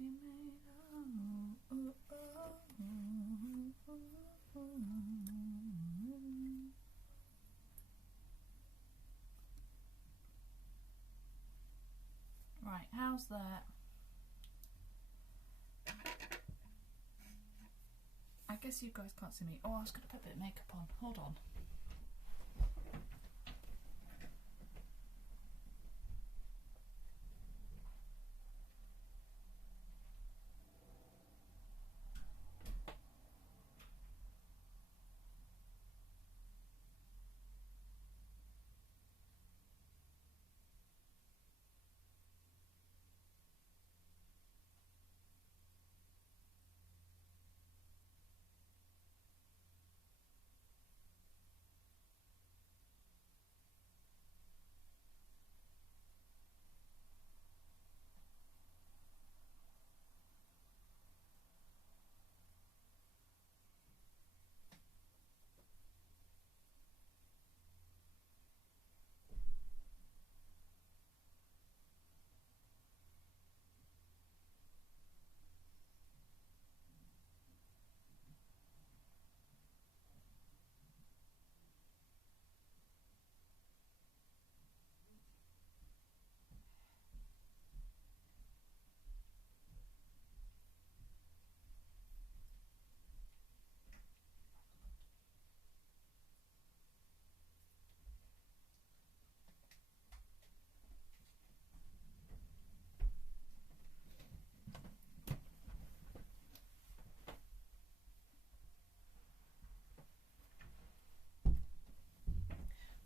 be made. Right, how's that? I guess you guys can't see me. Oh, I was going to put a bit of makeup on. Hold on.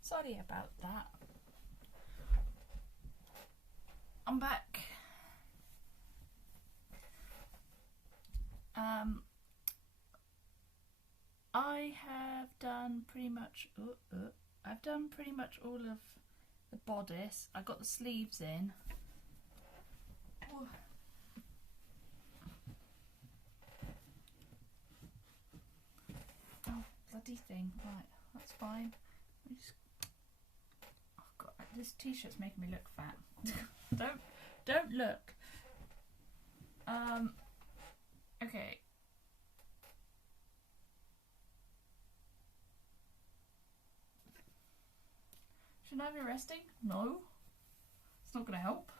Sorry about that. I'm back. I have done pretty much. I've done pretty much all of the bodice. I got the sleeves in. Oh. Oh, bloody thing! Right, that's fine. Oh God, this t-shirt's making me look fat. Don't look. Okay. Shouldn't I be resting? No. It's not going to help.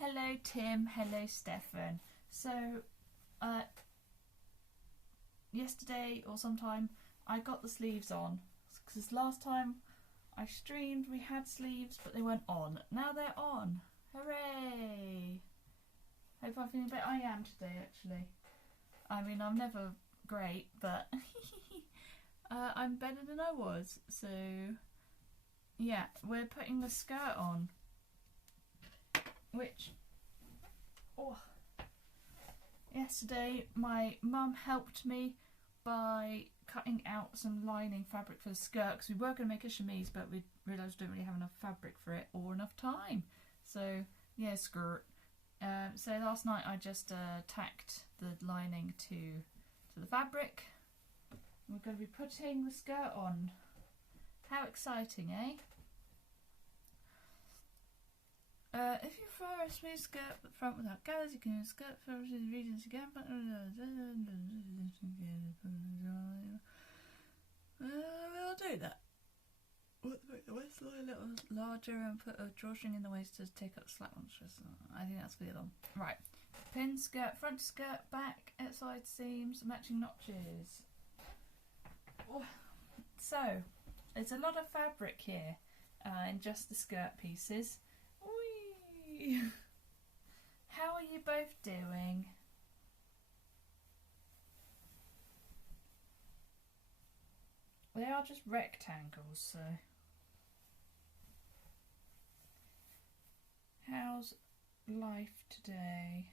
Hello Tim, hello Steffan. So, yesterday or sometime I got the sleeves on. Because last time I streamed we had sleeves but they weren't on. Now they're on. Hooray! Hope I'm feeling better. I am today actually. I mean I'm never great but I'm better than I was. So yeah, we're putting the skirt on. Which, oh, yesterday my mum helped me by cutting out some lining fabric for the skirt because we were going to make a chemise but we realised we don't really have enough fabric for it or enough time. So yeah, skirt. So last night I just tacked the lining to the fabric. We're going to be putting the skirt on. How exciting, eh? If you prefer a smooth skirt at the front without gathers, you can use skirt for the Regency again. We'll do that. We'll make the waistline a little larger and put a drawstring in the waist to take up slack on stress. I think that's good on. Right. Pin skirt, front skirt, back, outside seams, matching notches. Oh. So, there's a lot of fabric here in just the skirt pieces. Whee! How are you both doing? They are just rectangles, so. How's life today?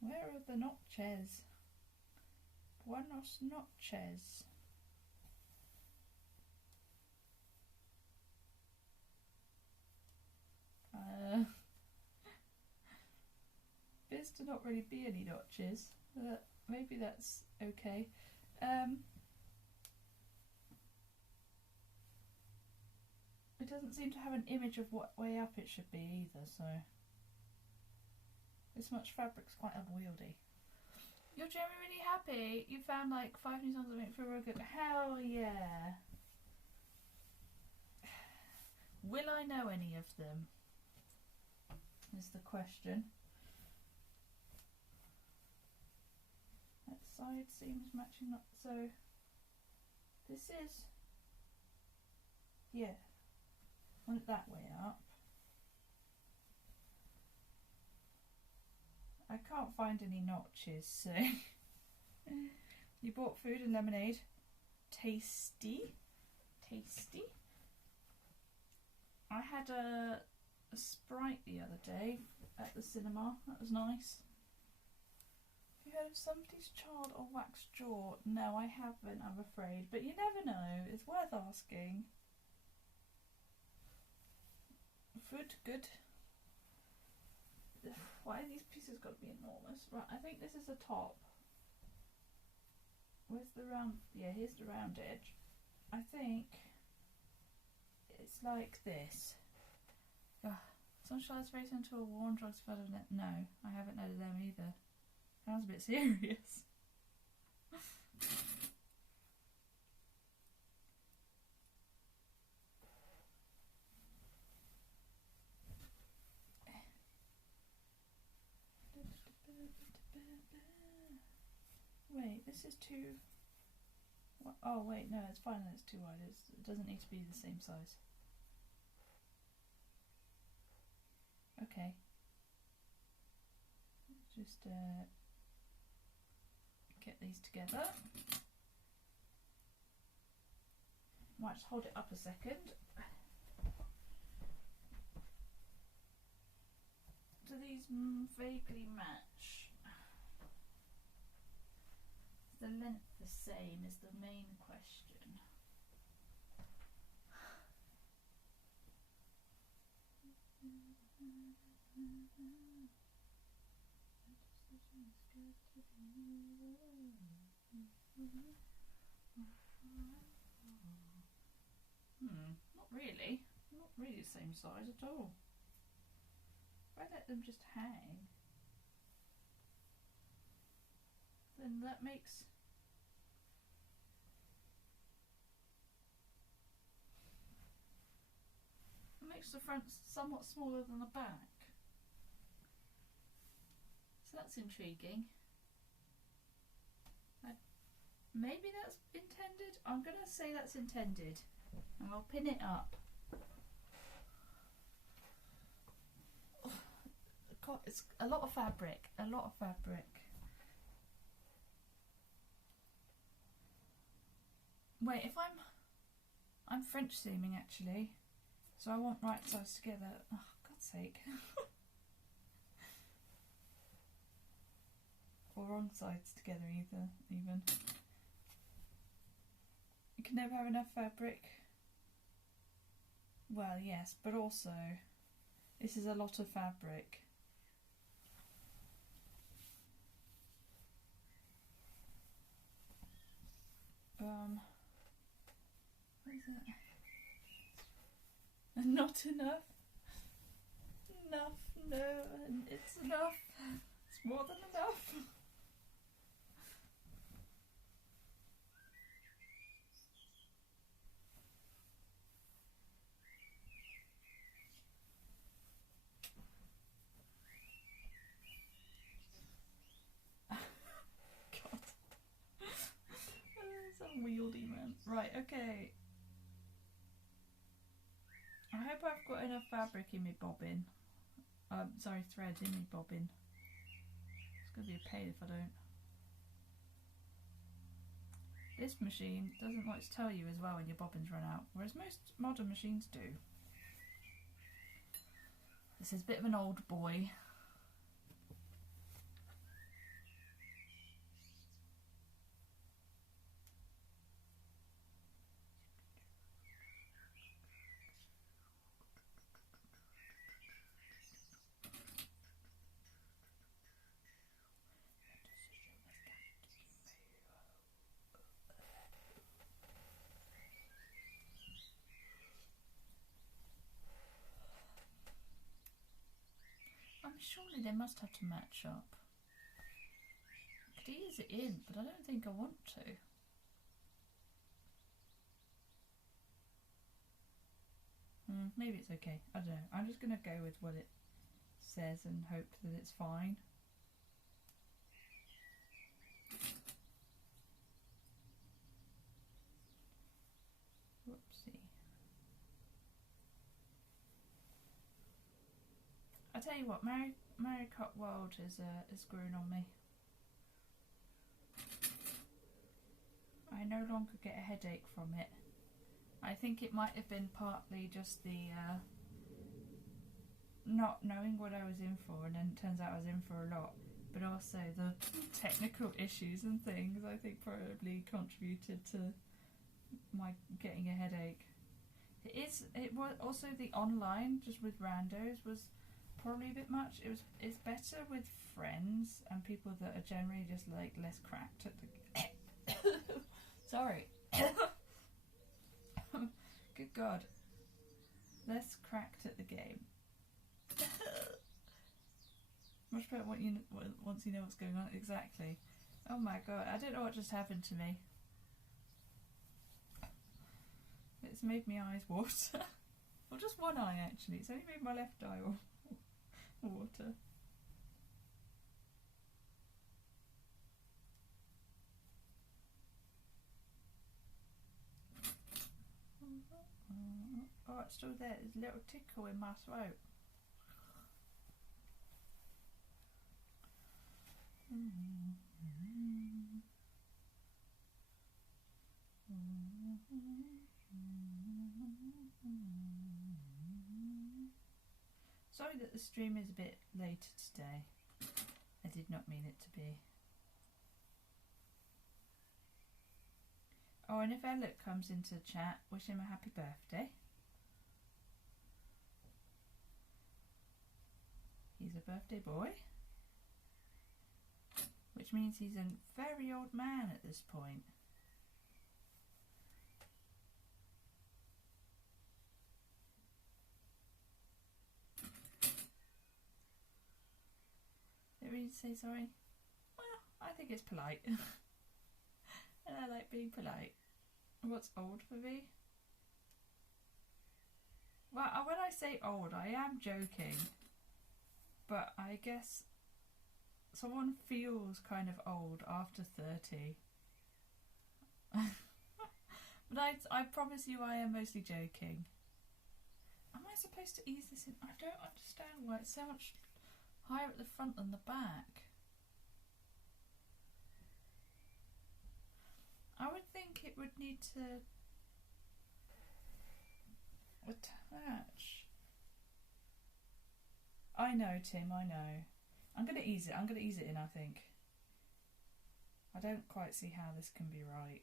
Where are the notches? Buenos noches. Appears to not really be any notches, but maybe that's okay. I it doesn't seem to have an image of what way up it should be either, so this much fabric's quite unwieldy. You're genuinely happy? You found like 5 new songs that make for a good. Hell yeah! Will I know any of them? Is the question. That side seems matching up, so this is, yeah, want it that way up. I can't find any notches, so you bought food and lemonade. Tasty. Tasty. I had a Sprite the other day at the cinema. That was nice. Have you heard of Somebody's Child or Wax Jaw? No, I haven't, I'm afraid. But you never know. It's worth asking. Food, good. Why are these pieces got to be enormous? Right, I think this is the top. Where's the round? Yeah, here's the round edge. I think it's like this. Sunshine's face into a warm drugs fed on it. No, I haven't added them either. Sounds a bit serious. Wait, this is too... Oh wait, no, it's fine that it's too wide. It doesn't need to be the same size. Okay. Just get these together. Might just hold it up a second. Do these vaguely match? Is the length the same is the main question. Not really. Not really the same size at all. If I let them just hang, then that makes the front somewhat smaller than the back. So that's intriguing. Maybe that's intended. I'm going to say that's intended. And I'll pin it up. God, it's a lot of fabric. A lot of fabric. Wait, if I'm French seaming actually. So I want right sides together. Oh, God's sake. Or wrong sides together either, even. You can never have enough fabric. Well, yes, but also, this is a lot of fabric. What is it? Not enough. Enough, no, it's enough. It's more than enough. God. It's unwieldy, man. Right, okay. I hope I've got enough fabric in my bobbin. Sorry, thread in my bobbin. It's going to be a pain if I don't. This machine doesn't like to tell you as well when your bobbins run out, whereas most modern machines do. This is a bit of an old boy. I'm surely they must have to match up. I could ease it in, but I don't think I want to. Maybe it's okay. I don't know. I'm just going to go with what it says and hope that it's fine. Whoopsie. I tell you what, Maricot World is growing on me. I no longer get a headache from it. I think it might have been partly just the not knowing what I was in for, and then it turns out I was in for a lot, but also the technical issues and things I think probably contributed to my getting a headache. It was also the online, just with randos, was probably a bit much. It's better with friends and people that are generally just like less cracked at the sorry. Good God. Less cracked at the game. Much better once you know what's going on. Exactly. Oh my God, I don't know what just happened to me. It's made my eyes water. Well, just one eye actually. It's only made my left eye water. Oh, it's still there. There's a little tickle in my throat. Sorry that the stream is a bit later today. I did not mean it to be. Oh, and if Elliot comes into the chat, wish him a happy birthday. He's a birthday boy, which means he's a very old man at this point. Did we say sorry? Well, I think it's polite. And I like being polite. What's old for me? Well, when I say old, I am joking. But I guess someone feels kind of old after 30. But I promise you I am mostly joking. Am I supposed to ease this in? I don't understand why it's so much higher at the front than the back. I would think it would need to attach. I know, Tim, I know. I'm going to ease it. I'm going to ease it in, I think. I don't quite see how this can be right.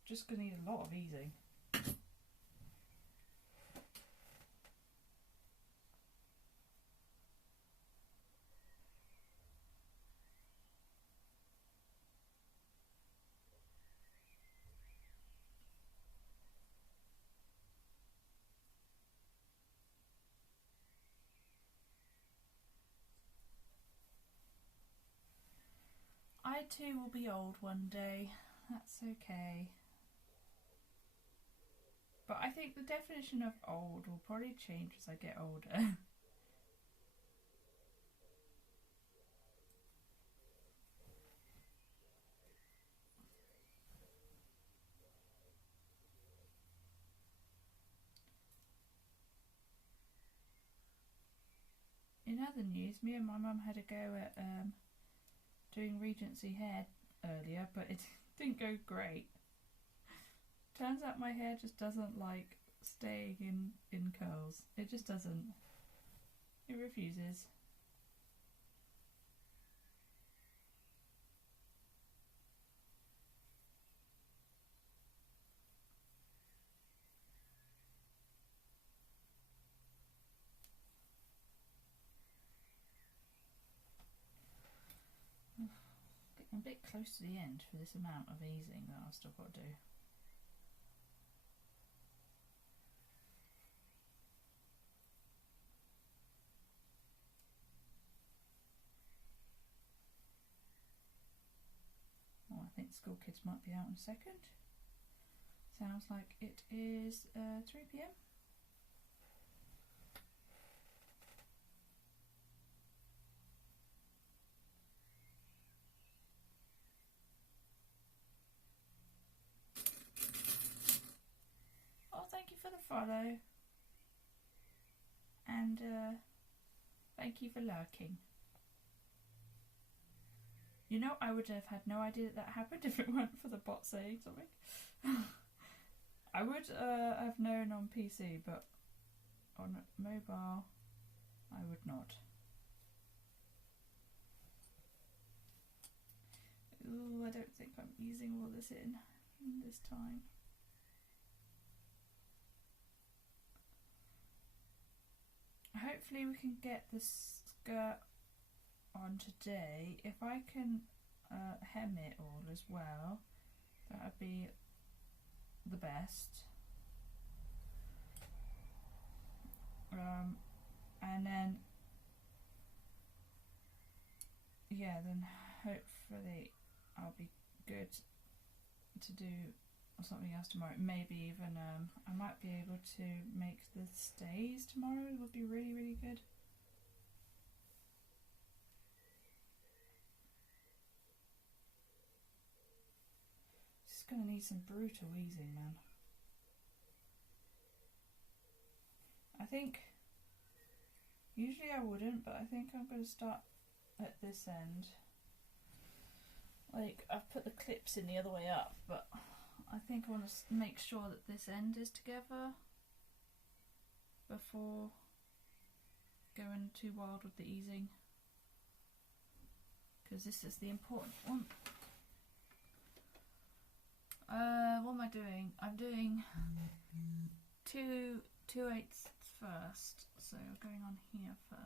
It's just going to need a lot of easing. I too will be old one day. That's okay. But I think the definition of old will probably change as I get older. In other news, me and my mum had a go at doing Regency hair earlier, but it didn't go great. Turns out my hair just doesn't like staying in curls. It just doesn't. It refuses. Getting a bit close to the end for this amount of easing that I've still got to do. school kids might be out in a second. Sounds like it is 3 PM. Oh, thank you for the follow. And thank you for lurking. You know, I would have had no idea that happened if it weren't for the bot saying something. I would have known on PC, but on mobile, I would not. Ooh, I don't think I'm easing all this in this time. Hopefully we can get the skirt on today. If I can hem it all as well, that would be the best. And then yeah, then hopefully I'll be good to do something else tomorrow. Maybe even I might be able to make the stays tomorrow. It would be really, really good. Just gonna need some brutal easing, man. I think usually I wouldn't, but I think I'm going to start at this end. Like, I've put the clips in the other way up, but I think I want to make sure that this end is together before going too wild with the easing, because this is the important one. What am I doing? I'm doing 2/8 first, so going on here first.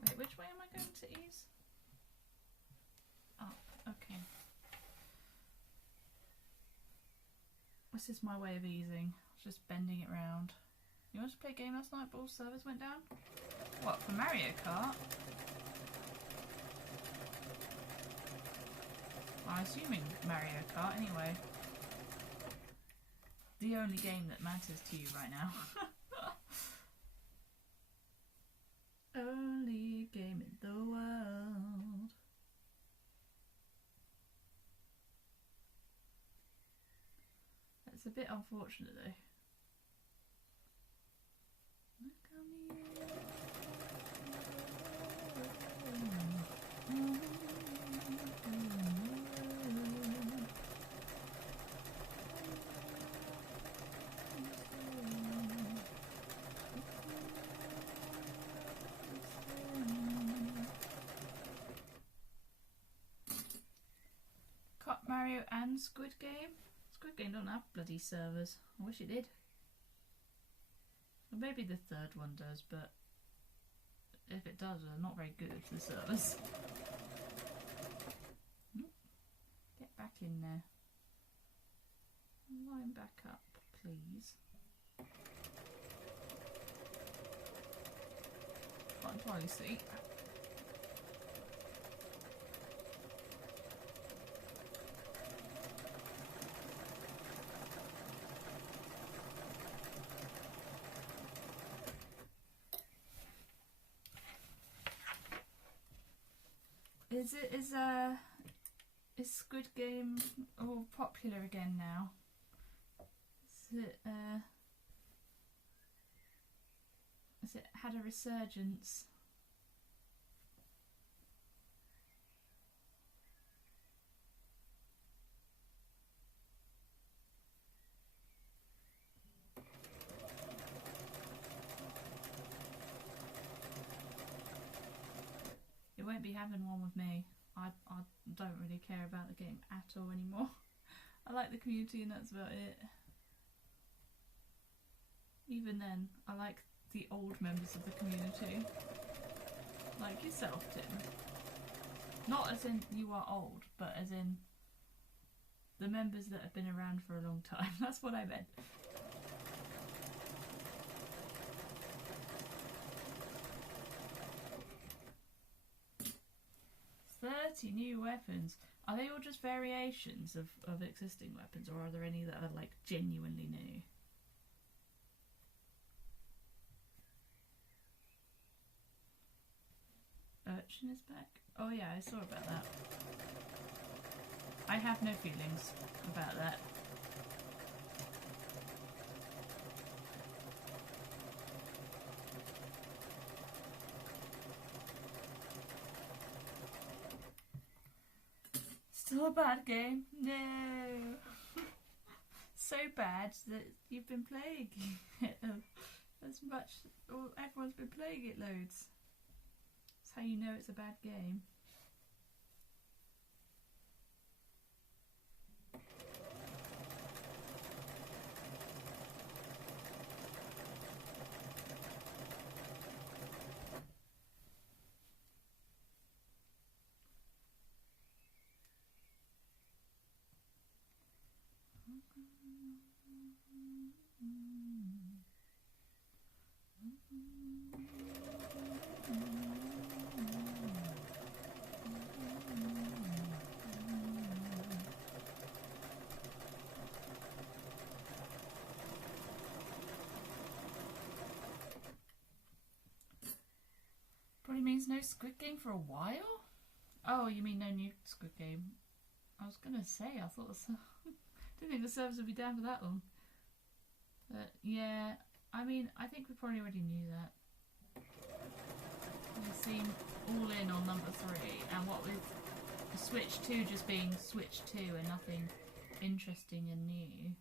Wait, which way am I going to ease? Up, okay. This is my way of easing, just bending it round. You want to play a game last night but all servers went down? What, for Mario Kart? I'm assuming Mario Kart anyway. The only game that matters to you right now. Only game in the world. It's a bit unfortunate though. Cut Mario and Squid Game? Squid Game don't have bloody servers. I wish it did. Or maybe the third one does, but if it does, they're not very good, the servers. Get back in there. Line back up, please. Can't entirely see. Is Squid Game all popular again now? Has it had a resurgence? It won't be having one with me. I don't really care about the game at all anymore. I like the community and that's about it. Even then, I like the old members of the community. Like yourself, Tim. Not as in you are old, but as in the members that have been around for a long time. That's what I meant. "30 new weapons. Are they all just variations of existing weapons, or are there any that are like genuinely new?" Urchin is back? Oh yeah, I saw about that. I have no feelings about that. Still a bad game? No. So bad that you've been playing it as much, or everyone's been playing it loads. That's how you know it's a bad game. Probably means no Squid Game for a while? Oh, you mean no new Squid Game? I was gonna say, I thought didn't think the servers would be down for that long. But yeah, I mean, I think we probably already knew that. We seem all in on number 3, and what with Switch 2 just being Switch 2 and nothing interesting and new.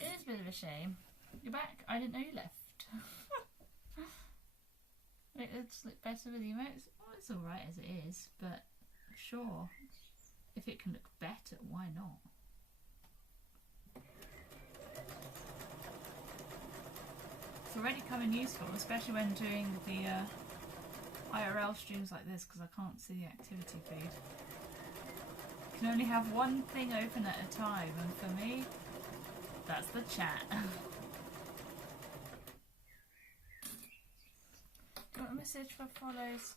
It is a bit of a shame. You're back? I didn't know you left. It looks like better with the emotes. Well, it's alright as it is, but sure. If it can look better, why not? It's already coming useful, especially when doing the IRL streams like this, because I can't see the activity feed. You can only have one thing open at a time, and for me, that's the chat. Got a message for follows.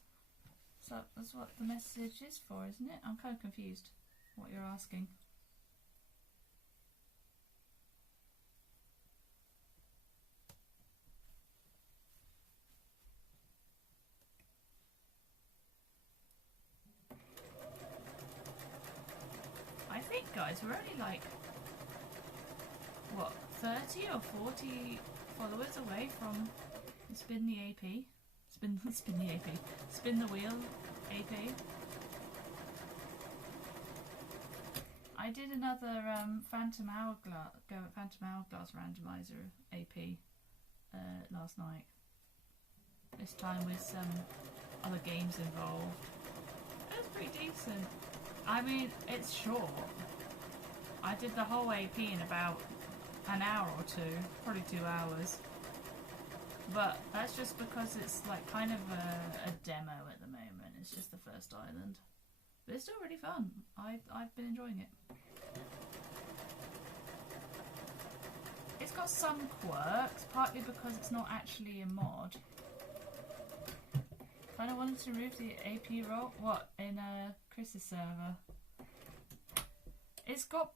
So that's what the message is for, isn't it? I'm kind of confused what you're asking. I think, guys, we're only like, what, 30 or 40 followers away from Spin the AP. Spin the AP. Spin the wheel AP. I did another Phantom Hourglass randomizer AP last night. This time with some other games involved. It was pretty decent. I mean, it's short. I did the whole AP in about an hour or two, probably 2 hours. But that's just because it's like kind of a demo at the moment. It's just the first island. But it's still really fun. I've been enjoying it. It's got some quirks, partly because it's not actually a mod. Kind of wanted to remove the AP role. What? In Chris's server. It's got...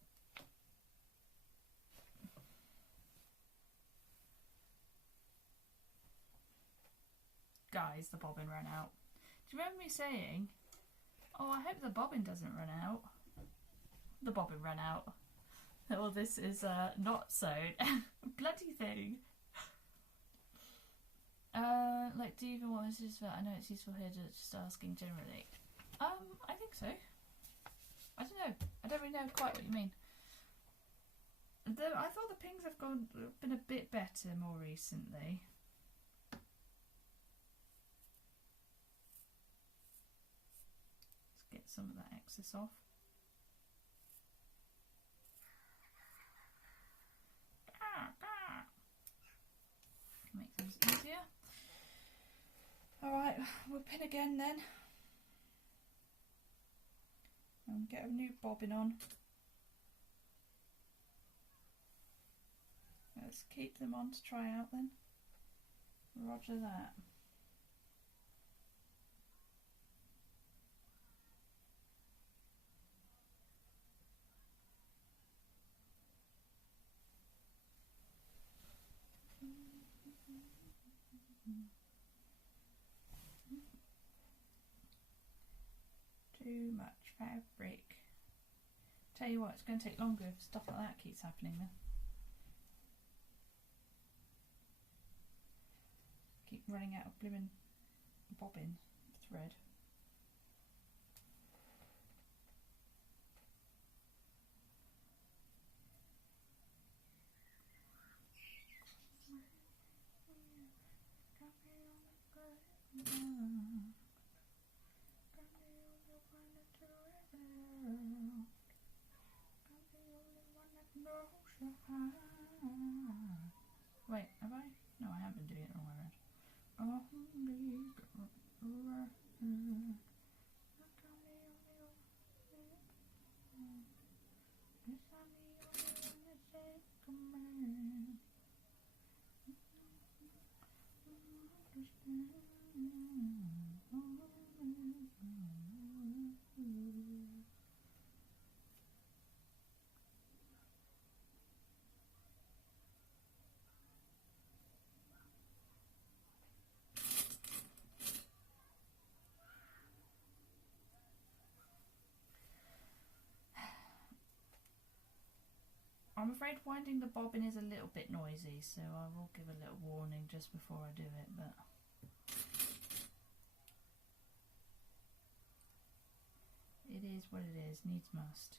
Guys, the bobbin ran out. Do you remember me saying, oh, I hope the bobbin doesn't run out? The bobbin ran out. Well, this is not sewn. Bloody thing. Like, do you even want this useful? I know it's useful here, just asking generally. I think so. I don't know. I don't really know quite what you mean. I thought the pings have been a bit better more recently. Get some of that excess off. Alright, we'll pin again then. And get a new bobbin on. Let's keep them on to try out then. Roger that. Too much fabric. Tell you what, it's going to take longer if stuff like that keeps happening then. Keep running out of blooming bobbin thread. Wait, have I? No, I have been doing it the wrong way around. I'm afraid winding the bobbin is a little bit noisy, so I will give a little warning just before I do it, but it is what it is, needs must.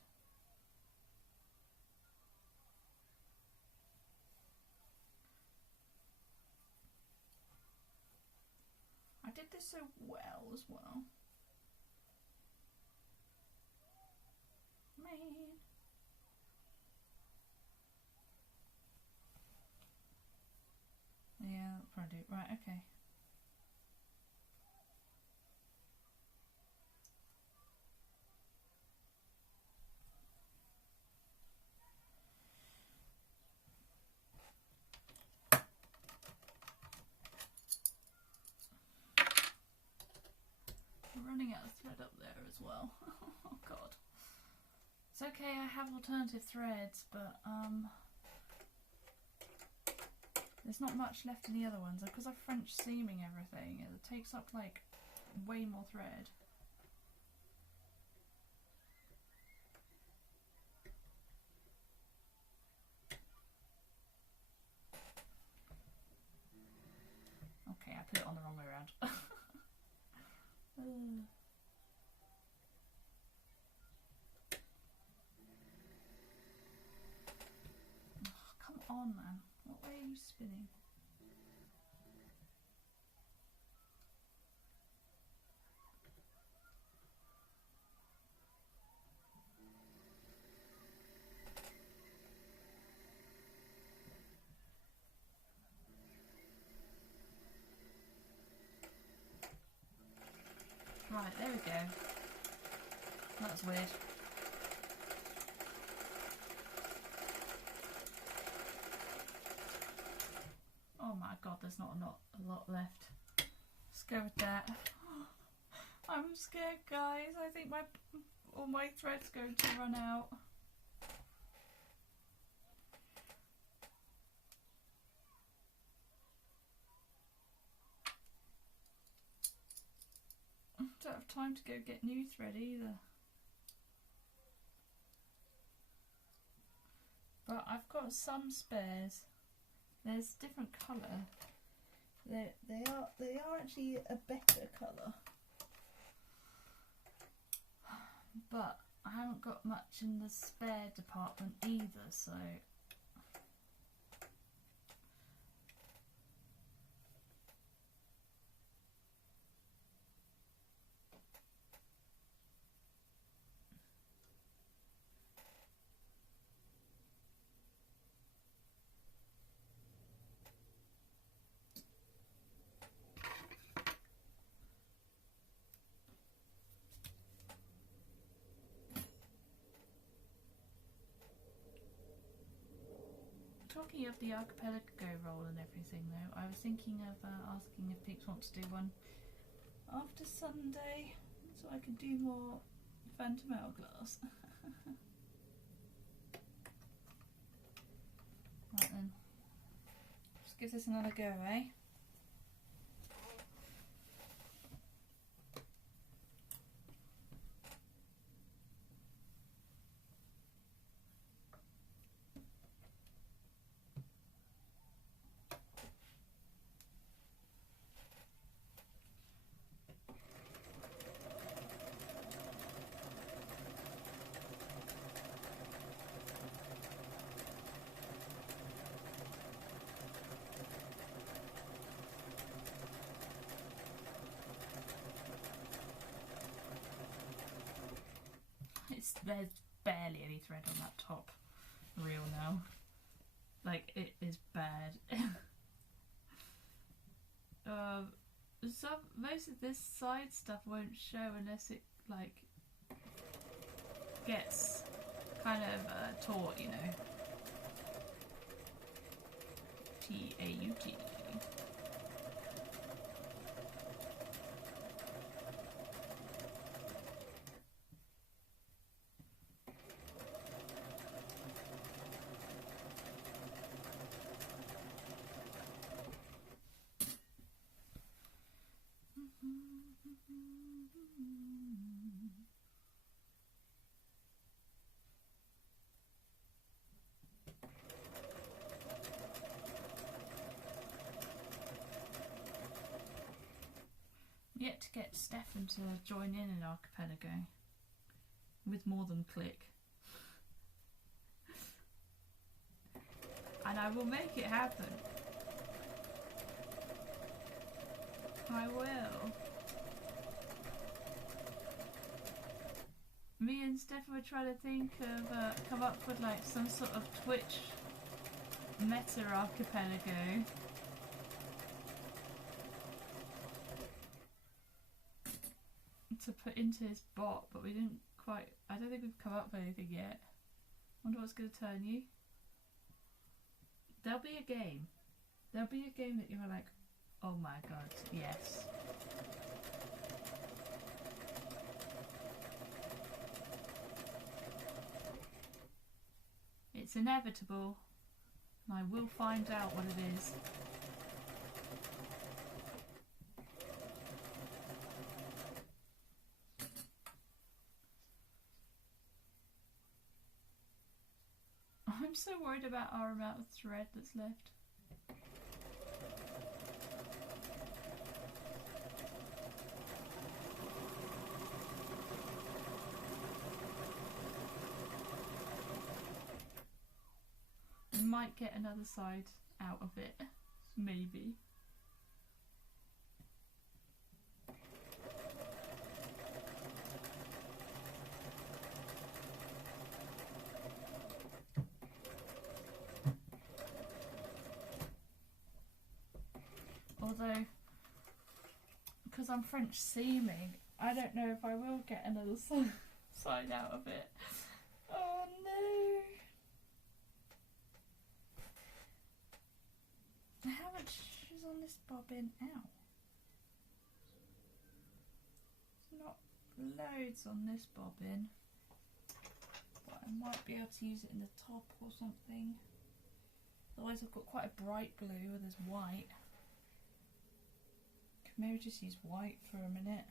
I did this so well as well. Man. Yeah, that'll probably do it. Right, okay. We're running out of thread up there as well. Oh god. It's okay, I have alternative threads, but there's not much left in the other ones. Because I'm French seaming everything, it takes up like way more thread. Okay, I put it on the wrong way around. Oh, come on, man. What way are you spinning? Right, there we go. That's weird. Oh my god, there's not a lot left. Let's go with that. I'm scared, guys. I think all my thread's going to run out. I don't have time to go get new thread either. But I've got some spares. There's different colour. They are actually a better colour. But I haven't got much in the spare department either, so talking of the archipelago roll and everything though, I was thinking of asking if Peeps want to do one after Sunday so I can do more Phantom Hourglass. Right then, let's give this another go, eh? There's barely any thread on that top reel now. Like, it is bad. Most of this side stuff won't show unless it like gets kind of taut, you know. T-A-U-T. Yet to get Steffan to join in an archipelago with more than click. And I will make it happen. I will. Me and Steffan were trying to think of, come up with like some sort of Twitch meta archipelago. To put into his bot, but we didn't quite, I don't think we've come up with anything yet. Wonder what's going to turn you. There'll be a game. There'll be a game that you're like, oh my god, yes. It's inevitable. And I will find out what it is. I'm so worried about our amount of thread that's left. We might get another side out of it, maybe. Although, because I'm French seaming, I don't know if I will get another side out of it. Oh no! How much is on this bobbin? Ow. There's not loads on this bobbin, but I might be able to use it in the top or something. Otherwise I've got quite a bright blue where there's white. Could maybe just use white for a minute.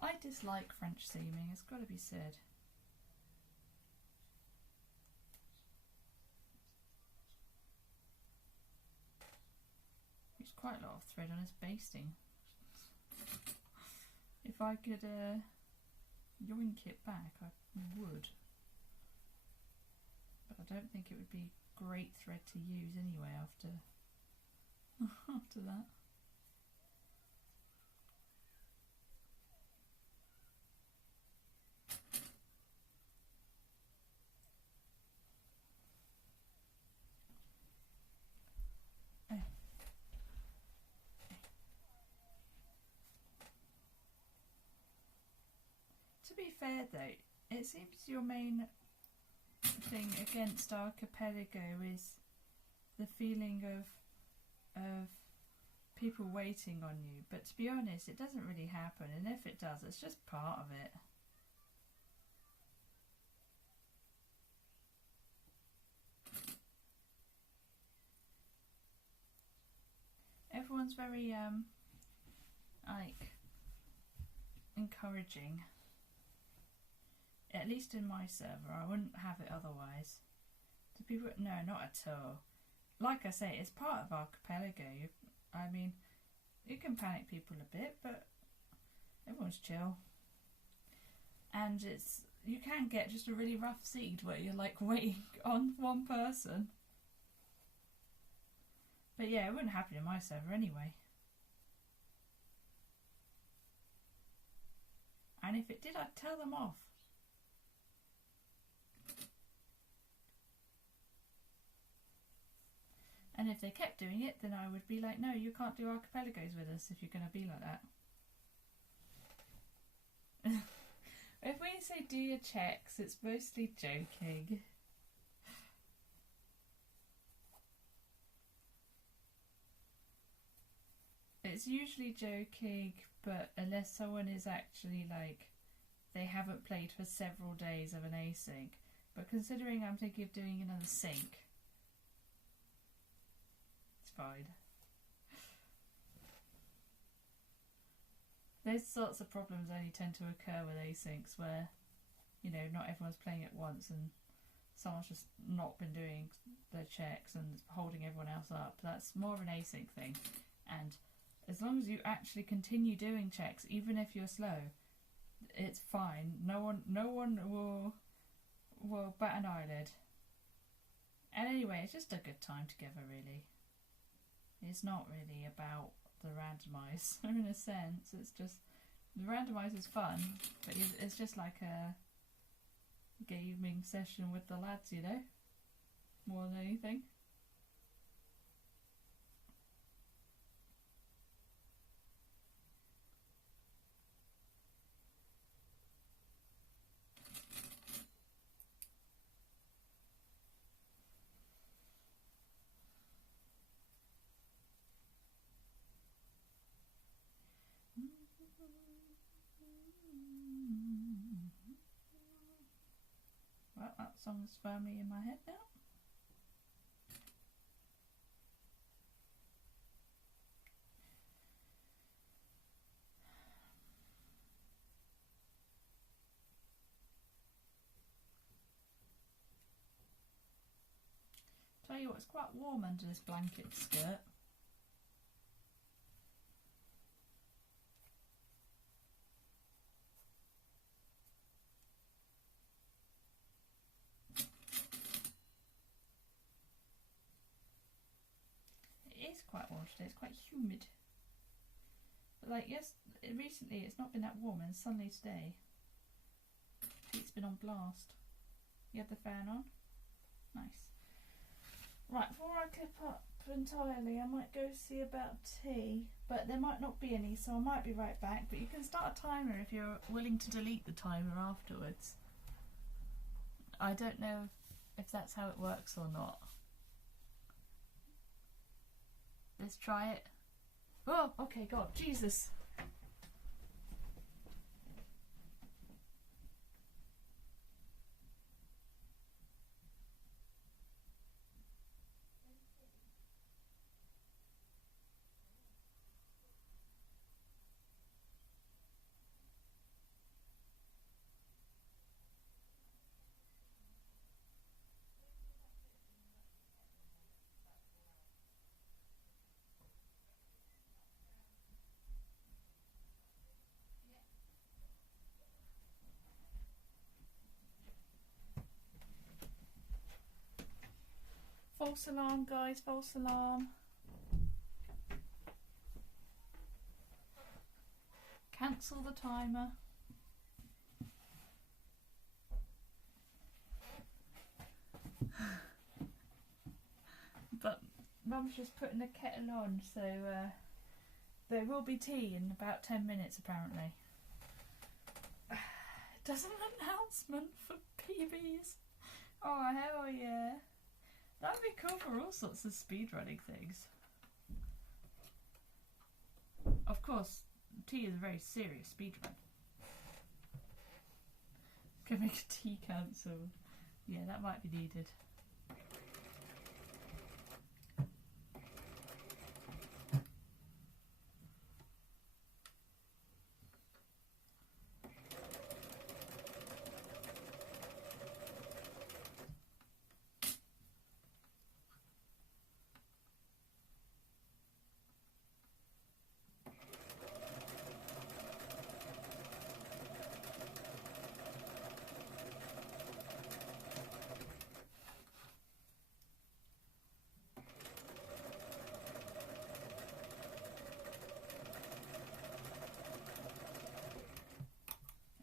I dislike French seaming, it's got to be said. There's quite a lot of thread on this basting. If I could yoink it back, I would. But I don't think it would be great thread to use anyway after after that. be fair though, it seems your main thing against Archipelago is the feeling of people waiting on you. But to be honest, it doesn't really happen, and if it does, it's just part of it. Everyone's very like encouraging. At least in my server, I wouldn't have it otherwise. Do people? No, not at all. Like I say, it's part of Archipelago. I mean, it can panic people a bit, but everyone's chill. And you can get just a really rough seed where you're like waiting on one person. But yeah, it wouldn't happen in my server anyway. And if it did, I'd tell them off. And if they kept doing it, then I would be like, no, you can't do archipelagos with us if you're going to be like that. If we say do your checks, it's mostly joking. It's usually joking, but unless someone is actually like, they haven't played for several days of an async. But considering I'm thinking of doing another sync, it's fine. Those sorts of problems only tend to occur with asyncs where, you know, not everyone's playing at once and someone's just not been doing their checks and holding everyone else up. That's more of an async thing. And as long as you actually continue doing checks, even if you're slow, it's fine. No one will bat an eyelid. And anyway, it's just a good time together, really. It's not really about the randomizer in a sense. It's just, the randomizer is fun, but it's just like a gaming session with the lads, you know, more than anything. Well, that song's firmly in my head now. Tell you what, it's quite warm under this blanket skirt. Quite warm today, it's quite humid. But like, yes, recently it's not been that warm, and suddenly today it's been on blast. You have the fan on? Nice. Right, before I clip up entirely, I might go see about tea, but there might not be any, so I might be right back. But you can start a timer if you're willing to delete the timer afterwards. I don't know if that's how it works or not. Let's try it. Oh, okay, God, Jesus. False alarm, guys, false alarm. Cancel the timer. But Mum's just putting the kettle on, so there will be tea in about 10 minutes apparently. Does an announcement for PBs. Oh, hell yeah. That would be cool for all sorts of speedrunning things. Of course, tea is a very serious speedrun. Can make a tea council. Yeah, that might be needed.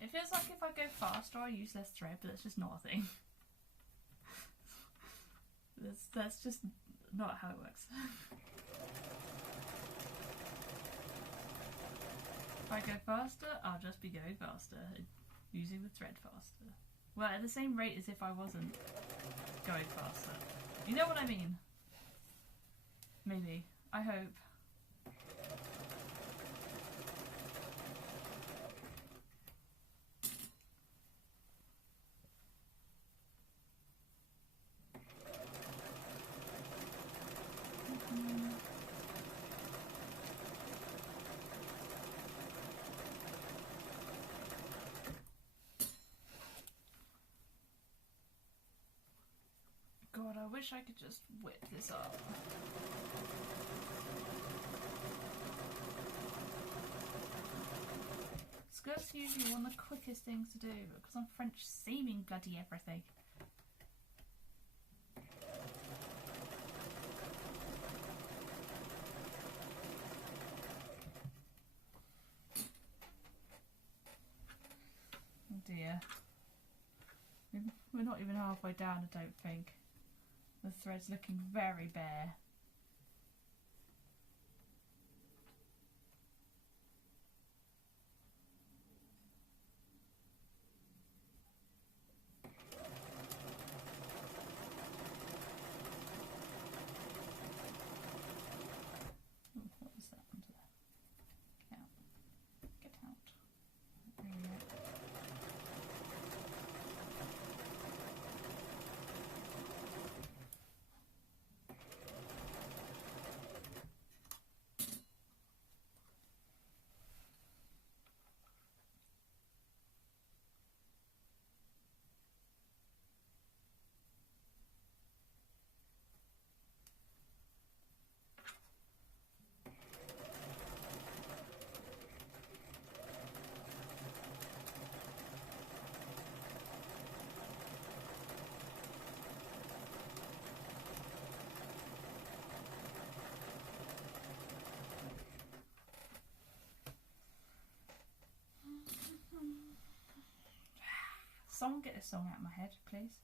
It feels like if I go faster I use less thread, but that's just not a thing. That's just not how it works. If I go faster, I'll just be going faster, using the thread faster. Well, at the same rate as if I wasn't going faster. You know what I mean? Maybe. I hope. God, I wish I could just whip this up. Skirts are usually one of the quickest things to do, but because I'm French seaming bloody everything. Oh dear. We're not even halfway down, I don't think. The thread's looking very bare. Ooh, what was that under there? Get out. Get out. There we go. Someone get this song out of my head, please.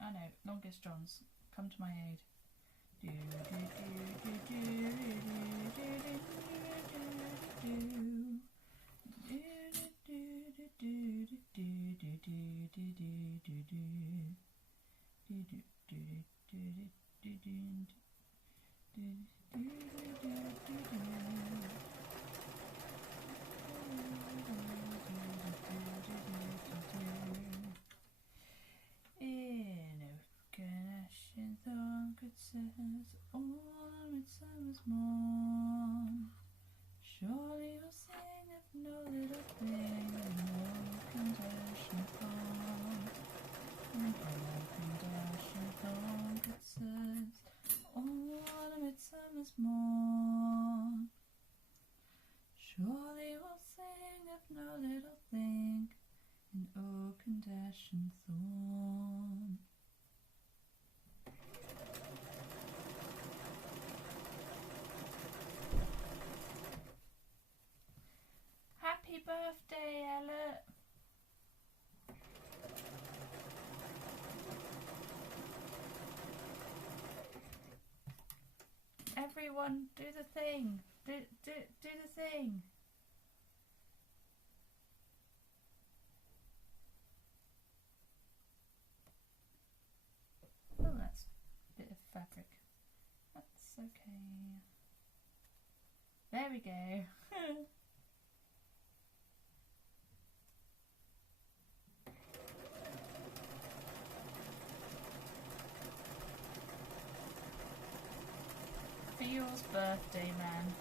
I know, Longest Johns, come to my aid. Surely you'll sing if no little thing and no condition calm. And all condition calm it says, oh, what a midsummer's morn. Surely you'll sing if no little thing and oh, condition thorn. Happy birthday, Ella! everyone, do the thing. Do the thing. Oh, that's a bit of fabric. That's okay. There we go. For yours birthday, man.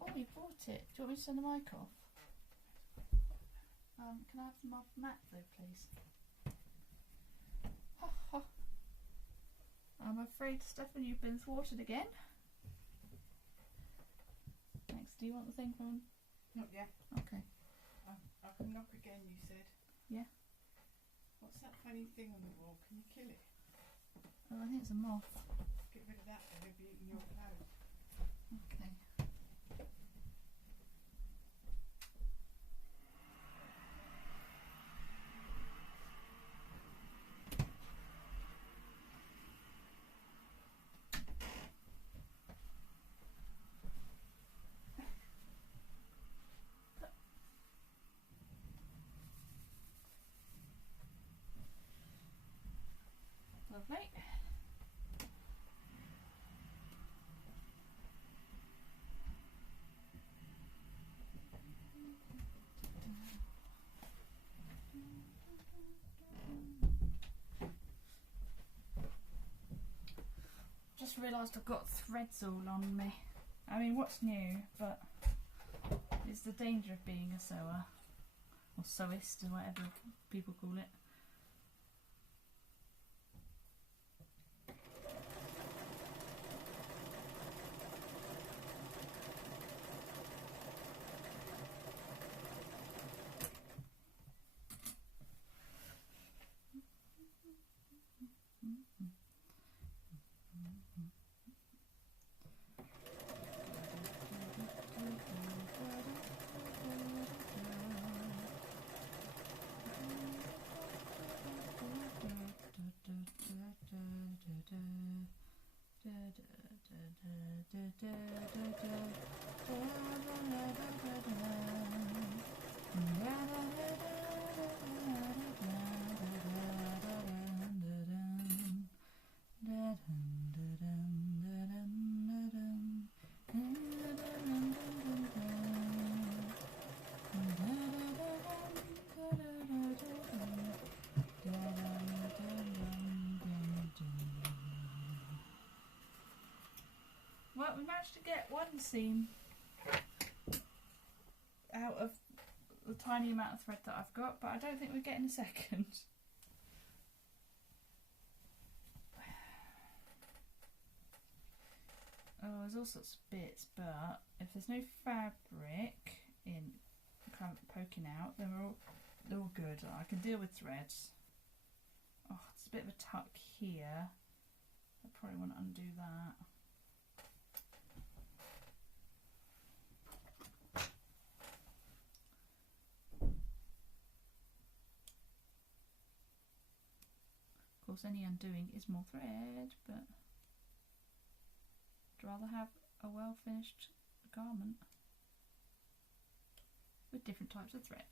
Oh, you bought it. Do you want me to turn the mic off? Can I have them off Matt though, please? I'm afraid, Steffan, you've been thwarted again. Thanks. Do you want the thing from? Not yet. Okay. I can knock again, you said. Yeah. What's that funny thing on the wall? Can you kill it? Oh, I think it's a moth. Get rid of that, then it'll be eating your clothes. Okay. Lovely. Just realised I've got threads all on me. I mean, what's new, but it's the danger of being a sewer, or sewist, or whatever people call it. Well, we managed to get one seam out of the tiny amount of thread that I've got, but I don't think we're getting a second. Oh, there's all sorts of bits, but if there's no fabric in kind of poking out, then they're all good. I can deal with threads. Oh, it's a bit of a tuck here. I probably want to undo that. Of course, any undoing is more thread, but I'd rather have a well-finished garment with different types of thread.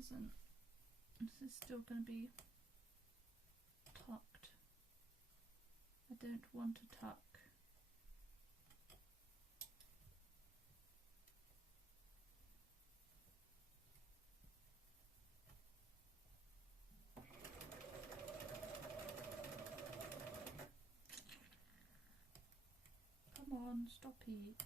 isn't. This is still going to be tucked. I don't want to tuck. Come on, stop it.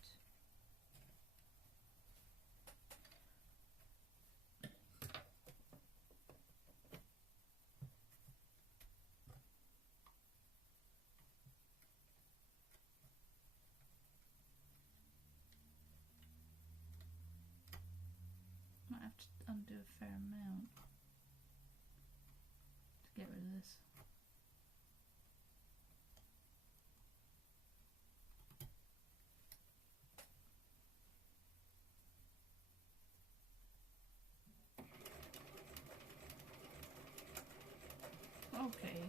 Might have to undo a fair amount to get rid of this. Okay,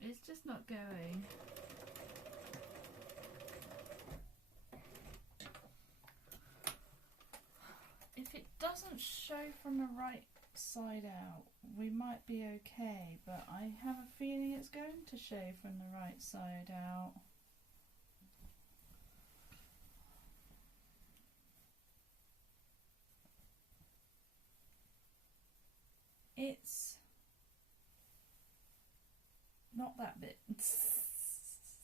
it's just not going. If it doesn't show from the right side out, we might be okay, but I have a feeling it's going to show from the right side out. It's not that bit.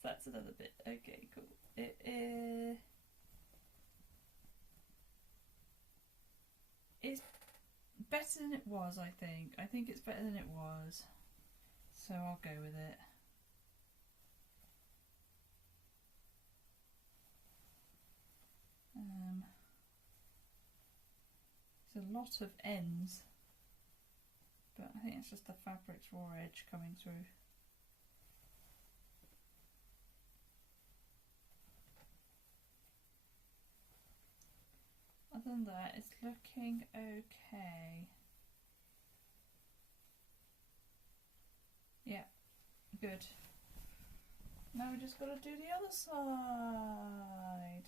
That's another bit. Okay, cool. It is. It's better than it was, I think. I think it's better than it was. So I'll go with it. There's a lot of ends, but I think it's just the fabric's raw edge coming through. Other than that, it's looking okay. Yeah, good. Now we just got to do the other side.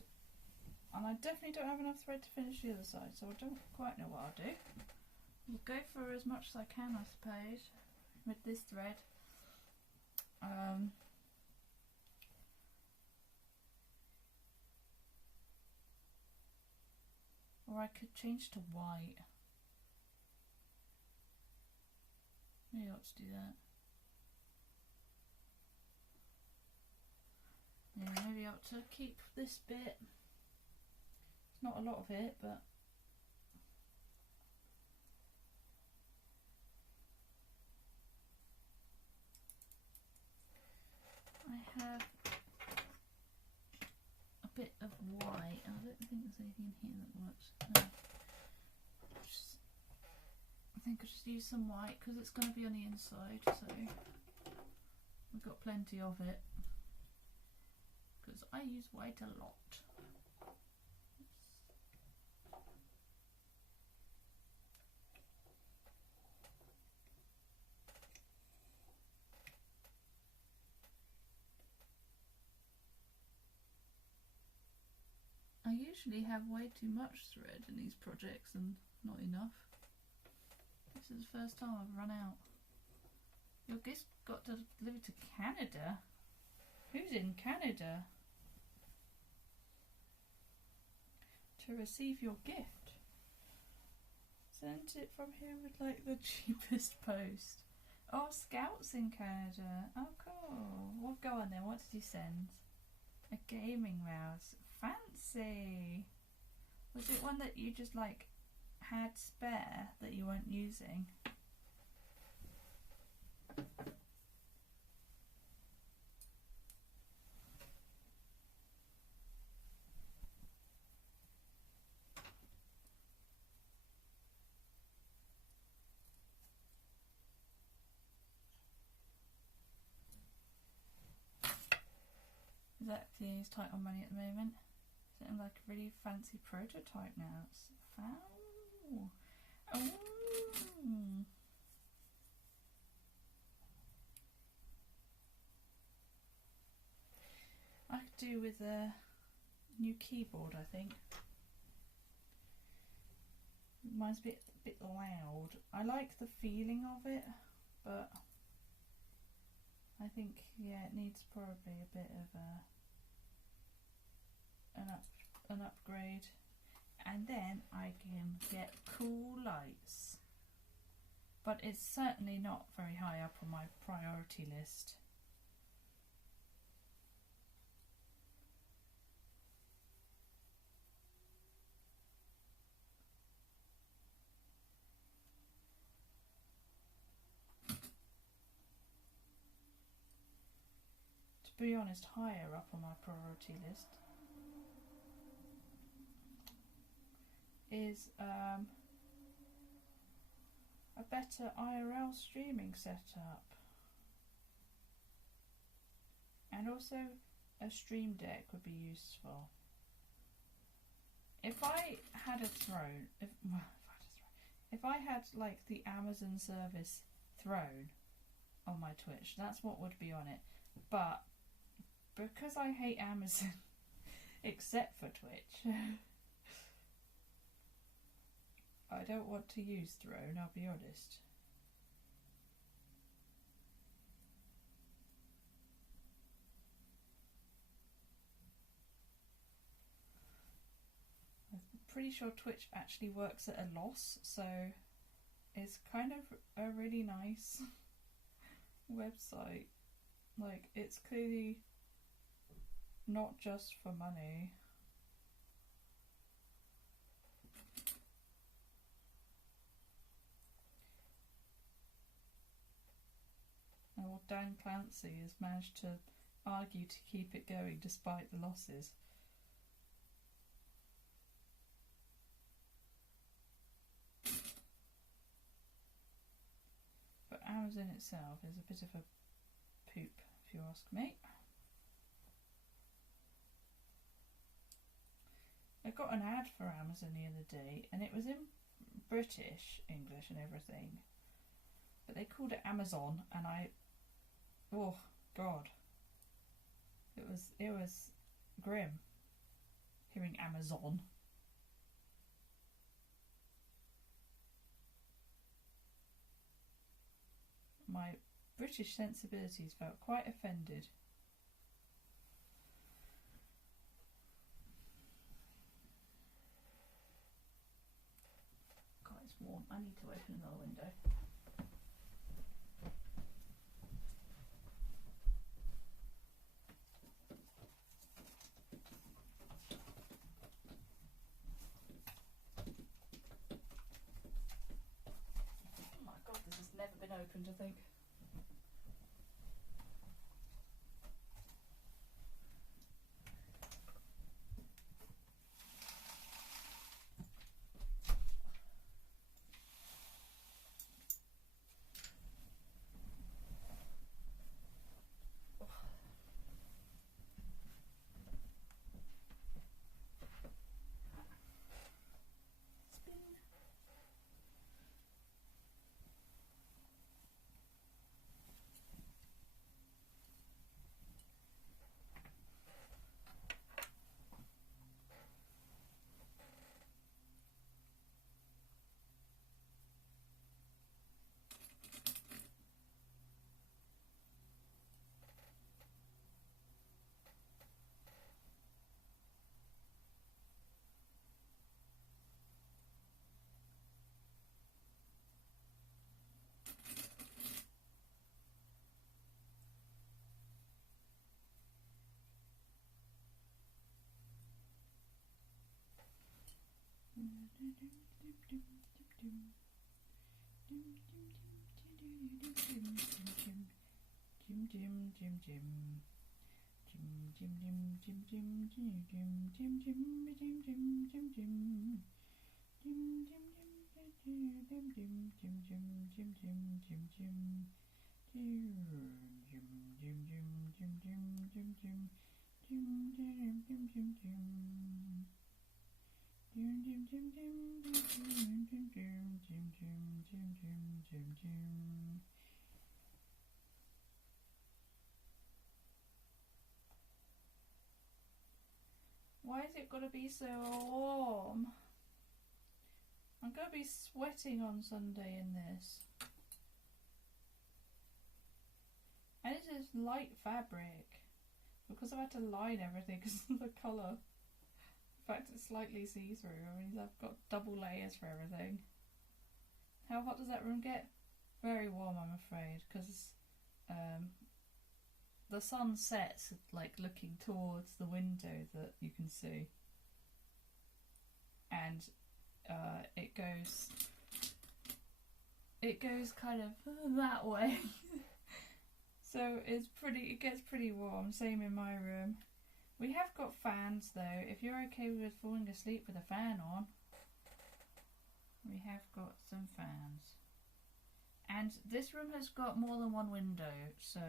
And I definitely don't have enough thread to finish the other side, so I don't quite know what I'll do. We'll go for as much as I can, I suppose, with this thread. Or I could change to white. Maybe I ought to do that. Yeah, maybe I ought to keep this bit. It's not a lot of it, but I have a bit of white. I don't think there's anything in here that works. No. I think I'll just use some white because it's going to be on the inside, so we've got plenty of it. Because I use white a lot. I usually have way too much thread in these projects and not enough. This is the first time I've run out. Your gift got delivered to Canada? Who's in Canada? To receive your gift. Sent it from here with like the cheapest post. Oh, Scout's in Canada. Oh, cool. Well, go on then. What did you send? A gaming mouse. Fancy. Was it one that you just like had spare that you weren't using? Exactly, he's tight on money at the moment. Something like a really fancy prototype now. It's foul. Oh. I could do with a new keyboard, I think. mine's a bit loud. I like the feeling of it, but I think, yeah, it needs probably a bit of an upgrade, and then I can get cool lights. But it's certainly not very high up on my priority list. To be honest, higher up on my priority list is a better IRL streaming setup, and also a stream deck would be useful. If I had a throne, if I had like the Amazon service throne on my Twitch, that's what would be on it. But because I hate Amazon, except for Twitch, I don't want to use throne, I'll be honest. I'm pretty sure Twitch actually works at a loss, so it's kind of a really nice website. Like, it's clearly not just for money. Well, Dan Clancy has managed to argue to keep it going despite the losses. But Amazon itself is a bit of a poop, if you ask me. I got an ad for Amazon the other day, and it was in British English and everything, but they called it Amazon, and oh god, it was grim hearing Amazon. My British sensibilities felt quite offended. God, it's warm. I need to open another window. Oh my god, this has never been opened, I think. Why is it gotta be so warm? I'm gonna be sweating on Sunday in this. And it is light fabric. Because I've had to line everything because of the colour. In fact, it's slightly see-through. I mean, I've got double layers for everything. How hot does that room get? Very warm, I'm afraid, because the sun sets like looking towards the window that you can see, and it goes kind of that way. So it gets pretty warm. Same in my room. We have got fans though. If you're okay with falling asleep with a fan on, we have got some fans. And this room has got more than one window, so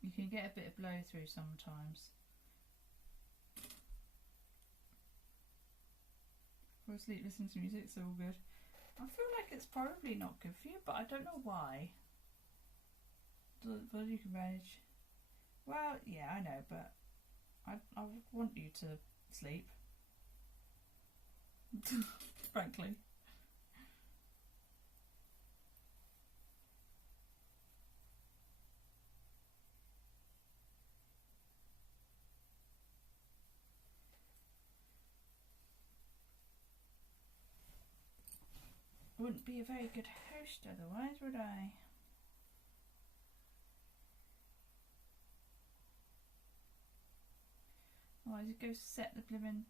you can get a bit of blow through sometimes. Fall asleep listening to music, it's all good. I feel like it's probably not good for you, but I don't know why. But you can manage. Well, yeah, I know, but I want you to sleep. Frankly. I wouldn't be a very good host otherwise, would I? Otherwise you'd go set an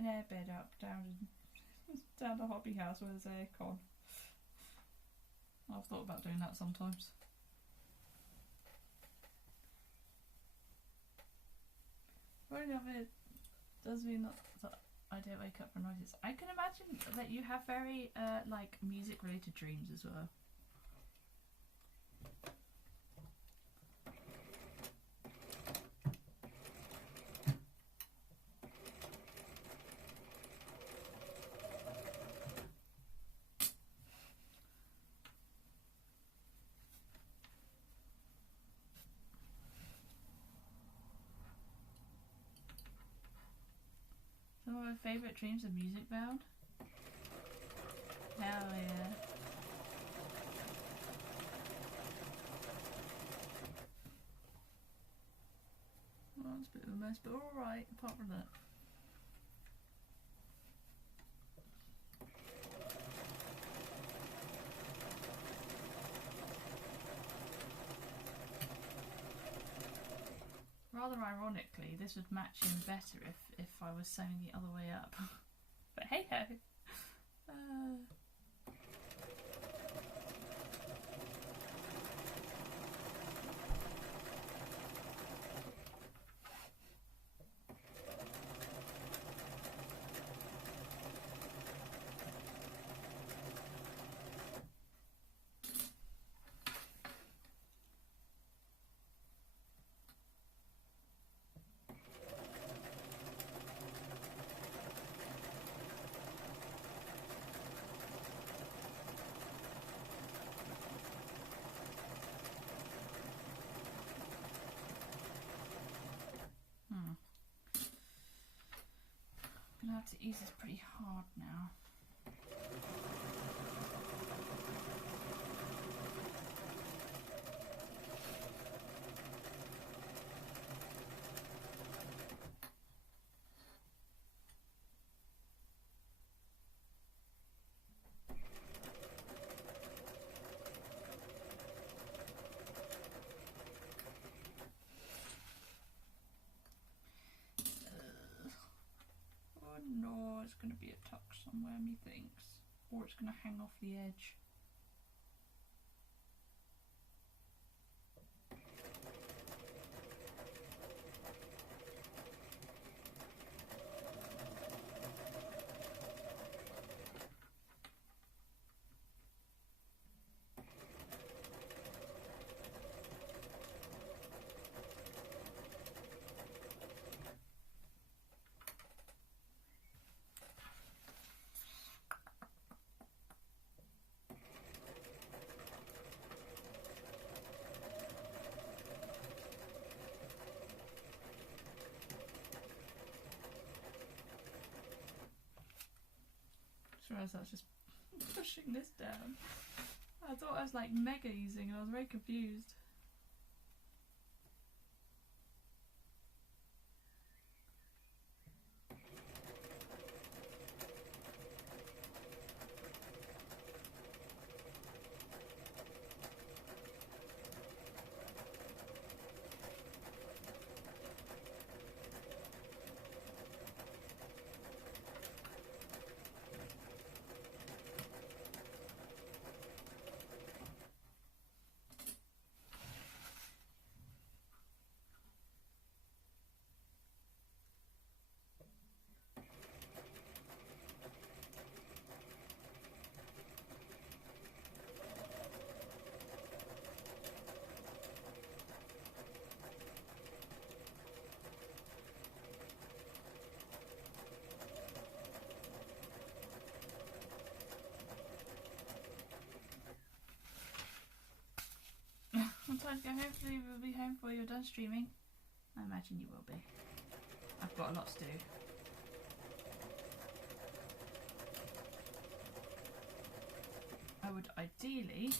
airbed up down the hobby house where there's aircon. I've thought about doing that sometimes. Running of it does mean that I don't wake up from noises. I can imagine that you have very like music related dreams as well. Some of my favourite dreams are music bound. Hell yeah. Well, it's a bit of a mess, but alright, apart from that. Rather ironically, this would match in better if I was sewing the other way up. But hey ho! I'm gonna have to use this pretty hard now. No, it's going to be a tuck somewhere, methinks. Or it's going to hang off the edge. realised I was just pushing this down. I thought I was like mega easing and I was very confused. Time to go. Hopefully we'll be home before you're done streaming. I imagine you will be. I've got a lot to do. I would ideally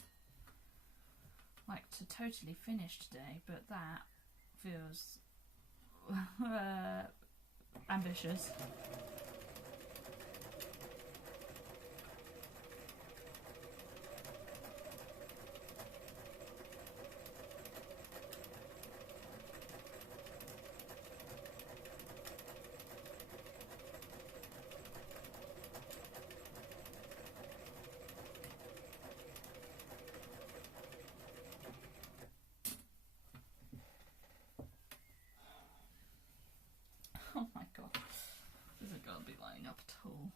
like to totally finish today, but that feels ambitious. Oh my god, this isn't going to be lining up at all.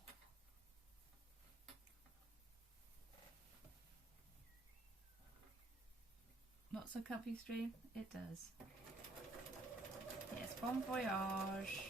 Not so comfy stream? It does. Yes, bon voyage.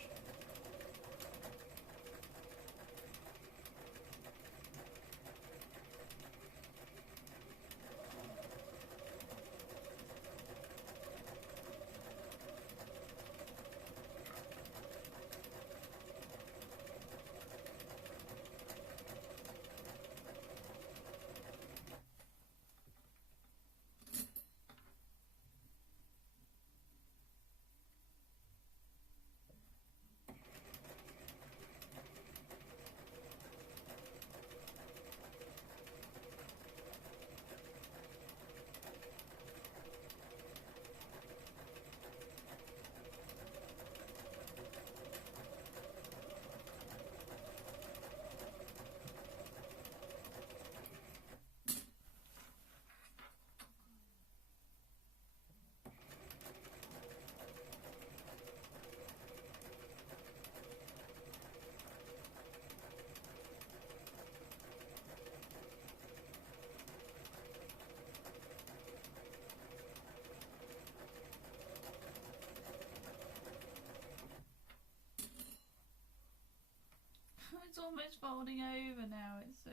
It's almost folding over now, it's so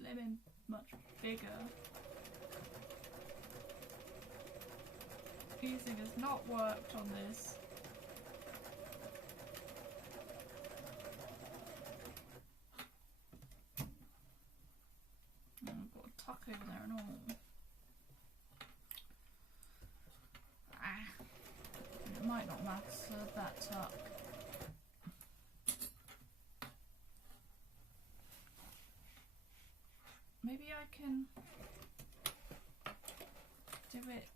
blimmin' much bigger. Fusing has not worked on this. Oh, I've got a tuck over there and all. Ah, it might not matter, that tuck. Maybe I can do it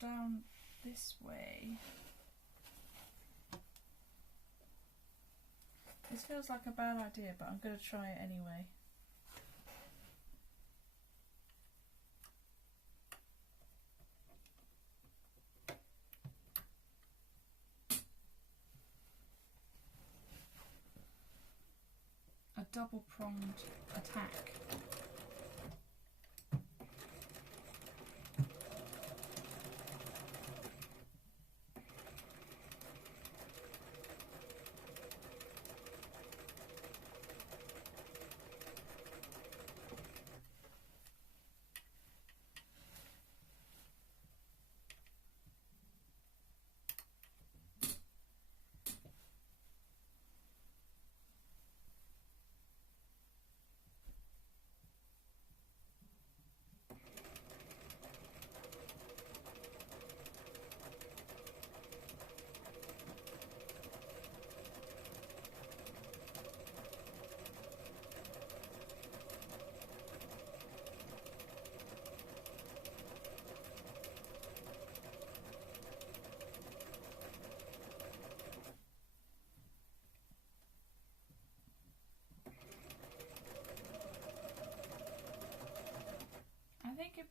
down this way. This feels like a bad idea, but I'm going to try it anyway. A double-pronged attack.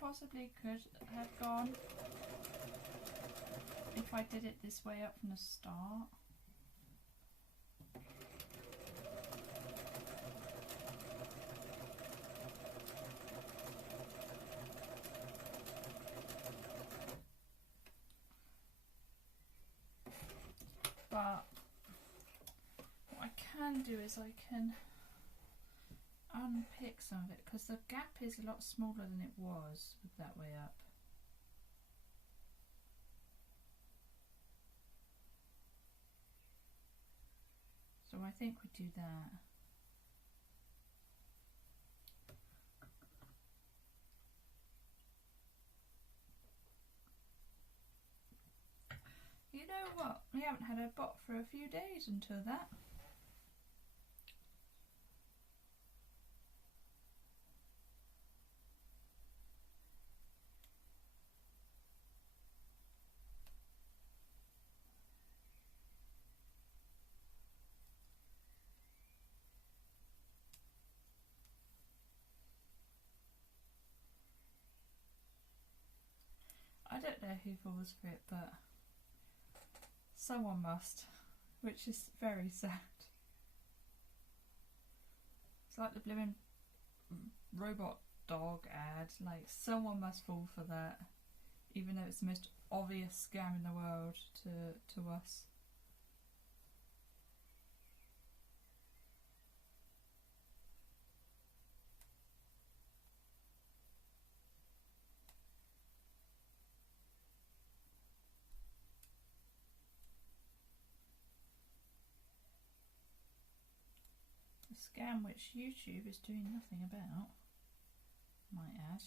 possibly could have gone if I did it this way up from the start. But what I can do is I can unpick some of it, because the gap is a lot smaller than it was with that way up. So I think we do that. You know what? We haven't had a bot for a few days until that. I don't know who falls for it, but someone must, which is very sad. It's like the blooming robot dog ad, like someone must fall for that, even though it's the most obvious scam in the world to us. A scam which YouTube is doing nothing about, might add.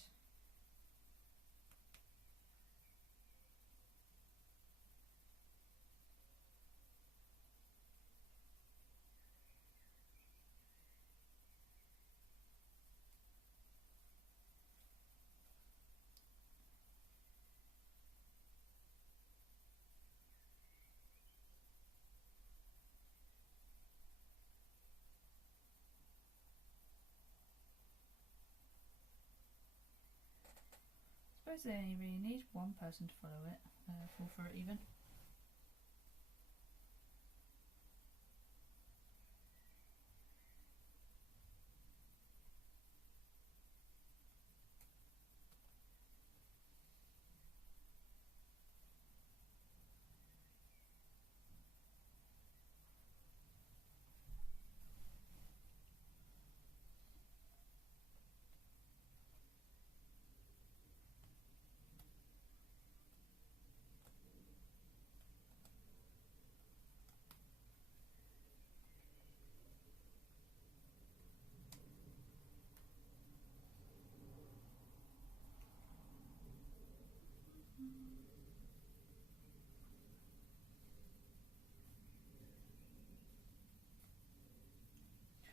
I suppose they only really need one person to follow it, fall for it even.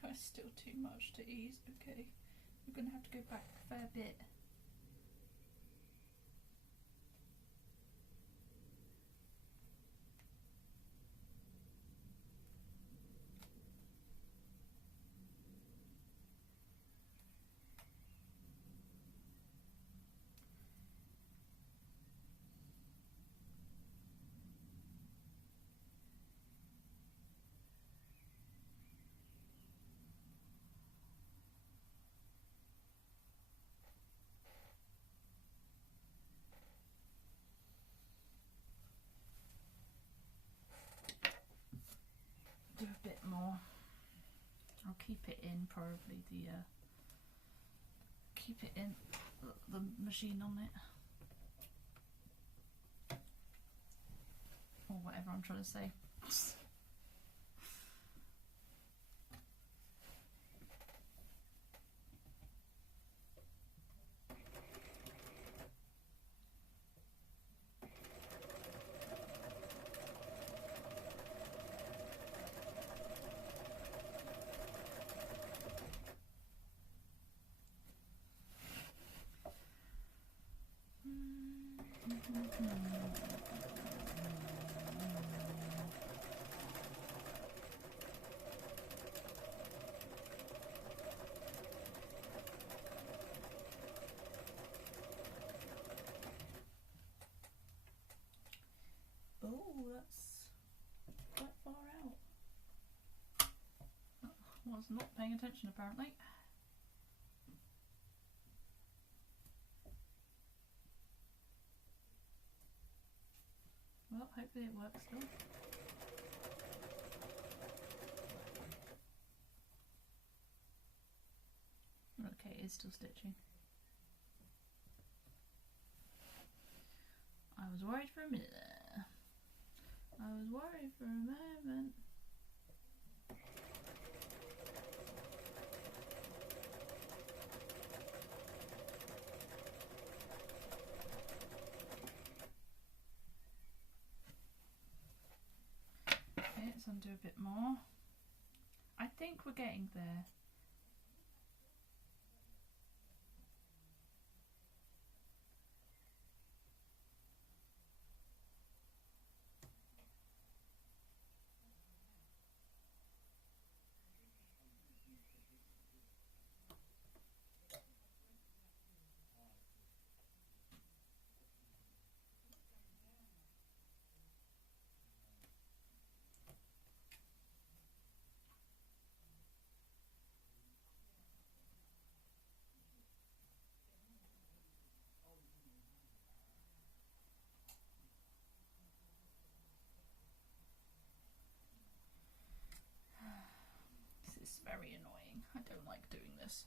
That's still too much to ease. Okay, we're going to have to go back a fair bit. Do a bit more. I'll keep it in probably keep it in the machine on it, or whatever I'm trying to say. was not paying attention apparently. Well, hopefully it works still. Okay, it is still stitching. I was worried for a minute there. I was worried for a moment. Okay, let's undo a bit more. I think we're getting there. This is very annoying. I don't like doing this.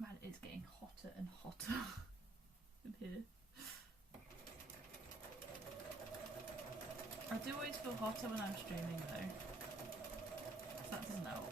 Man, it's getting hotter and hotter in here. I do always feel hotter when I'm streaming though. That doesn't help.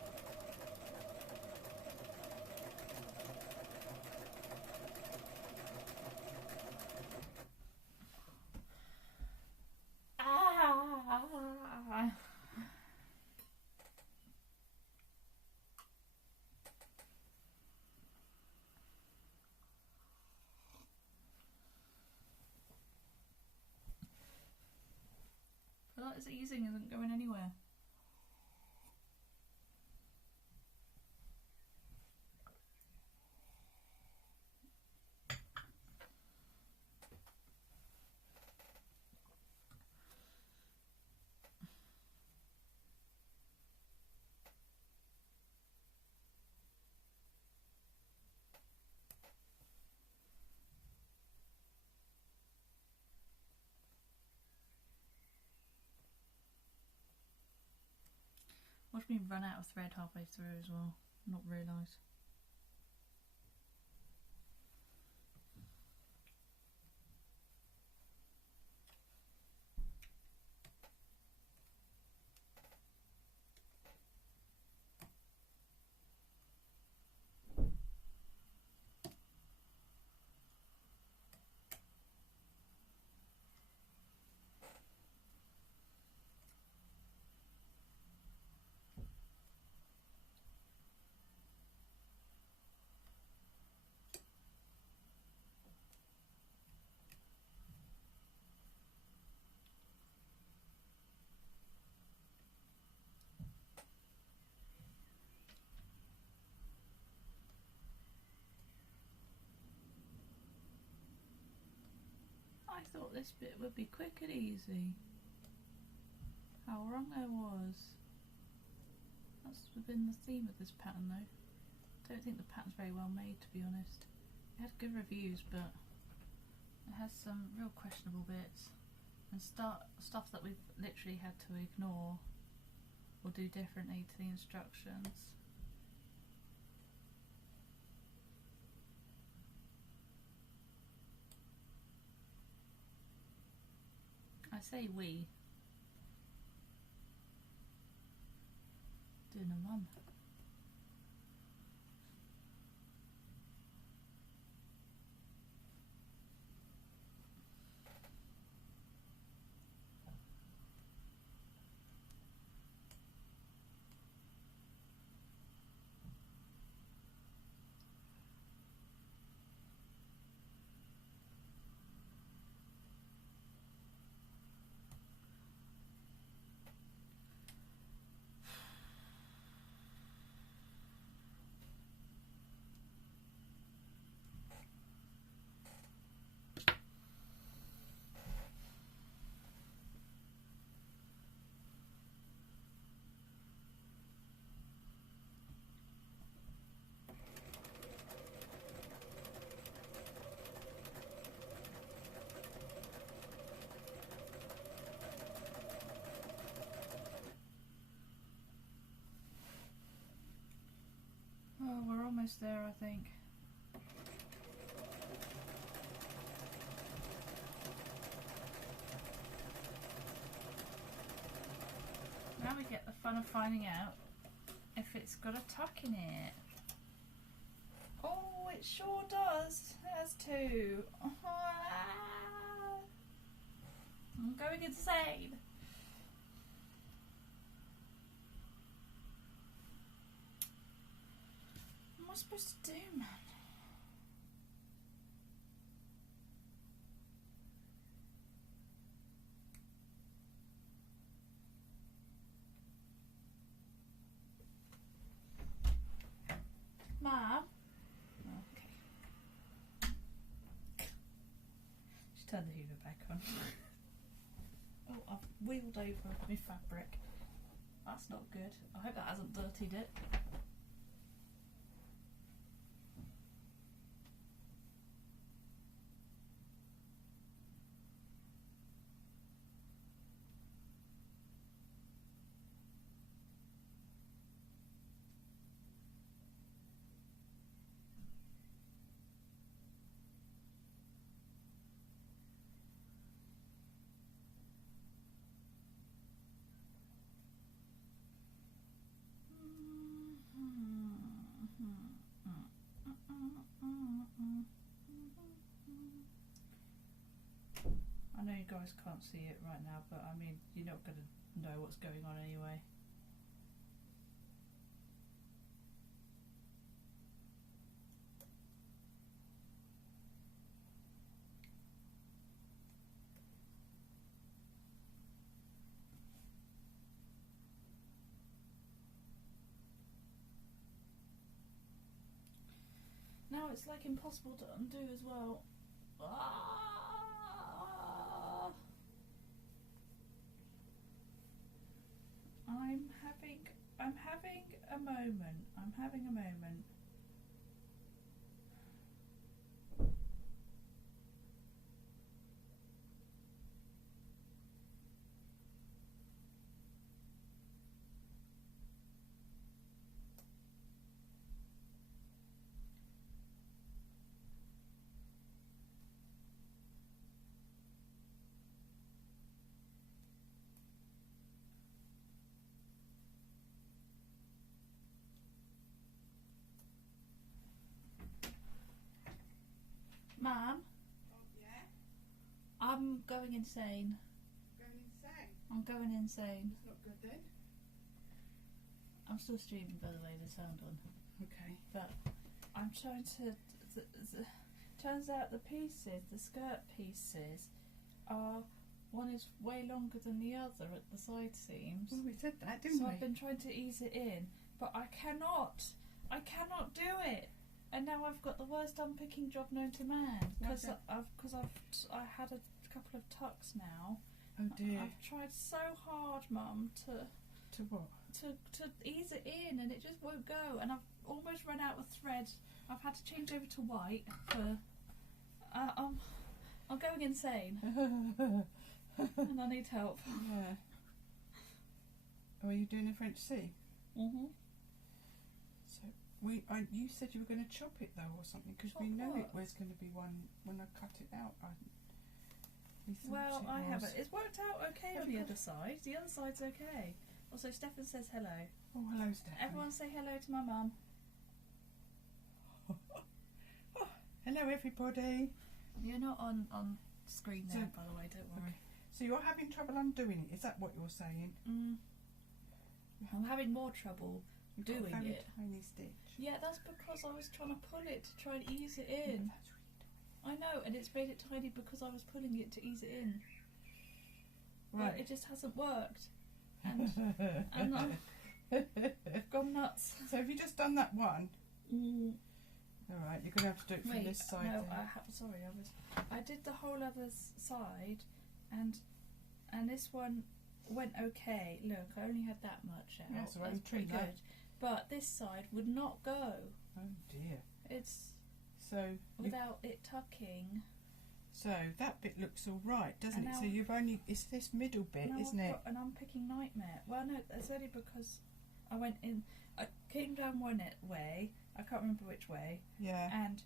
I feel like this easing isn't going anywhere. Watch me run out of thread halfway through as well, not realise. I thought this bit would be quick and easy. How wrong I was. That's been the theme of this pattern though. I don't think the pattern's very well made, to be honest. It had good reviews, but it has some real questionable bits and stuff that we've literally had to ignore or do differently to the instructions. I say we. doing a mum. Oh, we're almost there, I think. Now we get the fun of finding out if it's got a tuck in it. Oh, it sure does. It has two. I'm going insane. What am I supposed to do, man? Mum? Okay. Just turn the Hoover back on. Oh, I've wheeled over my fabric. That's not good. I hope that hasn't dirtied it. I know you guys can't see it right now, but I mean, you're not going to know what's going on anyway. Now it's like impossible to undo as well. I'm having a moment. I'm having a moment. Mum? Oh, yeah? I'm going insane. Going insane? I'm going insane. It's not good then? I'm still streaming, by the way, the sound on. Okay. But I'm trying to... turns out the pieces, the skirt pieces, are... one is way longer than the other at the side seams. Well, we said that, didn't So we? I've been trying to ease it in, but I cannot do it. And now I've got the worst unpicking job known to man because Okay. I had a couple of tucks now. Oh dear. I've tried so hard, Mum, to what? to ease it in, and it just won't go. And I've almost run out of thread. I've had to change over to white for. I'm going insane, and I need help. Yeah. Oh, are you doing a French C? Mhm. So you said you were going to chop it though, or something, because we Chop know what? it was going to be one when I cut it out. We thought Well, it I was. haven't. It's worked out okay Have on you the got- other side. The other side's okay. Also, Steffan says hello. Oh, hello, Steffan. Everyone say hello to my mum. Oh, hello, everybody. You're not on screen there, So- by the way, don't worry. So you're having trouble undoing it? Is that what you're saying? I'm having more trouble You've got a doing very it. tiny stitch. Yeah, that's because I was trying to pull it to try and ease it in. Yeah, that's really I know, and it's made it tiny because I was pulling it to ease it in. right. But it just hasn't worked. And I've gone nuts. So have you just done that one? All right, you're going to have to do it from Wait, this side. no, then. I did the whole other side, and this one went okay. Look, I only had that much out. Yeah, so That's only pretty that. good. But this side would not go. Oh dear. It's So without it tucking. so that bit looks all right, doesn't And it? So now- you've only it's this middle bit, Now isn't I've it? got an unpicking nightmare. Well, no, that's only because I went in. I came down one way. I can't remember which way, Yeah. and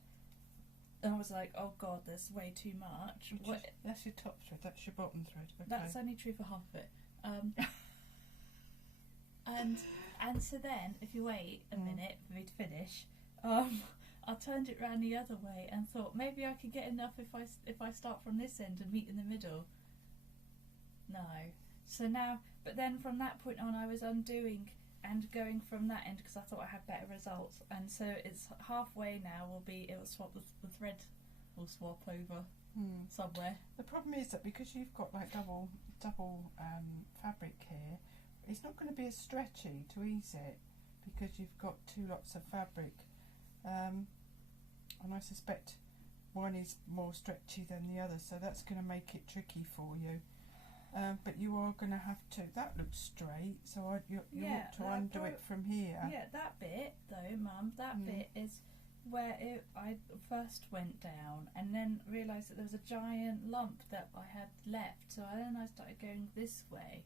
I was like, "Oh God, there's way too much." That's your top thread. That's your bottom thread. Okay. That's only true for half of it. And so then, if you wait a minute for me to finish, I turned it round the other way and thought maybe I could get enough if I start from this end and meet in the middle. No. So now, but then from that point on, I was undoing and going from that end because I thought I had better results. And so it's halfway now. It'll swap the thread will swap over somewhere. The problem is that because you've got like double fabric here, it's not going to be as stretchy to ease it because you've got two lots of fabric, and I suspect one is more stretchy than the other, so that's going to make it tricky for you. But you are going to have to. That looks straight, so you ought to undo it from here. Yeah, that bit though, Mum, that bit is where I first went down and then realised that there was a giant lump that I had left. So then I started going this way,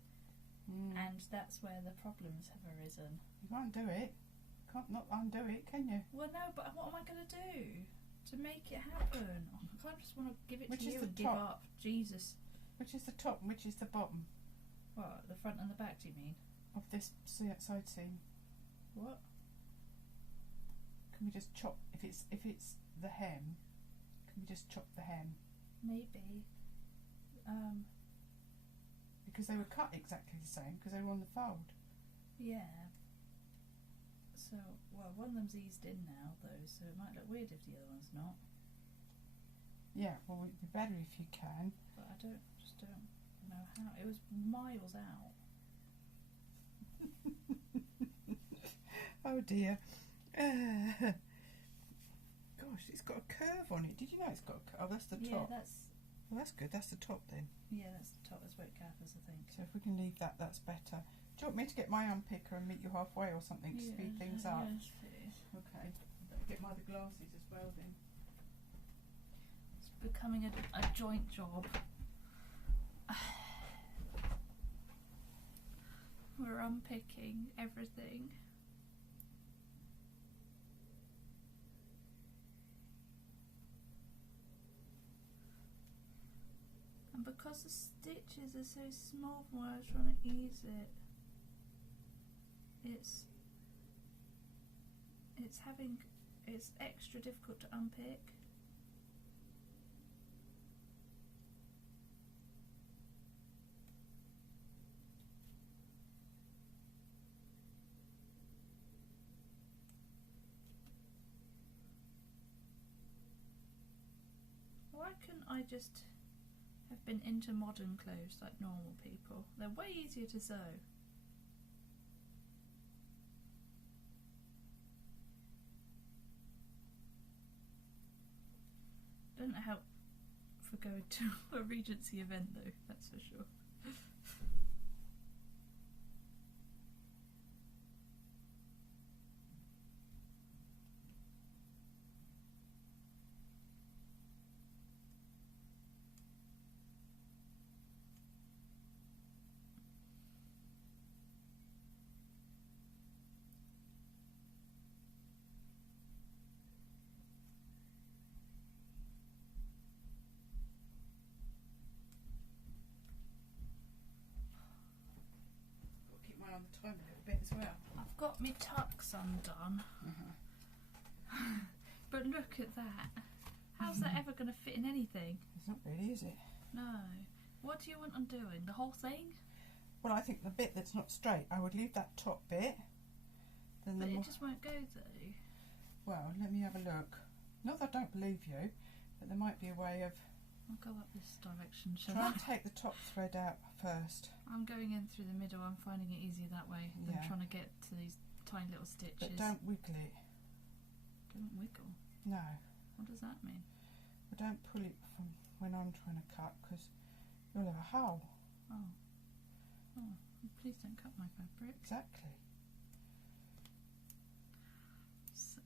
and that's where the problems have arisen. You can't do it. Can't not undo it, can you? Well, no, but what am I going to do to make it happen? I can't just want to give it Which to is you the and give top? up. Jesus. Which is the top and which is the bottom What, the front and the back, do you mean? of this side seam? What? Can we just chop if it's the hem? Can we just chop the hem? Maybe. Because they were cut exactly the same because they were on the fold. Yeah. So, well, one of them's eased in now, though, so it might look weird if the other one's not. Yeah, well, it'd be better if you can. But I just don't know how. It was miles out. Oh dear. Gosh, it's got a curve on it. Did you know it's got a curve? Oh, that's the Yeah, top. Well, that's good. That's the top then. that's the top. That's where it gathers, I think. So if we can leave that, that's better. Do you want me to get my unpicker and meet you halfway or something to speed things up? Yes, please. Okay. Better get my other glasses as well then. It's becoming a joint job. We're unpicking everything. And because the stitches are so small from where I was trying to ease it, it's extra difficult to unpick. Why couldn't I just have been into modern clothes like normal people? They're way easier to sew. Doesn't help for going to a Regency event though, that's for sure. the time a little bit as well. I've got my tucks undone. But look at that. How's that ever going to fit in anything? It's not really, is it? No. What do you want undoing? The whole thing? Well, I think the bit that's not straight, I would leave that top bit. Then But it just won't go though. Well, let me have a look. Not that I don't believe you, but there might be a way of... I'll go up this direction, shall Try I? and take the top thread out first. I'm going in through the middle. I'm finding it easier that way than Yeah. trying to get to these tiny little stitches. But don't wiggle it. Don't wiggle. No. What does that mean? But don't pull it from when I'm trying to cut, because you'll have a hole. Oh. Oh. Please don't cut my fabric. Exactly.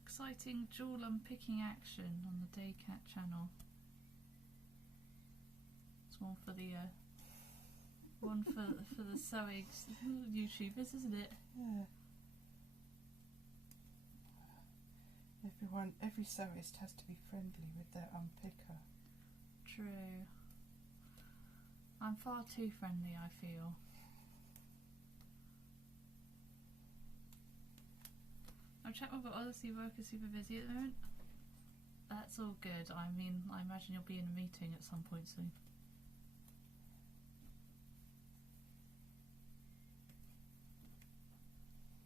Exciting jewel unpicking action on the DayKat channel. It's one for the for the sewing YouTubers, isn't it? Yeah. Every sewist has to be friendly with their unpicker. True. I'm far too friendly, I feel. I've checked with other workers super busy at the moment. That's all good. I mean, I imagine you'll be in a meeting at some point soon.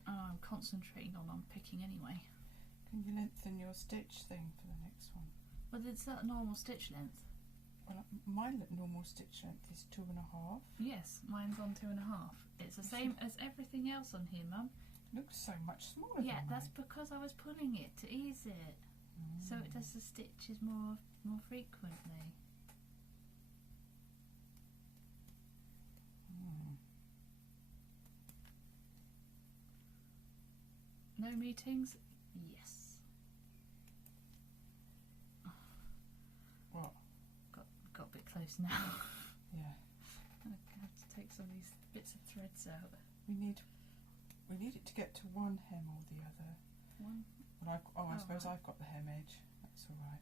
Oh, I'm concentrating on unpicking anyway. Can you lengthen your stitch thing for the next one? But it's that normal stitch length. Well, my normal stitch length is 2.5. Yes, mine's on 2.5. It's the same as everything else on here, Mum. It looks so much smaller Yeah, than that's mine. because I was pulling it to ease it, so it does the stitches more frequently. No meetings? Yes. What? Got a bit close now. Yeah. I have to take some of these bits of threads out. We need it to get to one hem or the other. One. Well, I suppose right. I've got the hem edge. That's all right.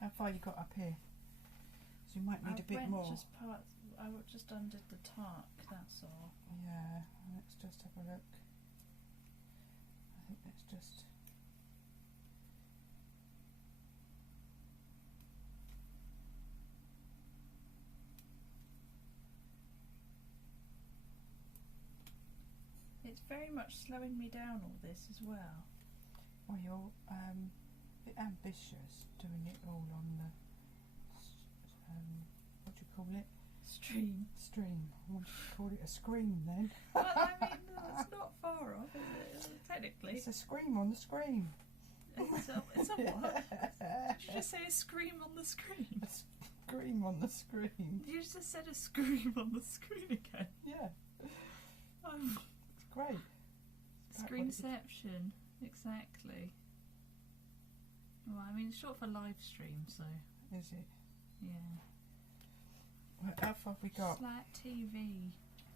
How far you got up here? So you might need a bit more. I just undid the tuck, that's all. Yeah, let's just have a look. I think let's just... It's very much slowing me down, all this as well. Well, you're a bit ambitious doing it all on the... what do you call it? Stream. Stream. I wanted to call it a scream then. Well, I mean, it's not far off, is it? Technically. It's a scream on the screen. It's a what? Did you just say a scream on the screen? A scream on the screen. You just said a scream on the screen again. Yeah. It's great. Screenception. Exactly. Well, I mean, it's short for live stream, so... Is it? Yeah. Right, how far have we got? Flat TV.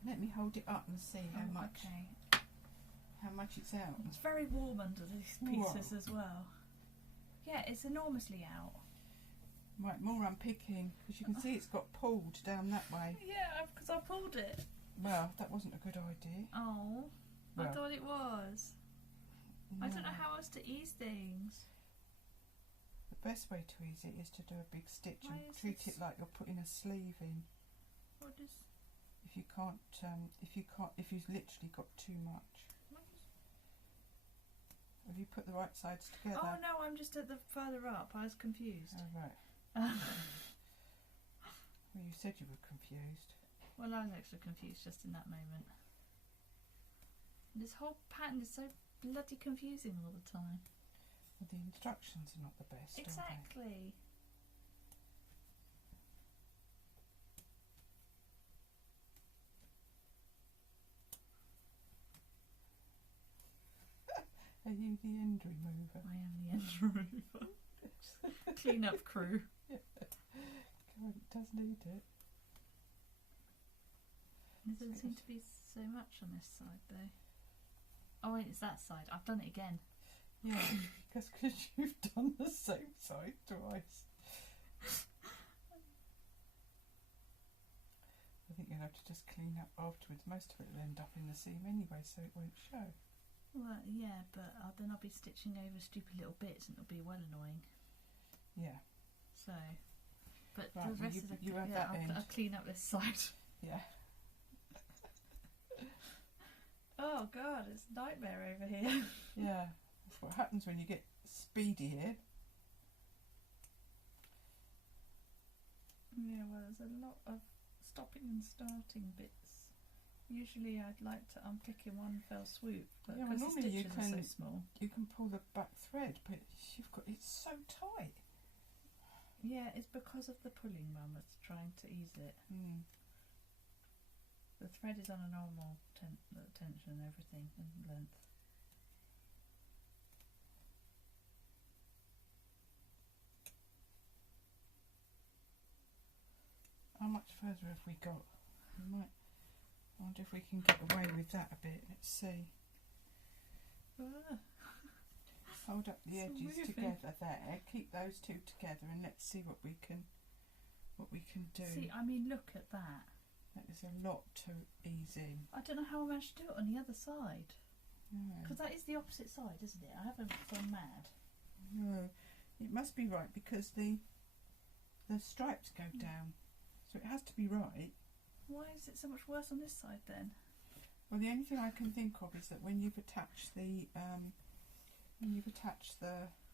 Let me hold it up and see how much. Okay. How much it's out. It's very warm under these pieces as well. Yeah, it's enormously out. Right, more unpicking, because you can see it's got pulled down that way. Yeah, because I pulled it. Well, that wasn't a good idea. Oh, I Well, thought it was. no. I don't know how else to ease things. The best way to ease it is to do a big stitch Why and is treat this- it like you're putting a sleeve in. What is... If you've literally got too much. What is... Have you put the right sides together? Oh no, I'm just at the further up. I was confused. Oh, right. Well, you said you were confused. Well, I was actually confused just in that moment. This whole pattern is so bloody confusing all the time. Well, the instructions are not the best, are Exactly. they? Are you the end remover? I am the end remover. Clean up crew. God, it does need it. There doesn't seem to be so much on this side though. Oh wait, it's that side. I've done it again. Yeah, because you've done the same side twice. I think you'll have to just clean up afterwards. Most of it will end up in the seam anyway, so it won't show. Well, yeah, but then I'll be stitching over stupid little bits and it'll be well annoying. Yeah. So, but Right, the rest of the have that end. I'll clean up this side. Yeah. Oh God, it's a nightmare over here. Yeah, that's what happens when you get speedy here. Yeah, well, there's a lot of stopping and starting bits. Usually I'd like to unpick in one fell swoop, but Yeah, because normally the you stitches are can- so small. You can pull the back thread, but it's so tight. Yeah, it's because of the pulling mum that's trying to ease it. Mm. The thread is on a normal tension and everything and length. How much further have we got? We might wonder if we can get away with that a bit. Let's see. Hold up the It's edges moving. together there. Keep those two together, and let's see what we can do. See, I mean, look at that. That is a lot to ease in. I don't know how I managed to do it on the other side. No, Because that is the opposite side, isn't it? I haven't gone mad. no, it must be right because the stripes go down, so it has to be right. Why is it so much worse on this side then? Well, the only thing I can think of is that when you've attached the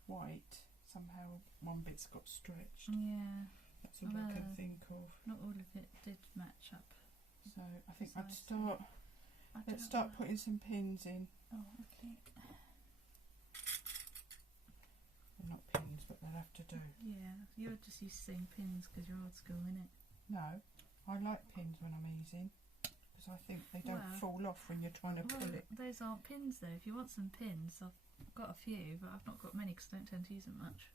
white, somehow one bit's got stretched. Yeah, That's all I can think of. not all of it did match up. So I think So I'd I start. I Let's don't start know. putting some pins in. Oh, okay. Well, not pins, but they'll have to do. Yeah, you're just used to saying pins because you're old school, innit? No, I like pins when I'm easing because I think they don't Well- fall off when you're trying to pull Well, it. those aren't pins though. If you want some pins, I've got a few, but I've not got many because I don't tend to use them much.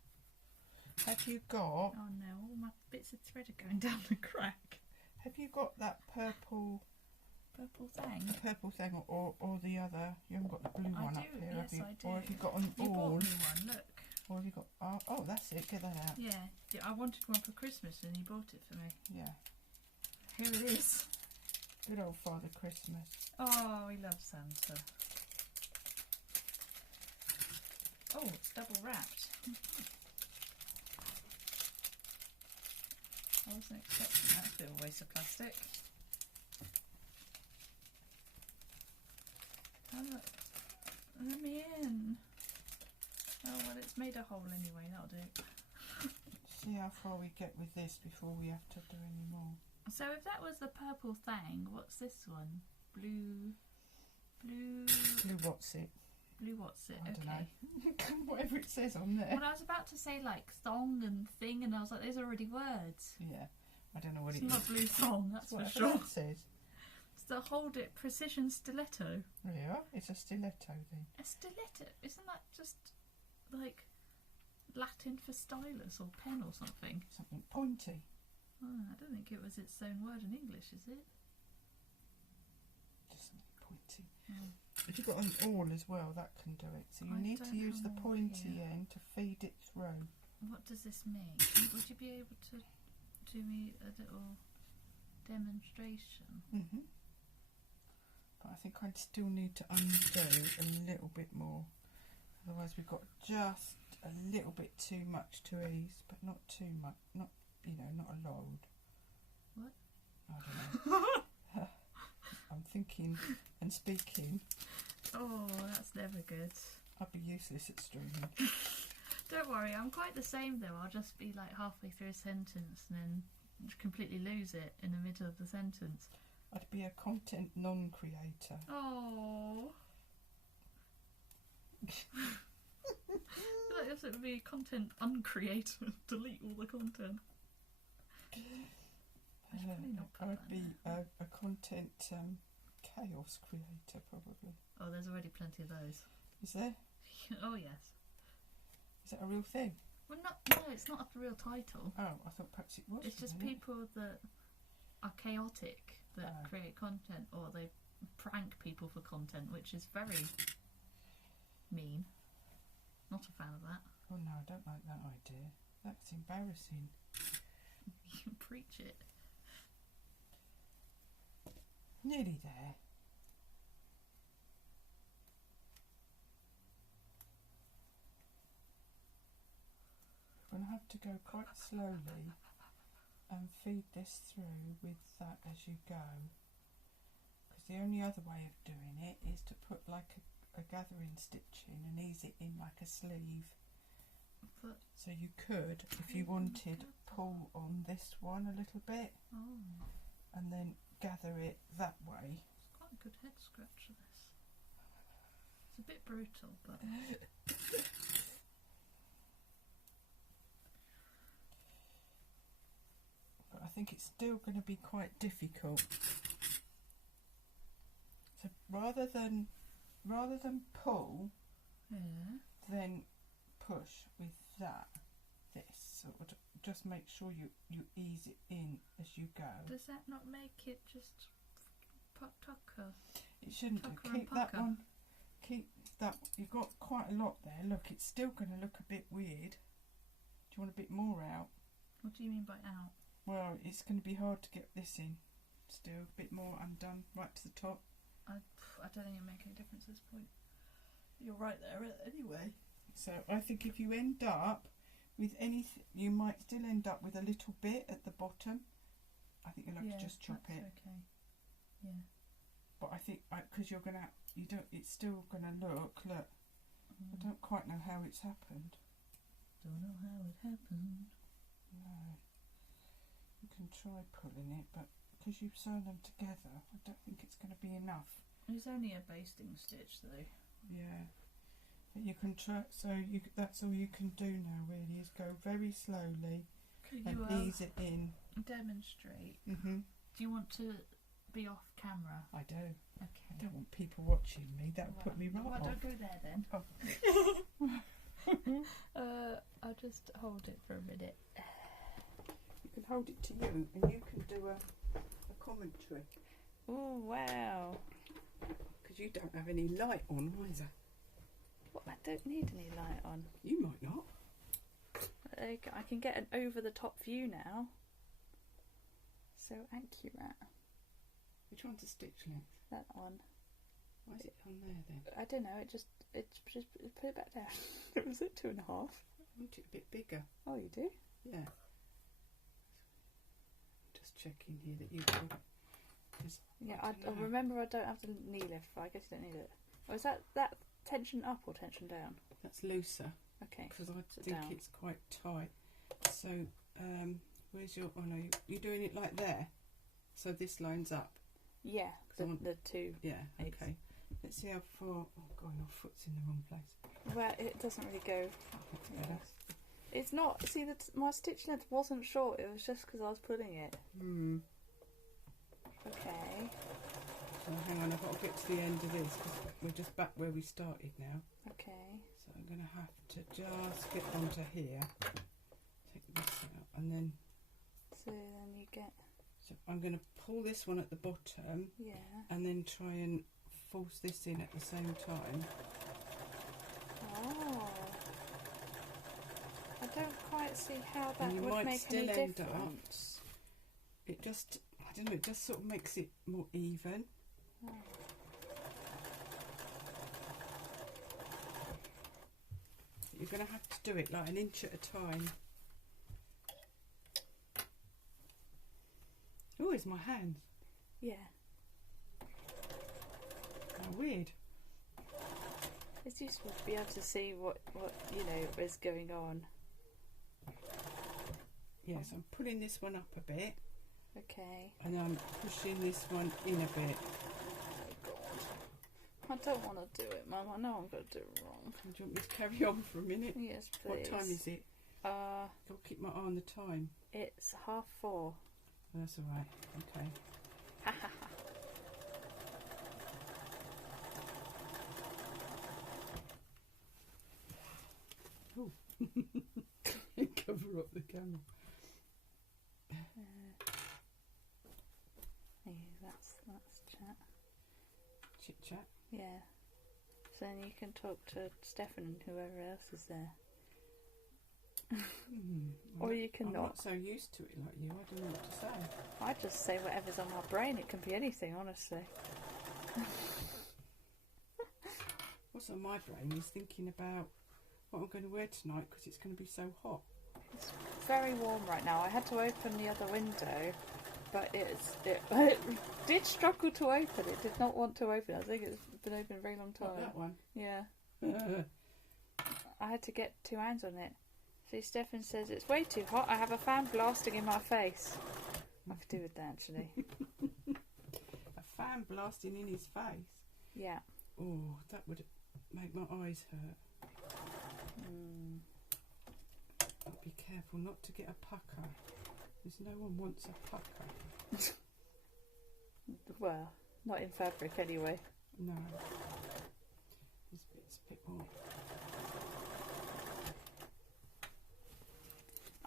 Have you got? Oh no, all my bits of thread are going down the crack. Have you got that purple Purple thing. or the other? You haven't got the blue I one do, up here, yes, have you? I do. Or have you got an You all? bought me one, look. Or have you got? Oh, that's it. Get that out. Yeah, I wanted one for Christmas and you bought it for me. Yeah. Here it is. Good old Father Christmas. Oh, we love Santa. Oh, it's double wrapped. I wasn't expecting that. It's a bit of a waste of plastic. Oh, look. Let me in. Oh, well, it's made a hole anyway. That'll do. See how far we get with this before we have to do any more. So if that was the purple thing, what's this one? Blue, What's it? blue what's it? I don't Okay. know. Whatever it says on there. Well, I was about to say like thong and thing, and I was like, those are already words. Yeah. I don't know what It's it is. not blue thong, that's for Whatever sure. that says. It's the Hold It Precision Stiletto. Yeah, it's a stiletto then. A stiletto? Isn't that just like Latin for stylus or pen or something? Something pointy. Oh, I don't think it was its own word in English, is it? Just something pointy. Oh. If you've got an awl as well, that can do it. So you I need to don't use the have awl pointy here. end to feed it through. What does this mean? Would you be able to do me a little demonstration? Mm-hmm. But I think I'd still need to undo a little bit more. Otherwise we've got just a little bit too much to ease, but not too much. Not, not a load. What? I don't know. I'm thinking and speaking. Oh, that's never good. I'd be useless at streaming. Don't worry, I'm quite the same though. I'll just be like halfway through a sentence and then completely lose it in the middle of the sentence. I'd be a content non-creator. Oh. That also would be content uncreator. Delete all the content. I should probably not put I'd that be there. a content chaos creator, probably. Oh, there's already plenty of those. Is there? Oh yes. Is that a real thing? Well, no, it's not a real title. Oh, I thought perhaps it was. It's just wasn't it? people that are chaotic that Oh. create content, or they prank people for content, which is very mean. Not a fan of that. Oh no, I don't like that idea. That's embarrassing. You can preach it. Nearly there. You're going to have to go quite slowly and feed this through with that as you go. Because the only other way of doing it is to put like a gathering stitch in and ease it in like a sleeve. But so you could, if you wanted, pull on this one a little bit and then gather it that way. It's quite a good head scratcher, this. It's a bit brutal, but... but I think it's still going to be quite difficult. So rather than pull, then push with this. So just make sure you ease it in as you go. Does that not make it just tucker? It shouldn't do. Tucker Keep and that pucker. one. Keep that. You've got quite a lot there. Look, it's still going to look a bit weird. Do you want a bit more out? What do you mean by out? Well, it's going to be hard to get this in. Still a bit more undone right to the top. I don't think it'll make any difference at this point. You're right there anyway. So I think if you end up with anything, you might still end up with a little bit at the bottom. I think you'll have to just chop it. Okay. Yeah. But I think because you're gonna, it's still gonna look. I don't quite know how it's happened. Don't know how it happened. No. You can try pulling it, but because you've sewn them together, I don't think it's going to be enough. It's only a basting stitch, though. Yeah. But you can try. So that's all you can do now. Really, is go very slowly Could and you ease it in. demonstrate? Mhm. Do you want to be off camera? I do. I Okay. don't want people watching me. That would put me right Well, off. don't go there then. Oh. I'll just hold it for a minute. You can hold it to you, and you can do a commentary. Oh wow! Because you don't have any light on either. Well, I don't need any light on. You might not. I can get an over-the-top view now. So accurate. Which one's a stitch length? That one. Why is it on there then? I don't know. It just put it back down. Was it 2.5? I want it a bit bigger. Oh, you do? Yeah. Just checking here that you've got it. Yeah, I I don't know. remember I don't have the knee lift, but I guess you don't need it. Oh, is that tension up or tension down? That's looser. Okay. Because I Sit think down. it's quite tight. So, where's your... Oh no, you're doing it like there. So this lines up. Yeah, the two. Yeah, Eighths. okay. Let's see how far... Oh god, your foot's in the wrong place. Well, it doesn't really go. That's Yeah. better. It's not. See, my stitch length wasn't short. It was just because I was pulling it. Okay. So hang on, I've got to get to the end of this because we're just back where we started now. Okay. So I'm going to have to just get onto here, take this out, and then... So then you get... So I'm going to pull this one at the bottom, Yeah. and then try and force this in at the same time. Oh. I don't quite see how that And you would might make still any end difference. It just, I don't know, it just sort of makes it more even. Oh. You're going to have to do it like 1 inch at a time. Oh, it's my hands. Yeah. How weird. It's useful to be able to see what you know is going on. Yes, I'm pulling this one up a bit, Okay. and I'm pushing this one in a bit. I don't want to do it, Mum. I know I'm going to do it wrong. Do you want me to carry on for a minute? Yes, please. What time is it? I'll keep my eye on the time. It's 4:30. Oh, that's all right. Okay. Oh. Cover up the camera. Yeah, that's chat. Chit chat. Yeah. So then you can talk to Steffan and whoever else is there. Or you can I'm not. not so used to it like you. I don't know what to say. I just say whatever's on my brain. It can be anything, honestly. What's on my brain is thinking about what I'm going to wear tonight because it's going to be so hot. It's very warm right now. I had to open the other window, but it did struggle to open. It did not want to open. I think it's been open a very long time. What, that one? Yeah. I had to get 2 hands on it. See, Steffan says it's way too hot. I have a fan blasting in my face. I could do with that, actually. A fan blasting in his face? Yeah. Oh, that would make my eyes hurt. Be careful not to get a pucker, because no one wants a pucker. Well, not in fabric anyway. No. It's a bit more.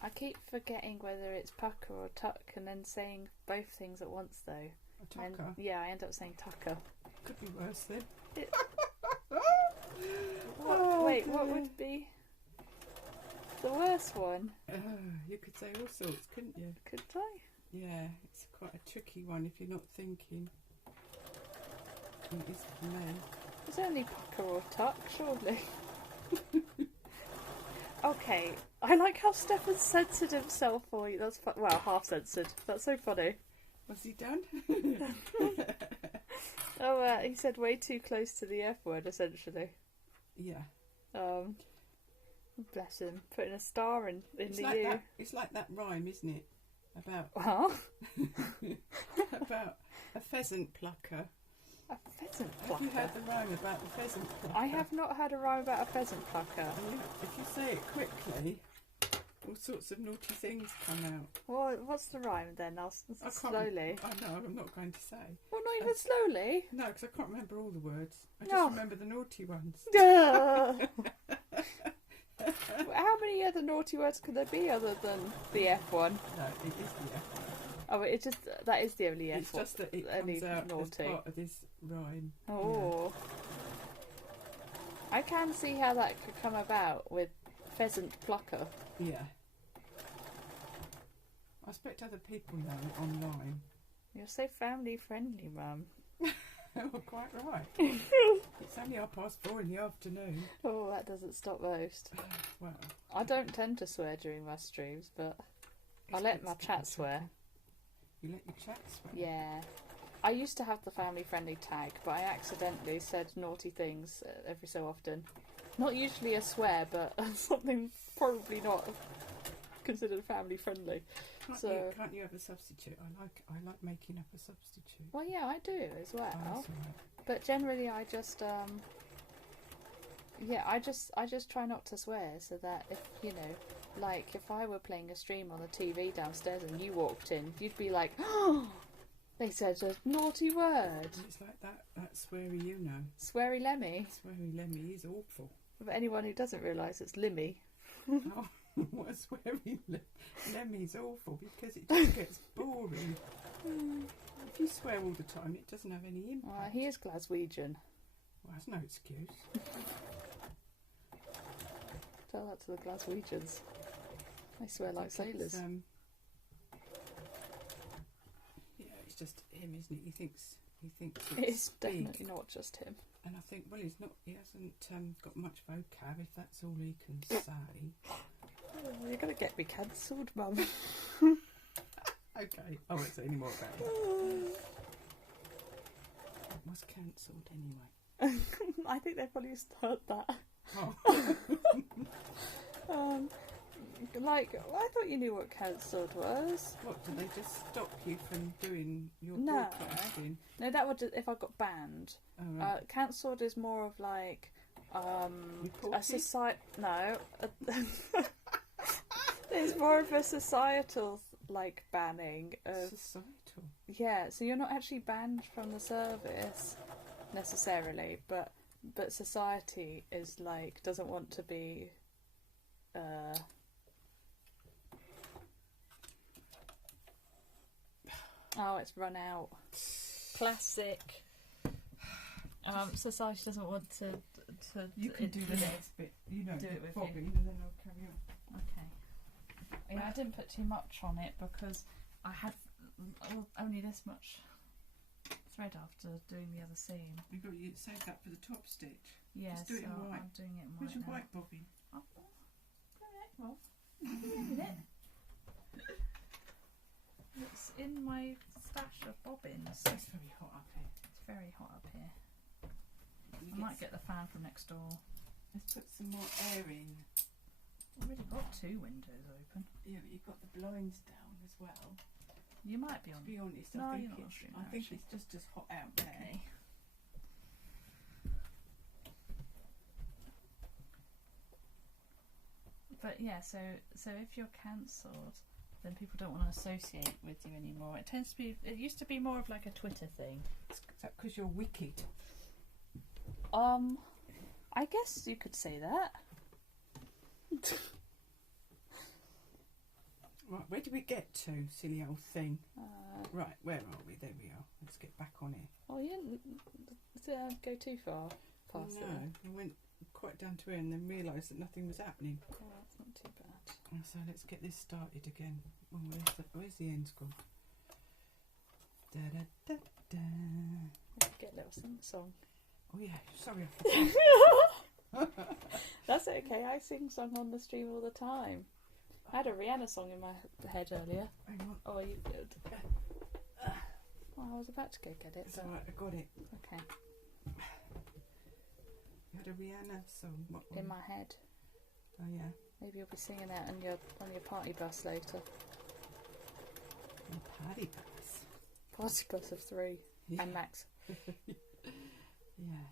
I keep forgetting whether it's pucker or tuck and then saying both things at once though. A tucker? Yeah, I end up saying tucker. Could be worse then. Wait, what would be the worst one? You could say all sorts, couldn't you? Could I? Yeah, it's quite a tricky one if you're not thinking. It is for me. It's only pucker or tuck, surely. Okay, I like how Steffan censored himself for you. That's well, half censored. That's so funny. What's he done? He said way too close to the F word, essentially. Yeah. Bless him, putting a star in It's the like U. it's like that rhyme, isn't it? About about a pheasant plucker. A pheasant Have plucker. you heard the rhyme about the pheasant plucker? I have not heard a rhyme about a pheasant plucker. If you say it quickly, all sorts of naughty things come out. Well, what's the rhyme then? Slowly. I know, I'm not going to say. Well, not even slowly. No, because I can't remember all the words. I just remember the naughty ones. How many other naughty words could there be other than the F one? No, it is the F one. Oh, it just that is the only F It's one. just that it comes out as part of this rhyme. Oh. Yeah. I can see how that could come about with pheasant plucker. Yeah. I expect other people know it online. You're so family friendly, Mum. Oh, quite right. It's only 4:30 in the afternoon. Oh, that doesn't stop most. Well, I don't tend to swear during my streams, but I let my chat swear. You let your chat swear? Yeah. I used to have the family friendly tag, but I accidentally said naughty things every so often. Not usually a swear, but something probably not considered family friendly. Can't you have a substitute? I like making up a substitute. Well, yeah, I do as well. Oh, that's all right. But generally, I just I just try not to swear, so that if like if I were playing a stream on the TV downstairs and you walked in, you'd be like, oh, they said a naughty word. It's like that sweary, Sweary Lemmy. Sweary Lemmy is awful. For anyone who doesn't realise, it's Limmy. Oh, what a sweary Lemmy's awful because it just gets boring. If you swear all the time, it doesn't have any impact. He is Glaswegian. Well, that's no excuse. Tell that to the Glaswegians. They swear like sailors. Yeah, it's just him, isn't it? He thinks It's big. definitely not just him. And I think, well, he hasn't got much vocab, if that's all he can say. Oh, you're going to get me cancelled, Mum. Okay, I won't say any more about it. It was cancelled anyway. I think they've probably heard that. Oh. I thought you knew what cancelled was. What, do they just stop you from doing your No. broadcasting? No, that would if I got banned. Oh, right. Cancelled is more of like a Reported? society. No, it's more of a societal like banning of. Societal? Yeah, so you're not actually banned from the service necessarily, but society is like doesn't want to be. Oh, it's run out. Classic. Society doesn't want to You can do the next bit, you know, do it with bobbing, you. and then I'll carry on. Okay. Yeah, I didn't put too much on it because I had only this much thread after doing the other seam. You've got to save that for the top stitch. Yeah, Just do it in white. I'm doing it in white. Where's your now. white bobbin? Well, give me a minute. It's in my stash of bobbins. It's very hot up here. It's very hot up here. I might get the fan from next door. Let's put some more air in. I've already got 2 windows open. Yeah, but you've got the blinds down as well. You might be on. To be honest, No, I you're think not it's streaming, I think actually. it's just as hot out there. Okay. But yeah, so if you're cancelled, then people don't want to associate with you anymore. It tends to be. It used to be more of like a Twitter thing. Is that because you're wicked? I guess you could say that. Right, where did we get to, silly old thing? Right, where are we? There we are. Let's get back on it. Oh, you didn't go too far past it. No, I went quite down to here and then realised that nothing was happening. Oh, that's not too bad. So let's get this started again. Oh, where's the end score? Da da da da. Let's get a little song. Oh yeah, sorry. That's okay. I sing song on the stream all the time. I had a Rihanna song in my head earlier. Hang on. Oh, are you good? Oh, I was about to go get it. It's alright, I got it. Okay. You had a Rihanna song. What one? In my head. Oh yeah. Maybe you'll be singing that on your party bus later. A party bus. Party bus of 3 Yeah. and Max. Yeah.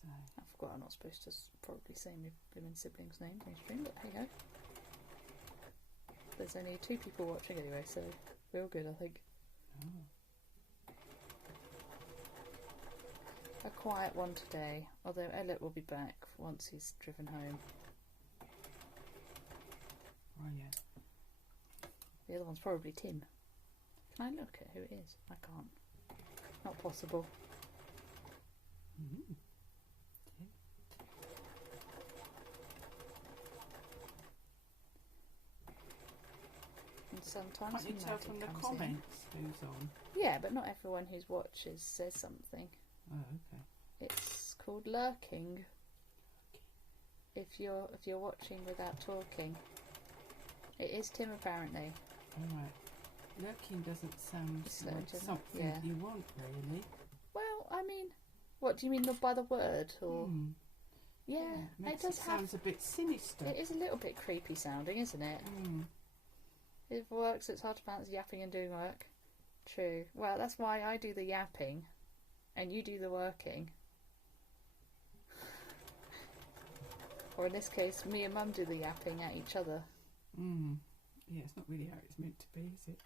So. I forgot I'm not supposed to probably say my blooming siblings' names on stream, but hey ho. There's only 2 people watching anyway, so we're all good, I think. Oh. A quiet one today, although Elliot will be back once he's driven home. Oh yeah. The other one's probably Tim. Can I look at who it is? I can't. Not possible. Mm-hmm. And sometimes Can't you tell Maddie from the comes comments who's on? in. Yeah, but not everyone who watches says something. Oh, okay. It's called lurking. If you're watching without talking. It is Tim apparently. Alright. Lurking doesn't sound It's like lurking, something yeah. you want, really. Well, I mean, what do you mean by the word? Or yeah, Makes it does have. sounds a bit sinister. It is a little bit creepy sounding, isn't it? It works. It's hard to balance yapping and doing work. True. Well, that's why I do the yapping, and you do the working. Or in this case, me and Mum do the yapping at each other. Yeah, it's not really how it's meant to be, is it?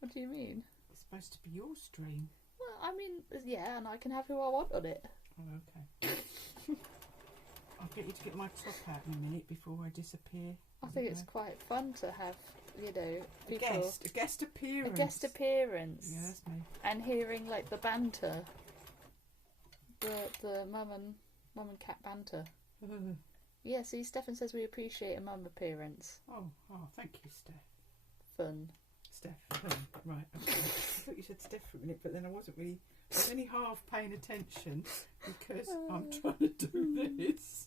What do you mean? It's supposed to be your stream. Well, I mean, yeah, and I can have who I want on it. Oh, okay. I'll get you to get my top out in a minute before I disappear. I think it's quite fun to have, you know, people. A guest appearance. A guest appearance. Yeah, that's me. And hearing like the banter. The mum and cat banter. Yeah, see, Steffan says we appreciate a mum appearance. Oh, thank you, Steph. Fun. Steph. Right. Okay. I thought you said Steph for a minute, but then I wasn't really. I was only half paying attention because I'm trying to do this.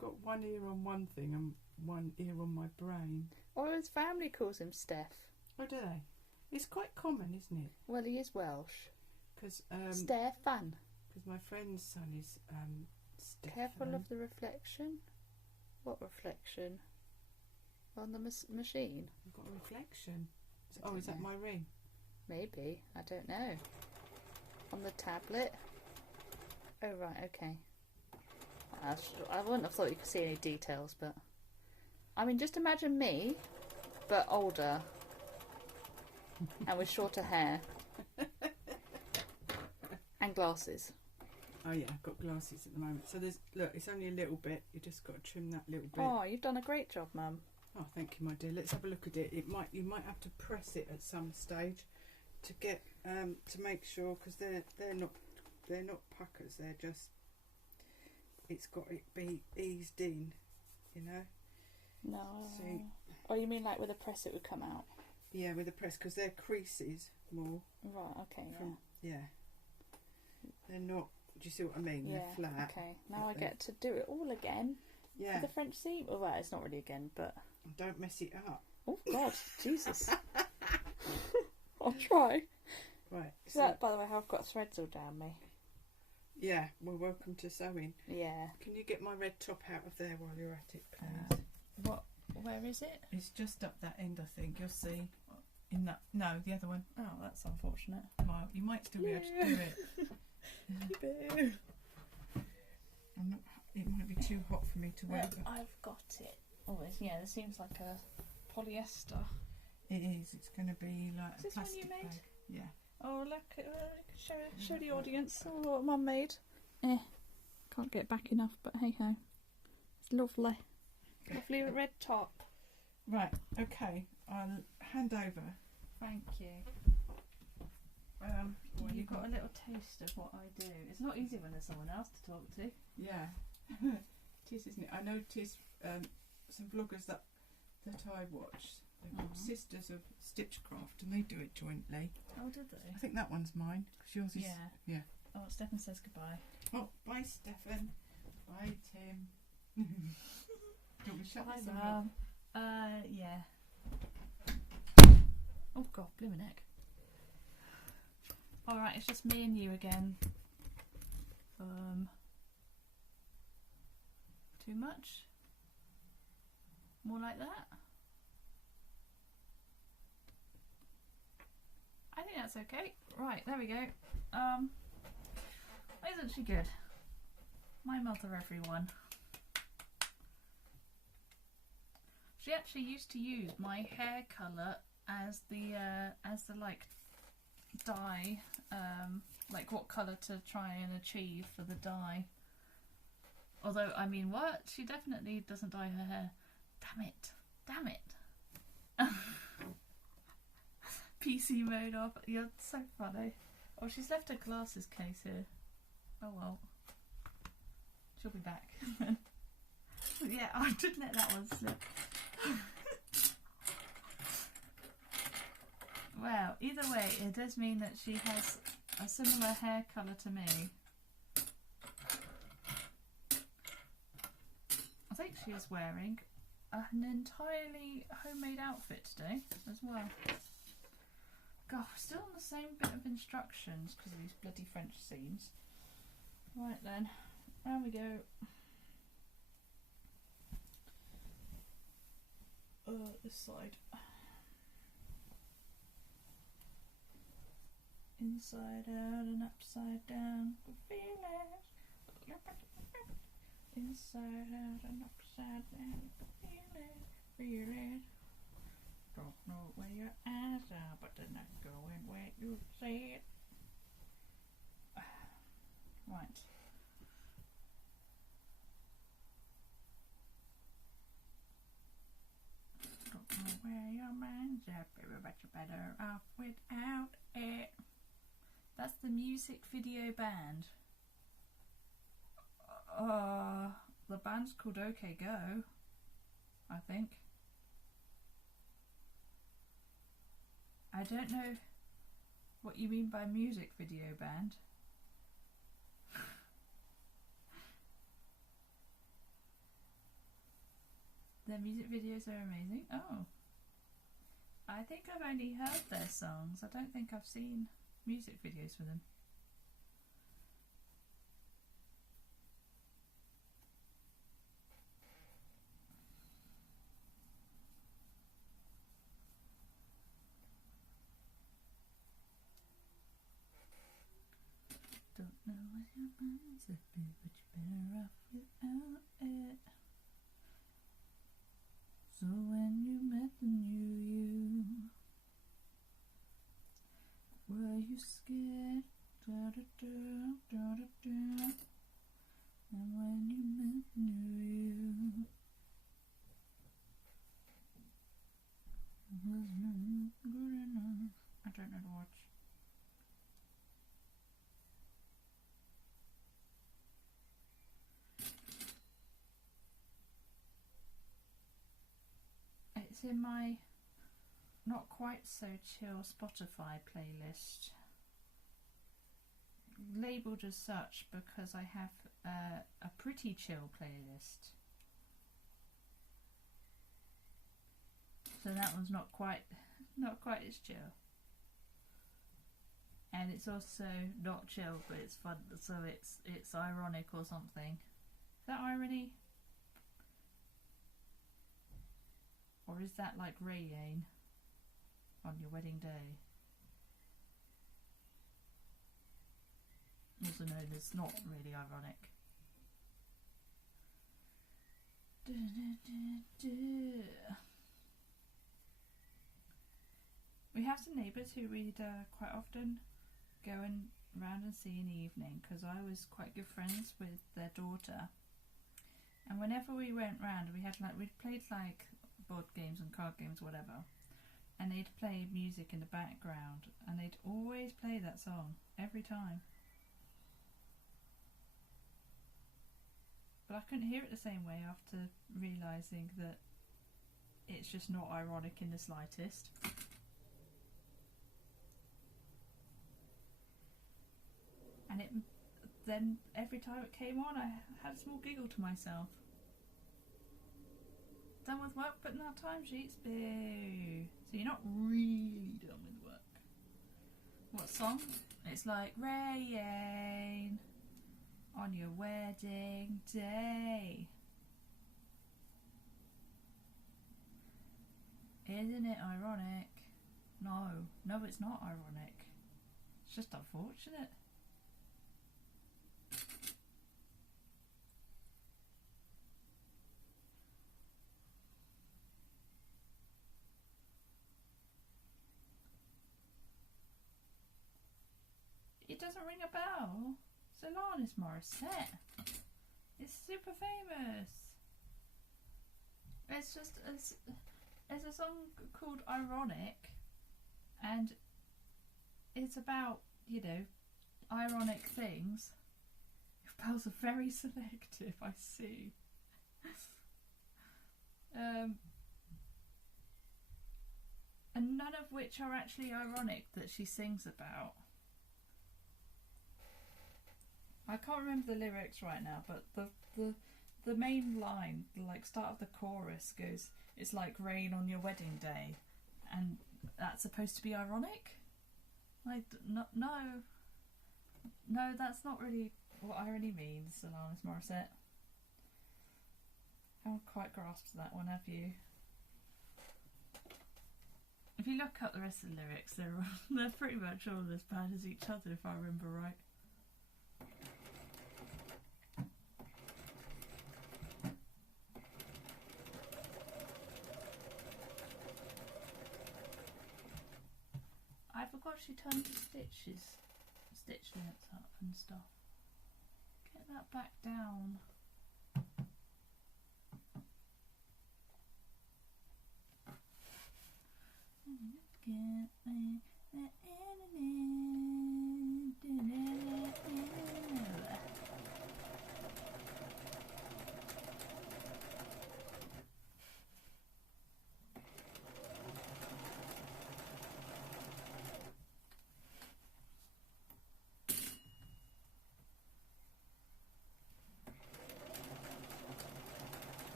Got one ear on one thing and one ear on my brain. Or his family calls him Steph. Oh, do they? It's quite common, isn't it? Well, he is Welsh. Because Steffan. my friend's son is Steffan. Careful of the reflection. What reflection? On the machine? I've got a reflection. Oh, is that my ring? Maybe. I don't know. On the tablet? Oh, right, okay. I wouldn't have thought you could see any details, but... I mean, just imagine me, but older. And with shorter hair. And glasses. Oh yeah, I've got glasses at the moment. So look, it's only a little bit. You just got to trim that little bit. Oh, you've done a great job, Mum. Oh, thank you, my dear. Let's have a look at it. You might have to press it at some stage to get to make sure, because they're not puckers. They're just it's got it be eased in, you know. No. See? Oh, you mean like with a press it would come out? Yeah, with the press, because they're creases more. Right, okay, From, yeah. They're not, do you see what I mean? yeah. They're flat. Okay, now I get to do it all again. Yeah. With the French seam. Oh, well, it's not really again, but... Don't mess it up. Oh, God, Jesus. I'll try. Right. So that, by the way, how I've got threads all down me. Yeah, well, welcome to sewing. Yeah. Can you get my red top out of there while you're at it, please? What? Where is it? It's just up that end, I think. You'll see. In that, no, the other one. Oh, that's unfortunate. Well, you might still be able to do it. I'm not, it might be too hot for me to wear. But I've got it. Oh, yeah, this seems like a polyester. It is. It's going to be like Is a this one plastic you made? bag. Yeah. Oh, look, show the audience what Mum made. Can't get back enough, but hey ho. It's lovely. Lovely red top. Right, okay. I'll hand over. Thank you. You've got a little taste of what I do. It's not easy when there's someone else to talk to. Yeah. It is, isn't it? I noticed some vloggers that I watch. They're called Sisters of Stitchcraft, and they do it jointly. Oh, did they? I think that one's mine, because yours is... Yeah. Yeah. Oh, Steffan says goodbye. Oh, bye, Steffan. Bye, Tim. Do you want me to shut this off? Yeah. Oh, God, blimey neck. Alright, it's just me and you again. Too much? More like that? I think that's okay. Right, there we go. Isn't she good? My mother, everyone. She actually used to use my hair colour as the like dye, like what colour to try and achieve for the dye. Although, I mean, what? She definitely doesn't dye her hair. Damn it. Damn it. PC mode off. You're so funny. Oh, she's left her glasses case here. Oh well. She'll be back. Yeah, I did let that one slip. Well, either way, it does mean that she has a similar hair colour to me. I think she is wearing an entirely homemade outfit today as well. God, we're still on the same bit of instructions because of these bloody French seams. Right then, there we go. This side. Inside out and upside down. Feel it. Inside out and upside down. Feel it. Feel it. Don't know where your eyes are, but they're not going where you see it. Right. Don't know where your mind's at, baby, but you're better off without it. That's the music video band. The band's called OK Go, I think. I don't know what you mean by music video band. Their music videos are amazing. Oh. I think I've only heard their songs. I don't think I've seen music videos for them. Don't know what your mind's at, but you're better off without it. So when you met the new you, were you scared? Da da da da da da. And when you met the new you, wasn't good enough. I don't know to watch. It's in my not quite so chill Spotify playlist, labelled as such because I have a pretty chill playlist. So that one's not quite as chill. And it's also not chill, but it's fun, so it's ironic or something. Is that irony? Or is that like rain on your wedding day? Also known as not really ironic. We have some neighbours who we'd quite often go and round and see in the evening, because I was quite good friends with their daughter. And whenever we went round, we'd played like board games and card games, whatever, and they'd play music in the background, and they'd always play that song every time. But I couldn't hear it the same way after realising that it's just not ironic in the slightest. And then every time it came on, I had a small giggle to myself. Done with work, putting out timesheets? Boo! So you're not really done with work. What song? It's like rain on your wedding day. Isn't it ironic? No, it's not ironic. It's just unfortunate. It doesn't ring a bell. It's Alanis Morissette. It's super famous. It's just it's a song called Ironic, and it's about, you know, ironic things. Your bells are very selective, I see. And none of which are actually ironic that she sings about. I can't remember the lyrics right now, but the main line, the like start of the chorus goes, "It's like rain on your wedding day," and that's supposed to be ironic. Like no, that's not really what irony means, Alanis Morissette. Haven't quite grasped that one, have you? If you look up the rest of the lyrics, they're pretty much all as bad as each other, if I remember right. I forgot she turned the stitch lengths up and stuff. Get that back down.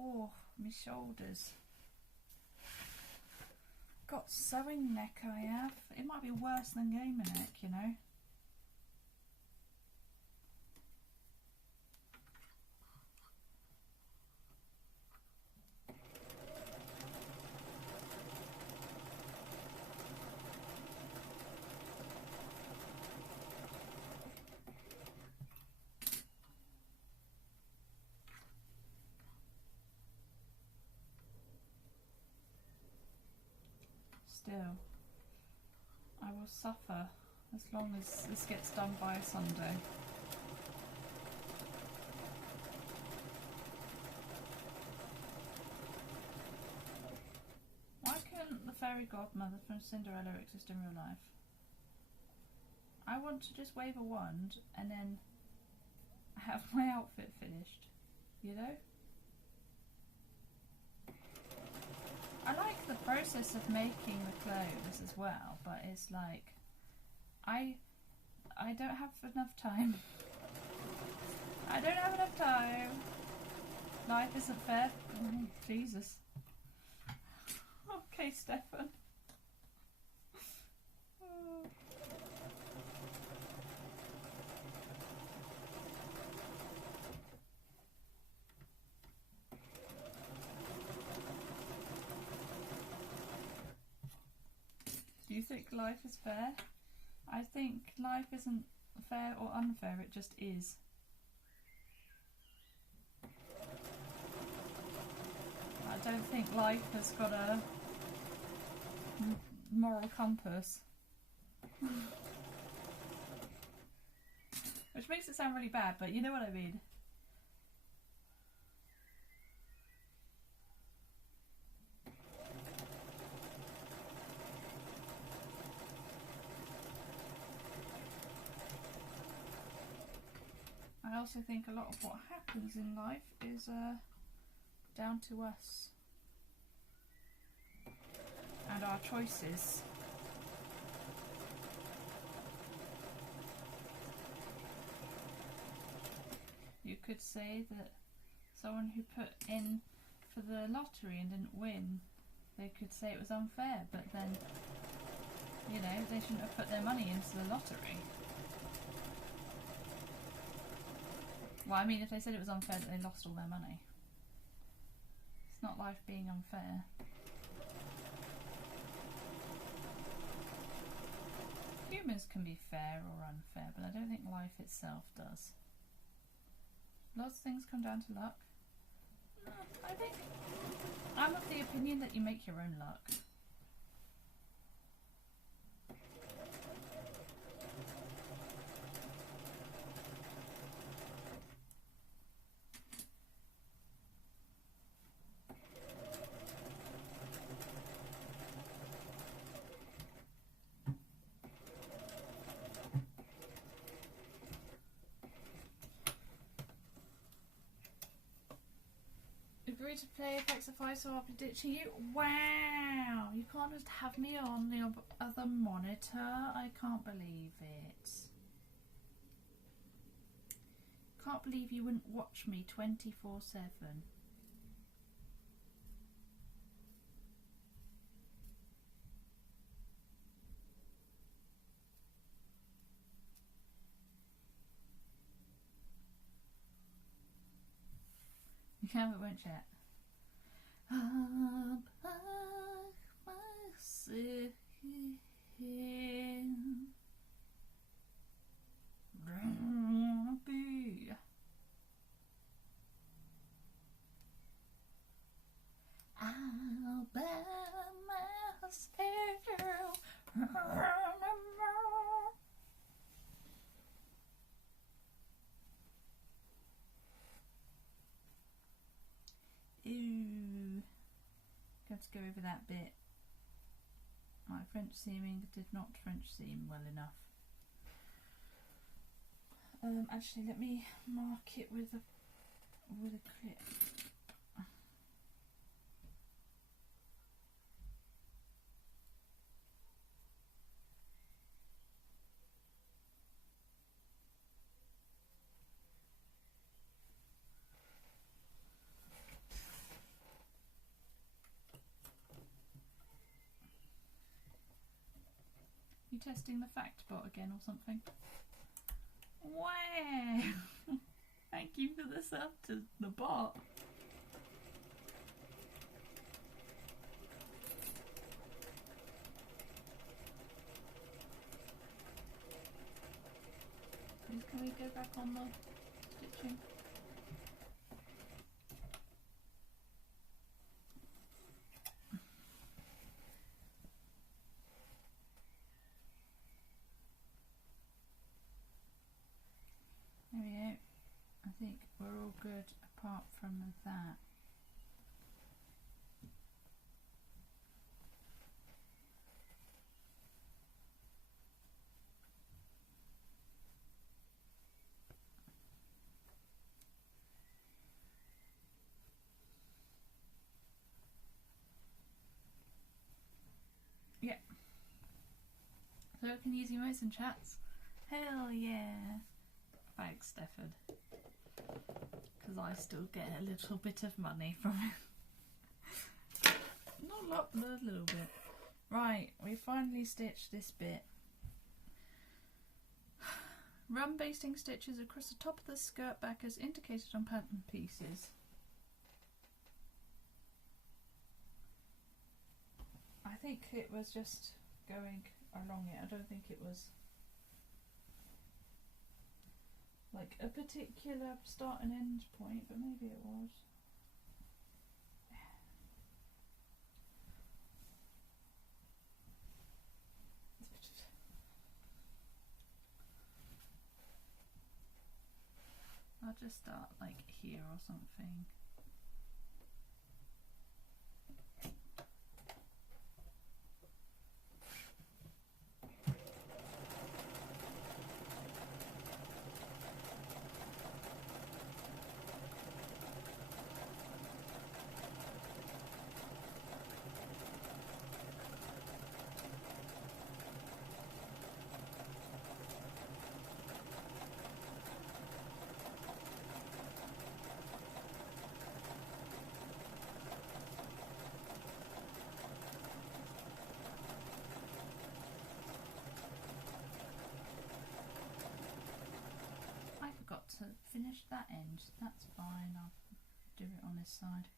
Oh, my shoulders. Got sewing neck I have. It might be worse than gamer neck, you know. still. I will suffer as long as this gets done by a Sunday. Why couldn't the fairy godmother from Cinderella exist in real life? I want to just wave a wand and then have my outfit finished, you know? I like the process of making the clothes as well, but it's like I don't have enough time. I don't have enough time. Life isn't fair. Oh, Jesus. Okay, Steffan. Oh. Do you think life is fair? I think life isn't fair or unfair, it just is. I don't think life has got a moral compass. Which makes it sound really bad, but you know what I mean. I also think a lot of what happens in life is down to us and our choices. You could say that someone who put in for the lottery and didn't win, they could say it was unfair, but then, you know, they shouldn't have put their money into the lottery. Well, I mean, if they said it was unfair that they lost all their money. It's not life being unfair. Humans can be fair or unfair, but I don't think life itself does. Lots of things come down to luck. No, I think I'm of the opinion that you make your own luck. Agree to play Pexify, so I'll be ditching you. Wow! You can't just have me on the other monitor. I can't believe it. Can't believe you wouldn't watch me 24/7. You can, but won't chat. I'll buy myself. Ooh, got to go over that bit. My French seaming did not French seam well enough. Actually, let me mark it with a clip. You testing the fact bot again or something? Wow! Thank you for the sub to the bot. Please, can we go back on the stitching? all good apart from that. Yeah. So I can use emotes and chats? Hell yeah. Thanks, Steffan. Because I still get a little bit of money from it. Not a lot, but a little bit. Right, we finally stitched this bit. Run basting stitches across the top of the skirt back as indicated on pattern pieces. I think it was just going along it. I don't think it was like a particular start and end point, but maybe it was. I'll just start like here or something. To finish that end, that's fine, I'll do it on this side.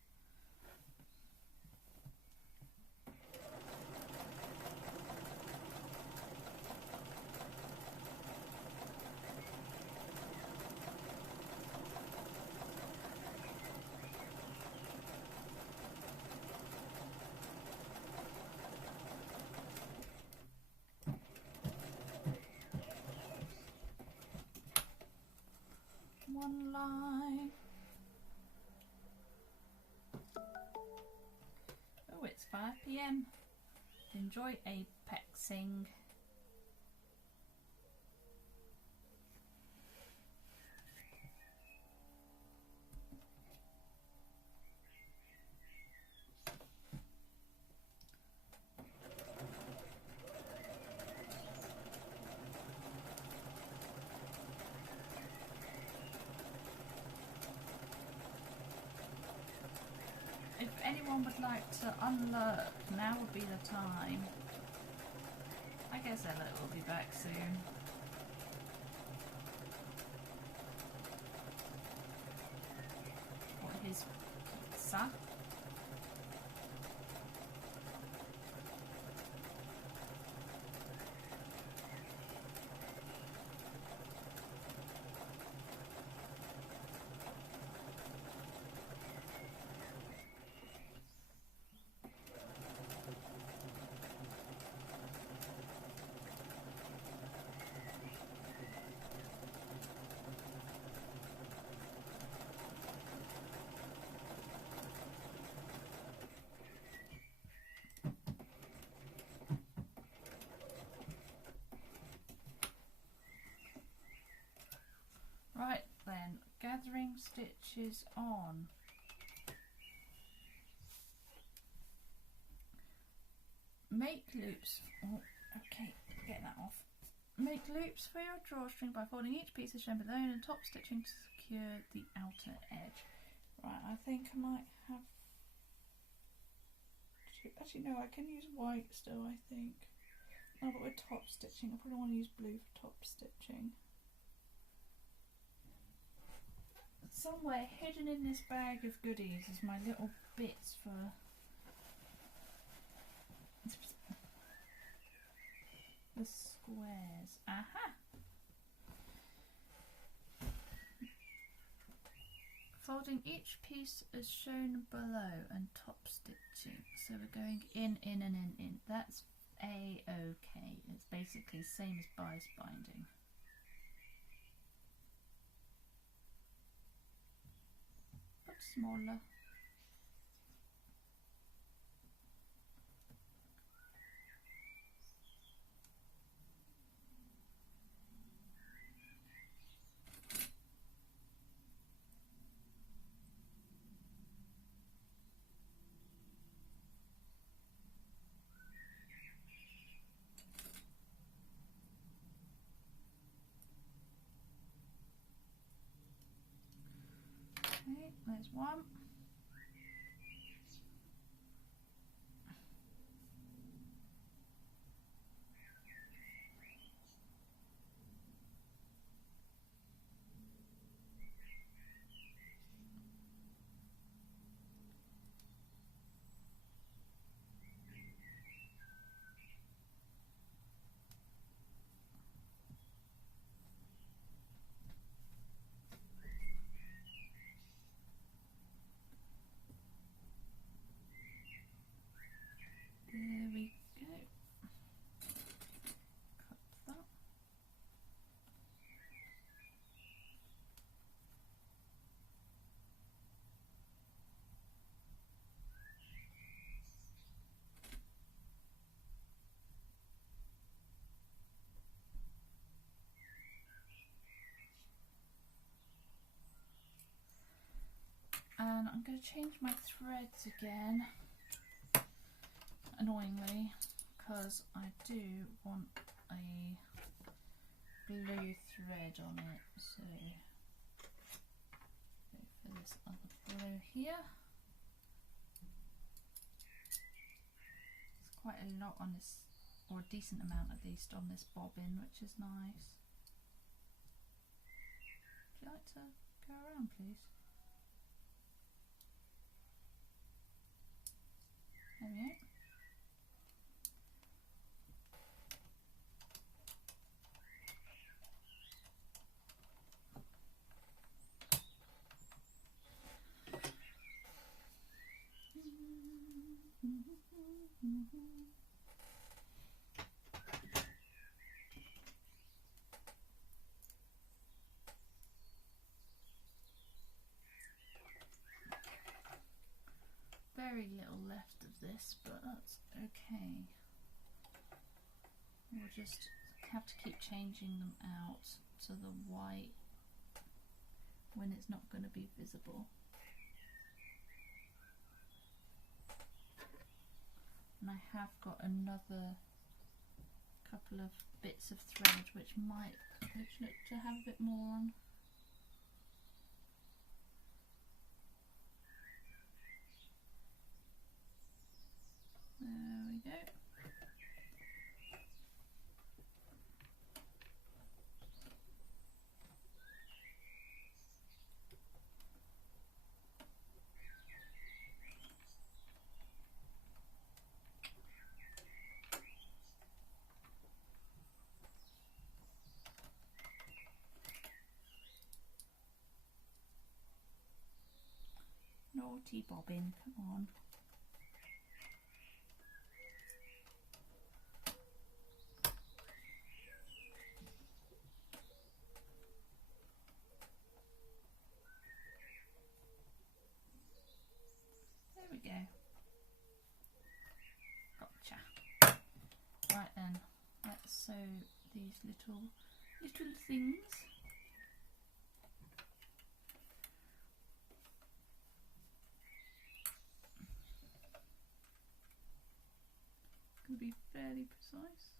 One line. Oh, it's 5 PM. Enjoy apexing. If anyone would like to unlurk, now would be the time. I guess Elliot will be back soon. What, his pizza? Right then, gathering stitches on. Make loops. Oh, okay, get that off. Make loops for your drawstring by folding each piece as shown below and top stitching to secure the outer edge. Right, I think I might have. Actually, no, I can use white still, I think. No, but we're top stitching. I probably want to use blue for top stitching. Somewhere hidden in this bag of goodies is my little bits for the squares. Aha! Folding each piece as shown below and top stitching. So we're going in, and in. That's A-okay. It's basically same as bias binding. smaller. Okay, there's one. There we go. Cut that. And I'm going to change my threads again, annoyingly, because I do want a blue thread on it. So go for this other blue here. It's quite a lot on this, or a decent amount at least, on this bobbin, which is nice. Would you like to go around, please? There we go. Very little left of this, but that's okay. We'll just have to keep changing them out to the white when it's not going to be visible. And I have got another couple of bits of thread which might look to have a bit more on. There we go. Naughty bobbin, come on. There we go. Gotcha. Right then, let's sew these little things. Going to be fairly precise.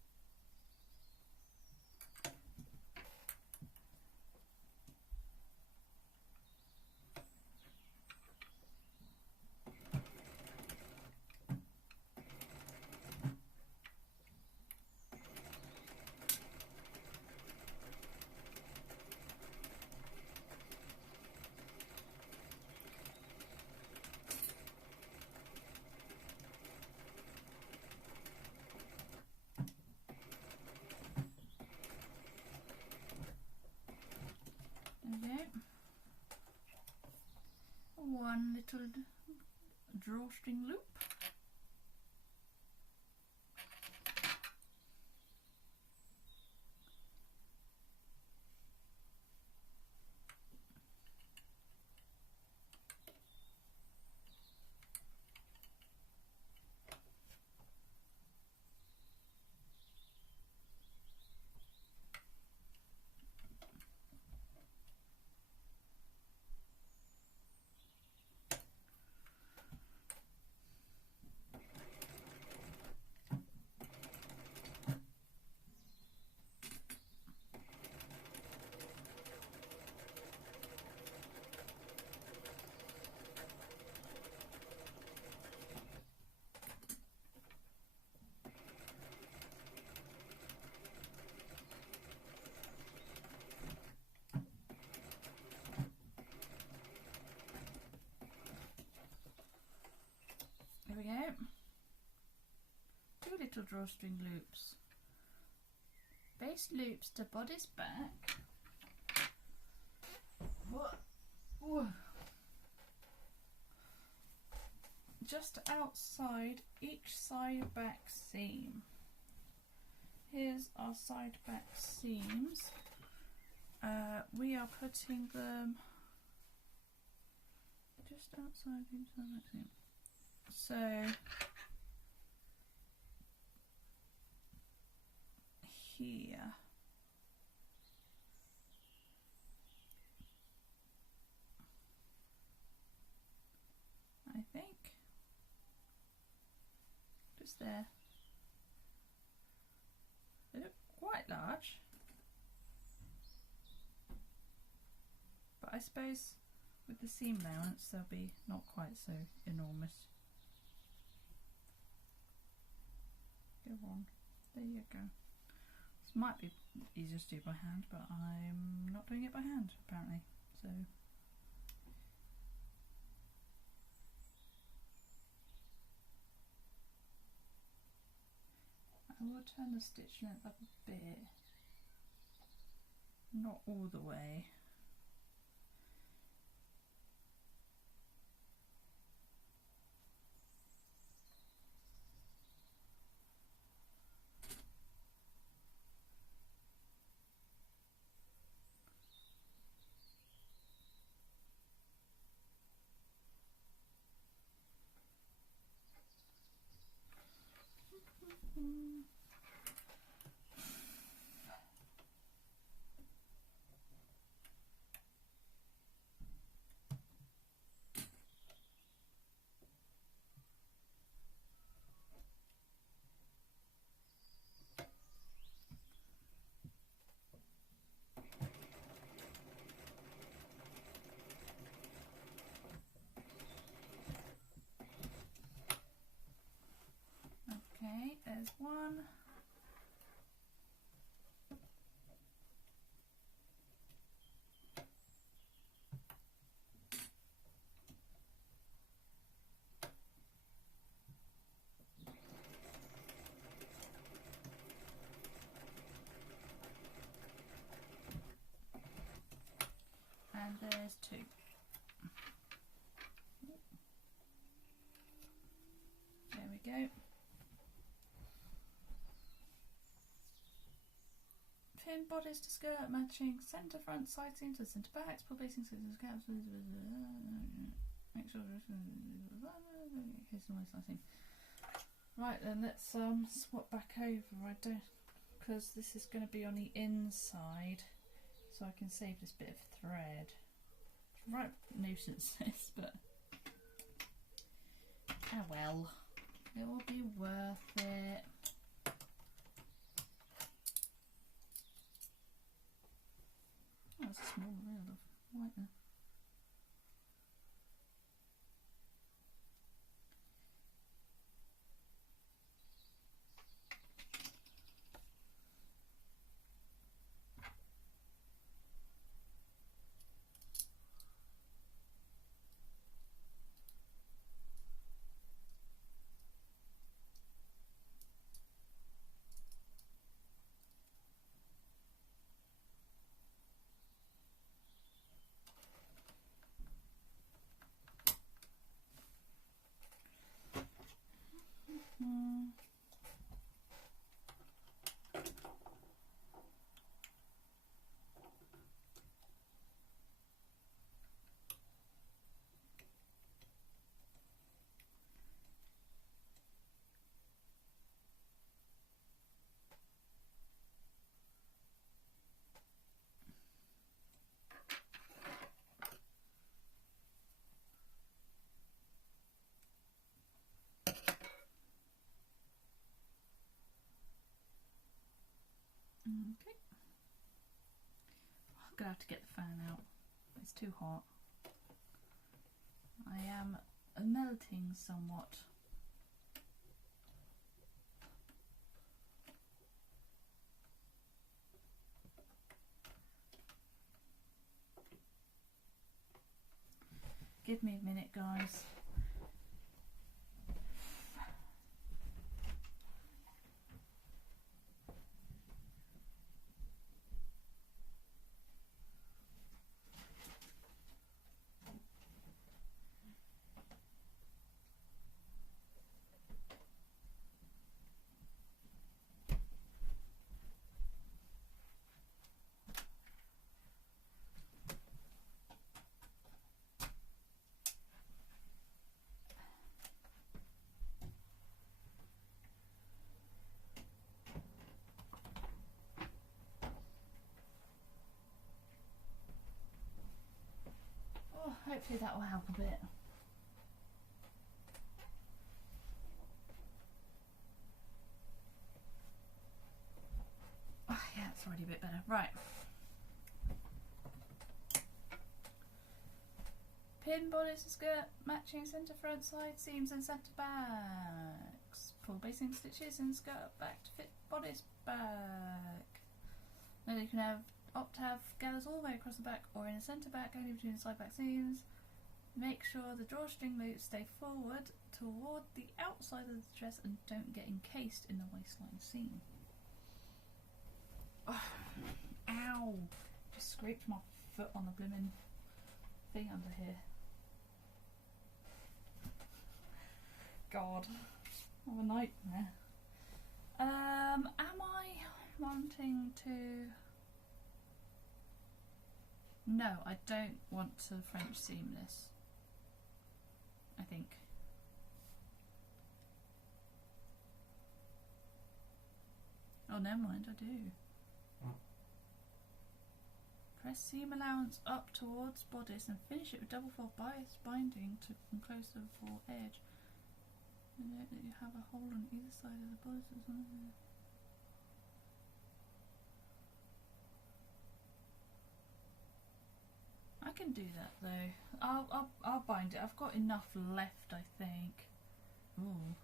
One little drawstring loop. special drawstring loops. Base loops to bodice back. Whoa. Just outside each side back seam. Here's our side back seams. We are putting them just outside each side back seam. So here. I think just there. They look quite large, but I suppose with the seam allowance they'll be not quite so enormous. Go on, there you go. This might be easier to do by hand, but I'm not doing it by hand apparently, so I will turn the stitch length up a bit, not all the way. Okay, there's one. And there's two. There we go. Pin bodice to skirt matching centre front side seam to centre backs, pull basing scissors caps, make sure here's the waist seam. Right then, let's swap back over. I don't, because this is going to be on the inside, so I can save this bit of thread. Right, nuisance this, but oh well, it will be worth it. Oh, that's a small reel of white there. Okay. I'm gonna have to get the fan out. It's too hot. I am melting somewhat. Give me a minute, guys. hopefully that will help a bit. Oh, yeah, it's already a bit better. Right. Pin bodice and skirt, matching centre front, side seams and centre backs. Pull basting stitches and skirt back to fit bodice back. Then you can opt to have gathers all the way across the back or in a centre back only between the side back seams. Make sure the drawstring loops stay forward toward the outside of the dress and don't get encased in the waistline seam. Oh, ow! Just scraped my foot on the blooming thing under here. God, what a nightmare. Am I wanting to... No, I don't want to French seam this, I think. Oh, never mind, I do. Press seam allowance up towards bodice and finish it with double fold bias binding to enclose the fore edge. And note that you have a hole on either side of the bodice. I can do that though. I'll bind it. I've got enough left, I think. Ooh.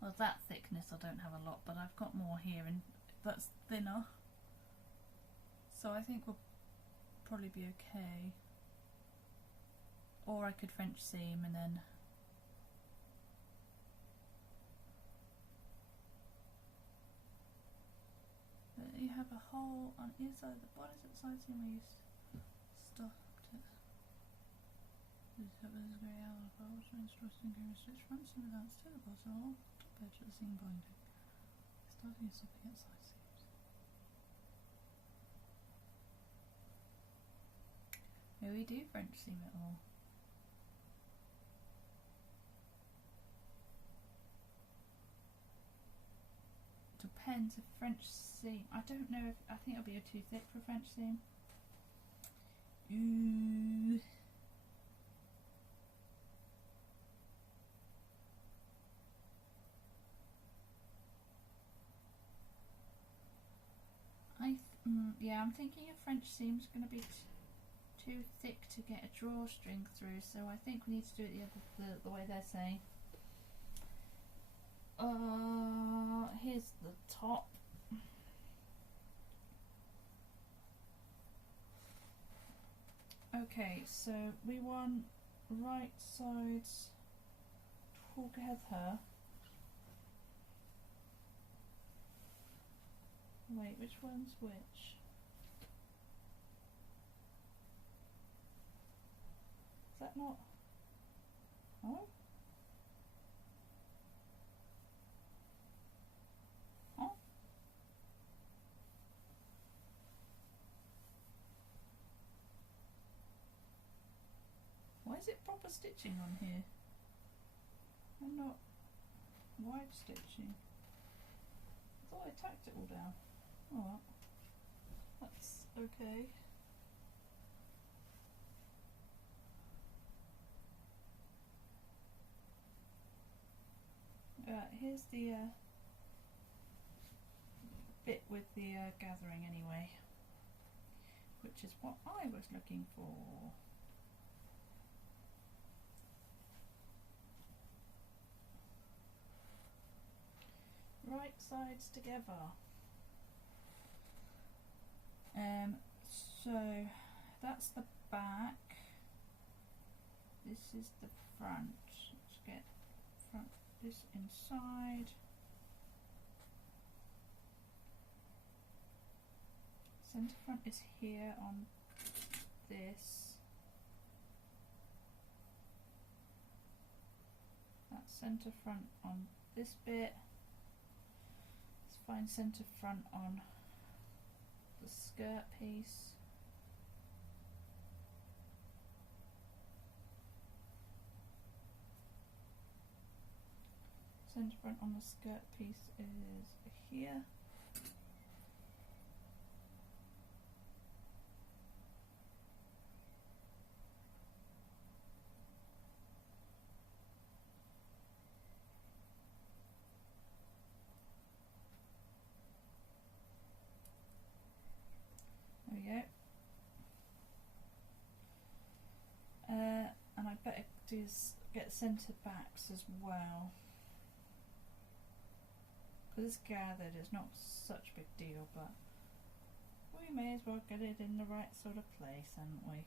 Well, that thickness I don't have a lot, but I've got more here, and that's thinner. So I think we'll probably be okay. Or I could French seam and then... You have a hole on either side of the bodice at the side seam where you stopped it. This covers the grey out of the bulge and stitch front seam without still the bottom or top edge of the seam binding. Starting and stopping at side seams. Maybe we do French seam it all. Depends if French seam. I don't know if I think it'll be too thick for French seam. Ooh. Yeah, I'm thinking a French seam's going to be too thick to get a drawstring through, so I think we need to do it the way they're saying. Here's the top. Okay, so we want right sides together. Wait, which one's which? Is that not? Oh? Oh? Why is it proper stitching on here? I'm not wide stitching. I thought I tacked it all down. Oh, well, that's okay. Here's the bit with the gathering anyway, which is what I was looking for. Right sides together. So that's the back. This is the front. Let's get front this inside. Centre front is here on this. That's centre front on this bit. Let's find centre front on the skirt piece. Centre front on the skirt piece is here. to get centre backs as well. Because it's gathered, it's not such a big deal, but we may as well get it in the right sort of place, haven't we?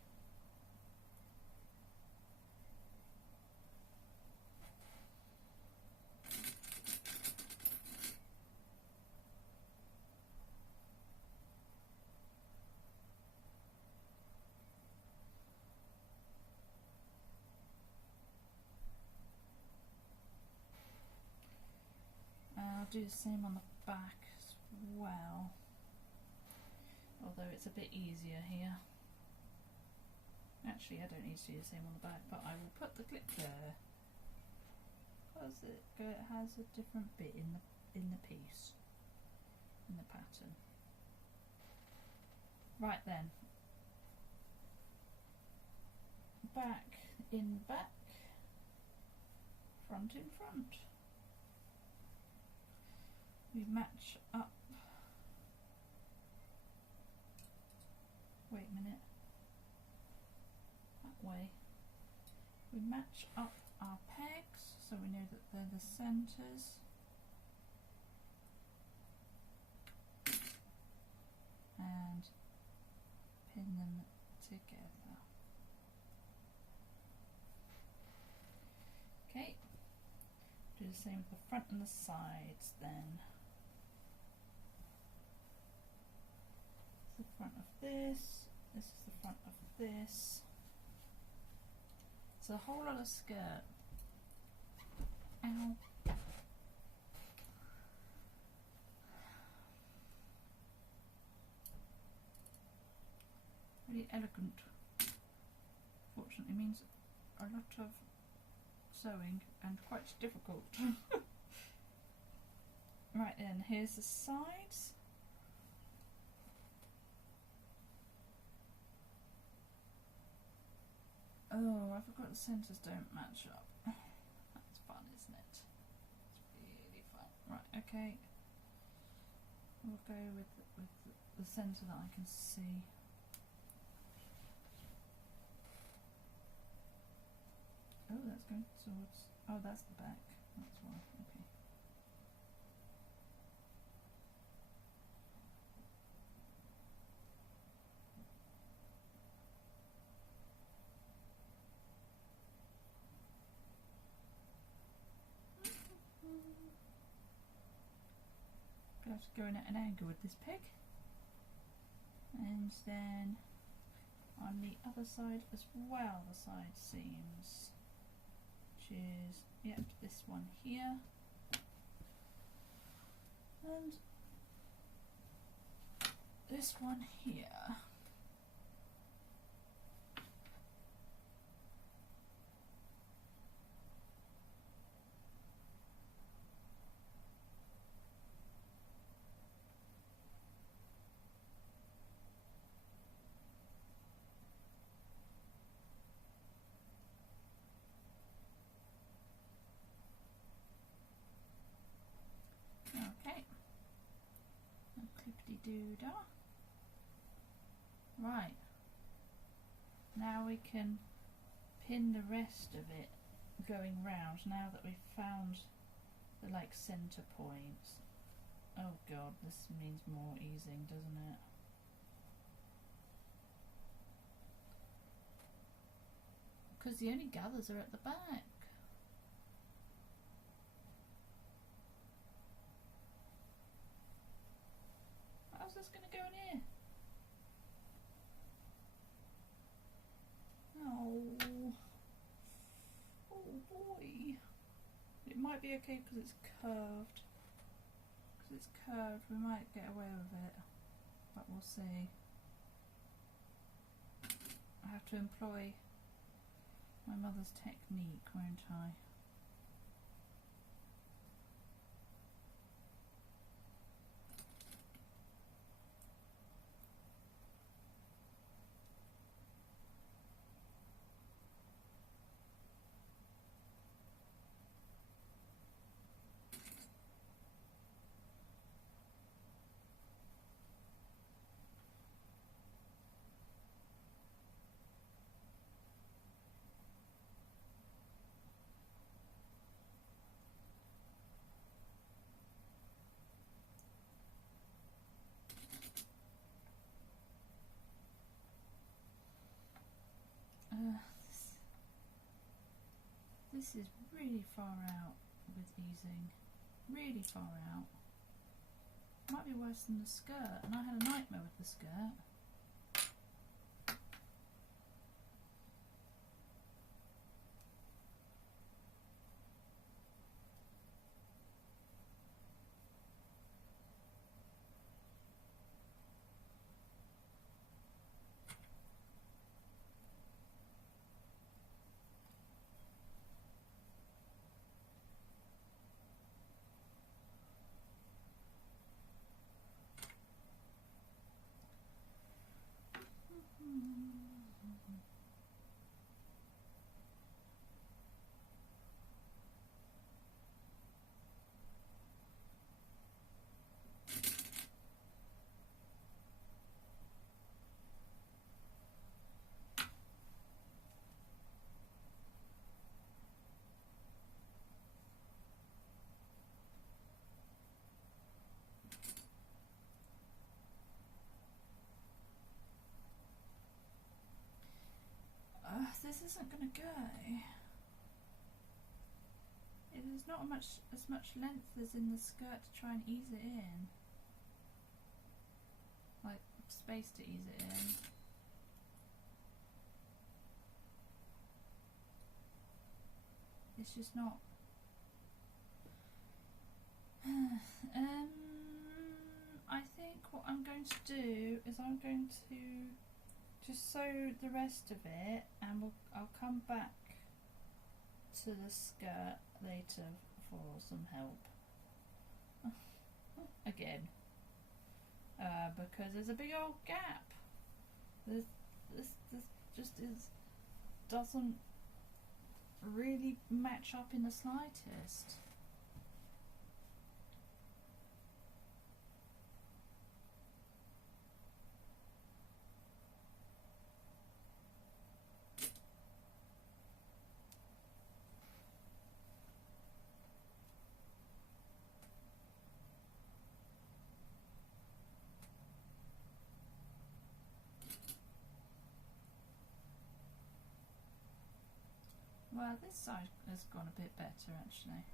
I'll do the same on the back as well, although it's a bit easier here. Actually, I don't need to do the same on the back, but I will put the clip there because it has a different bit in the piece, in the pattern. Right then, back in back, front in front. We match up. Wait a minute. That way. We match up our pegs so we know that they're the centres. And pin them together. Okay. Do the same with the front and the sides then. The front of this is the front of this. It's a whole lot of skirt. Ow. Really elegant. Fortunately means a lot of sewing and quite difficult. Right then, here's the sides. Oh, I forgot the centres don't match up. That's fun, isn't it? It's really fun. Right, okay. We'll go with the centre that I can see. Oh, that's going towards... Oh, that's the back. That's why. Okay. Have to go in at an angle with this peg, and then on the other side as well, the side seams, which is, yep, this one here, and this one here. Clippity-doo-dah. Right, now we can pin the rest of it going round now that we've found the like centre points. Oh god, this means more easing, doesn't it? Because the only gathers are at the back. How's this going to go in here? Oh. Oh boy. It might be okay because it's curved. Because it's curved, we might get away with it. But we'll see. I have to employ my mother's technique, won't I? This is really far out with easing. Really far out. Might be worse than the skirt, and I had a nightmare with the skirt. This isn't going to go. It is not as much length as in the skirt to try and ease it in. Like, space to ease it in. It's just not. I think what I'm going to do is I'm going to just sew the rest of it, and I'll come back to the skirt later for some help. Again. Because there's a big old gap. This just doesn't really match up in the slightest. Well, this side has gone a bit better actually.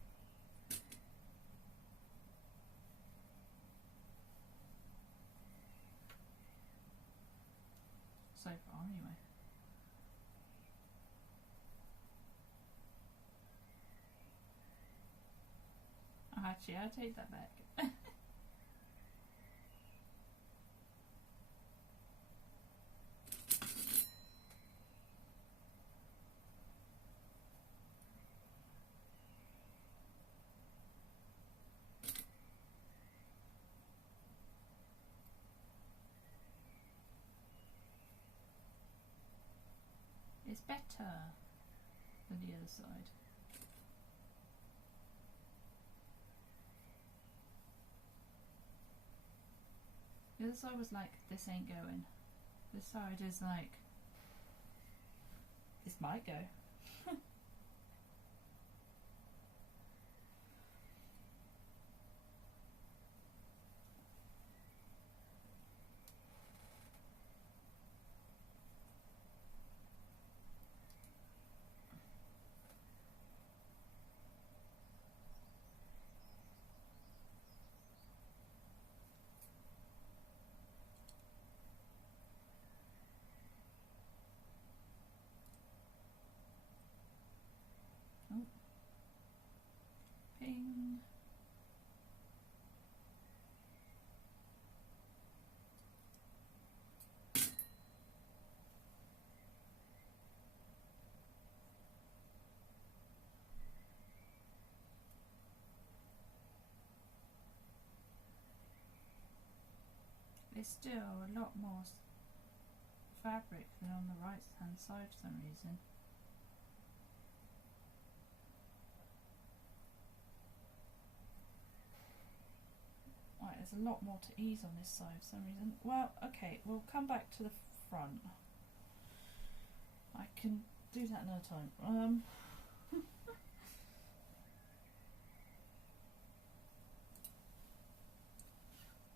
So far anyway. Actually, I'll take that back. It's better than the other side. The other side was like, this ain't going. This side is like, this might go. Ping. There's still a lot more fabric than on the right hand side for some reason. Right, there's a lot more to ease on this side for some reason. Well, okay, we'll come back to the front. I can do that another time.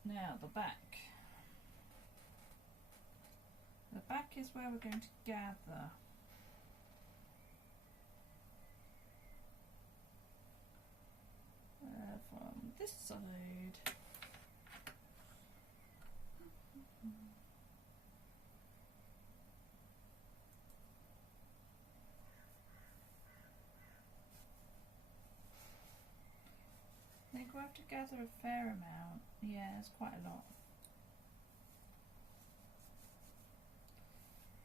Now the back. The back is where we're going to gather. this side. I think we'll have to gather a fair amount. Yeah, it's quite a lot.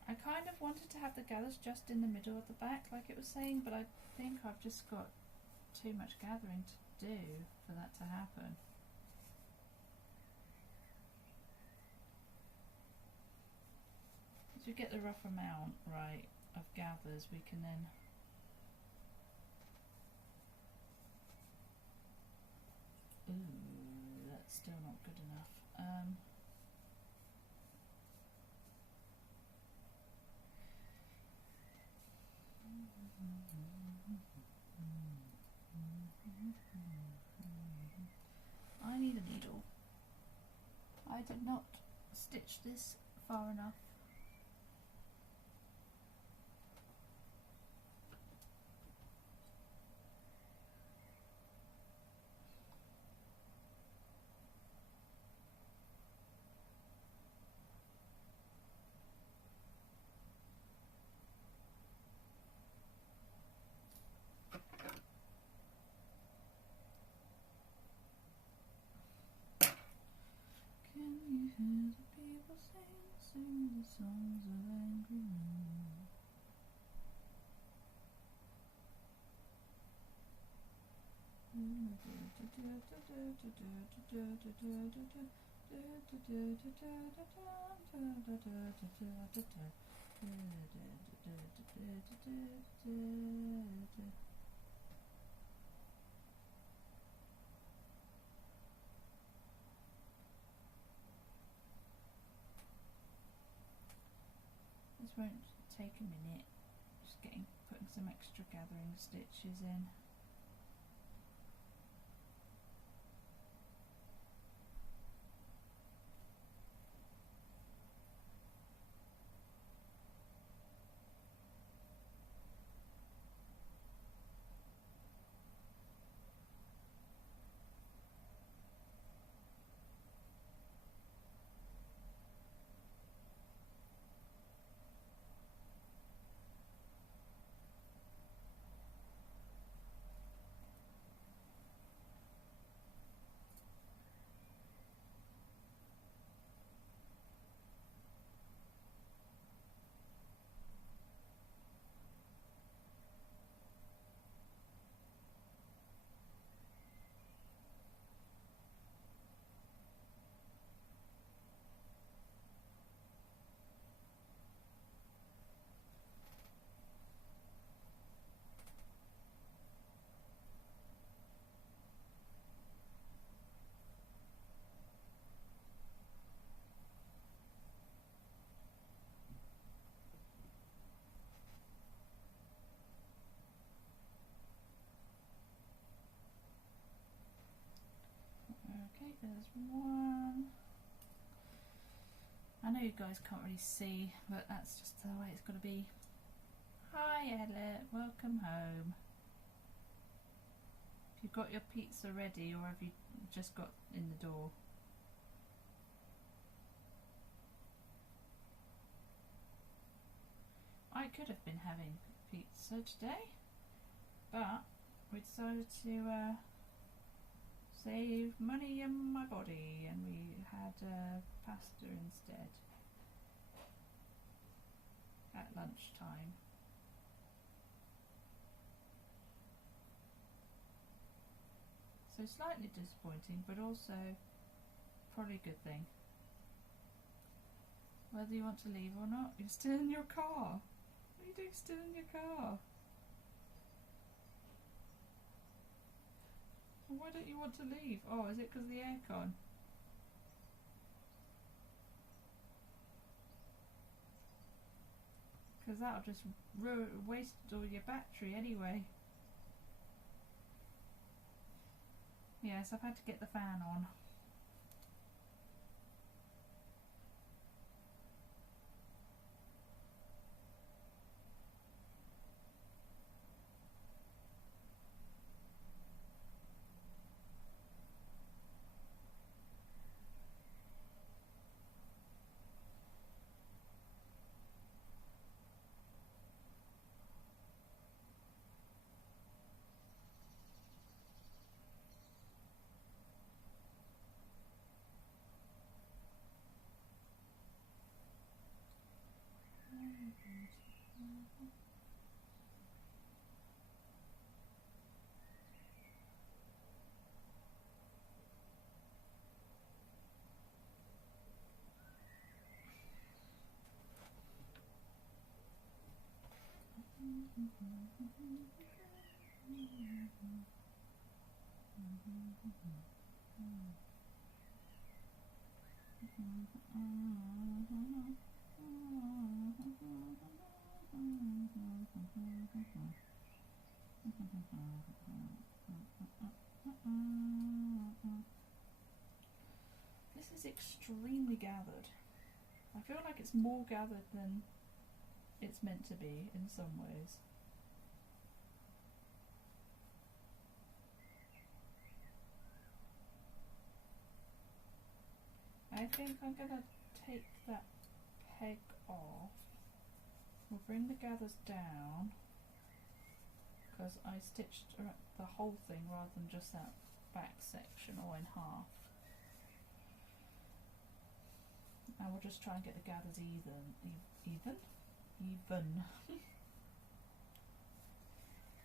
I kind of wanted to have the gathers just in the middle of the back like it was saying, but I think I've just got too much gathering to do for that to happen. As we get the rough amount right of gathers, we can then ooh, that's still not good enough. I need a needle. I did not stitch this far enough. Can you hear the people sing the songs of angry men? This won't take a minute. Just putting some extra gathering stitches in. Okay, there's one. I know you guys can't really see, but that's just the way it's got to be. Hi Elliot, welcome home. Have you got your pizza ready, or have you just got in the door? I could have been having pizza today, but we decided to save money in my body, and we had pasta instead at lunchtime. So slightly disappointing, but also probably a good thing. Whether you want to leave or not, you're still in your car. What are you doing still in your car? Why don't you want to leave? Oh, is it because of the aircon? Because that'll just waste all your battery anyway. Yes, I've had to get the fan on. This is extremely gathered. I feel like it's more gathered than it's meant to be in some ways. I think I'm going to take that peg off. We'll bring the gathers down because I stitched the whole thing rather than just that back section or in half. And we'll just try and get the gathers even.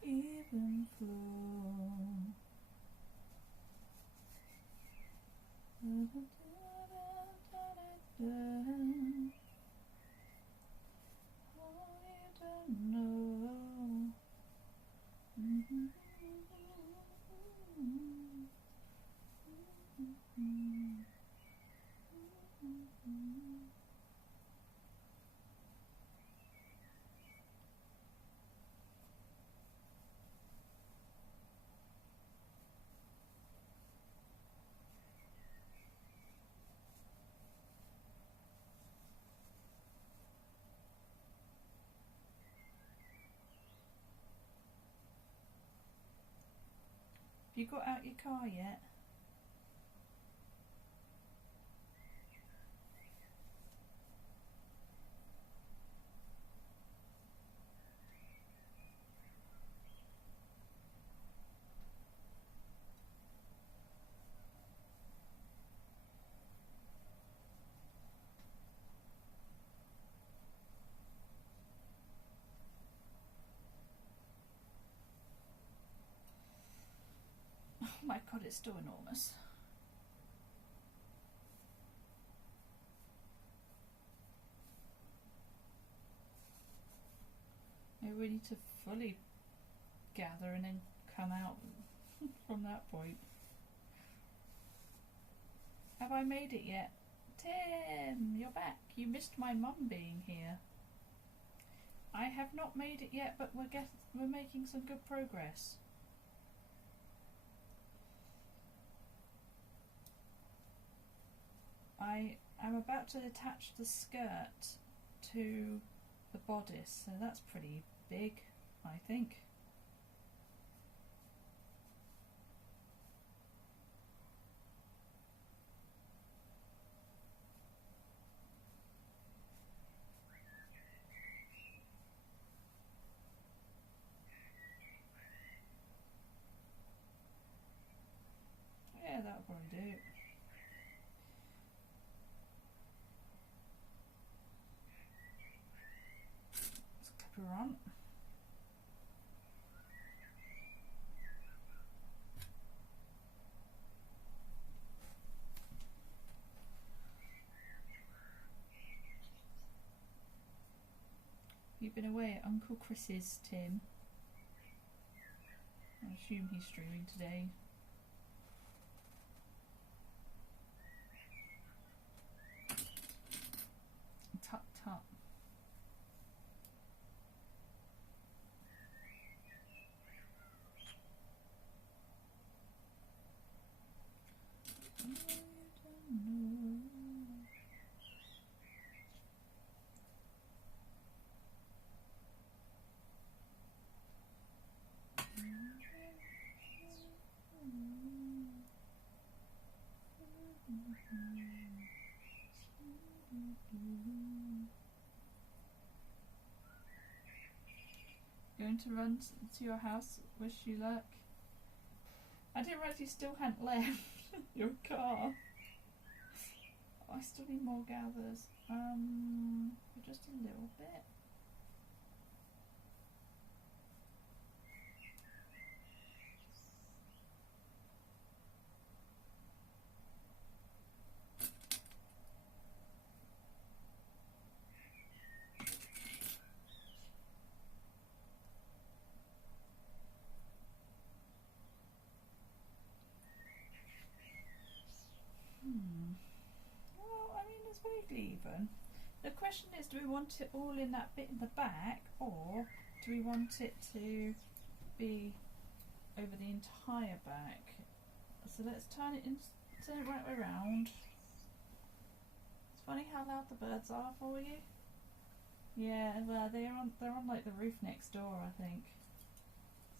Even flow. Oh, you don't know. You got out your car yet? Oh my god, it's still enormous. Maybe we need to fully gather and then come out from that point. Have I made it yet? Tim, you're back. You missed my mum being here. I have not made it yet, but we're making some good progress. I am about to attach the skirt to the bodice, so that's pretty big, I think. Yeah, that'll probably do. Let's clip her on. You've been away at Uncle Chris's, Tim. I assume he's streaming today. Tut tut. Going to run to your house, wish you luck. I didn't realise you still hadn't left your car. Oh, I still need more gathers. Just a little bit. vaguely even. The question is, do we want it all in that bit in the back, or do we want it to be over the entire back? So let's turn it right way around. It's funny how loud the birds are for you. Yeah, well they're on like the roof next door, I think.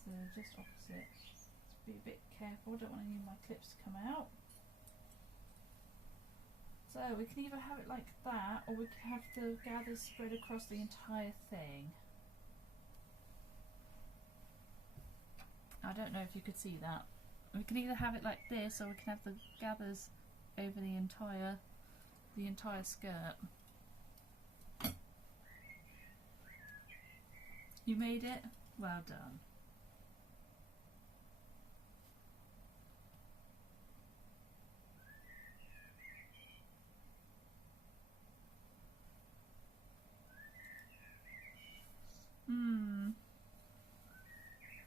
So just opposite. Just be a bit careful, don't want any of my clips to come out. So we can either have it like that, or we can have the gathers spread across the entire thing. I don't know if you could see that. We can either have it like this, or we can have the gathers over the entire skirt. You made it? Well done.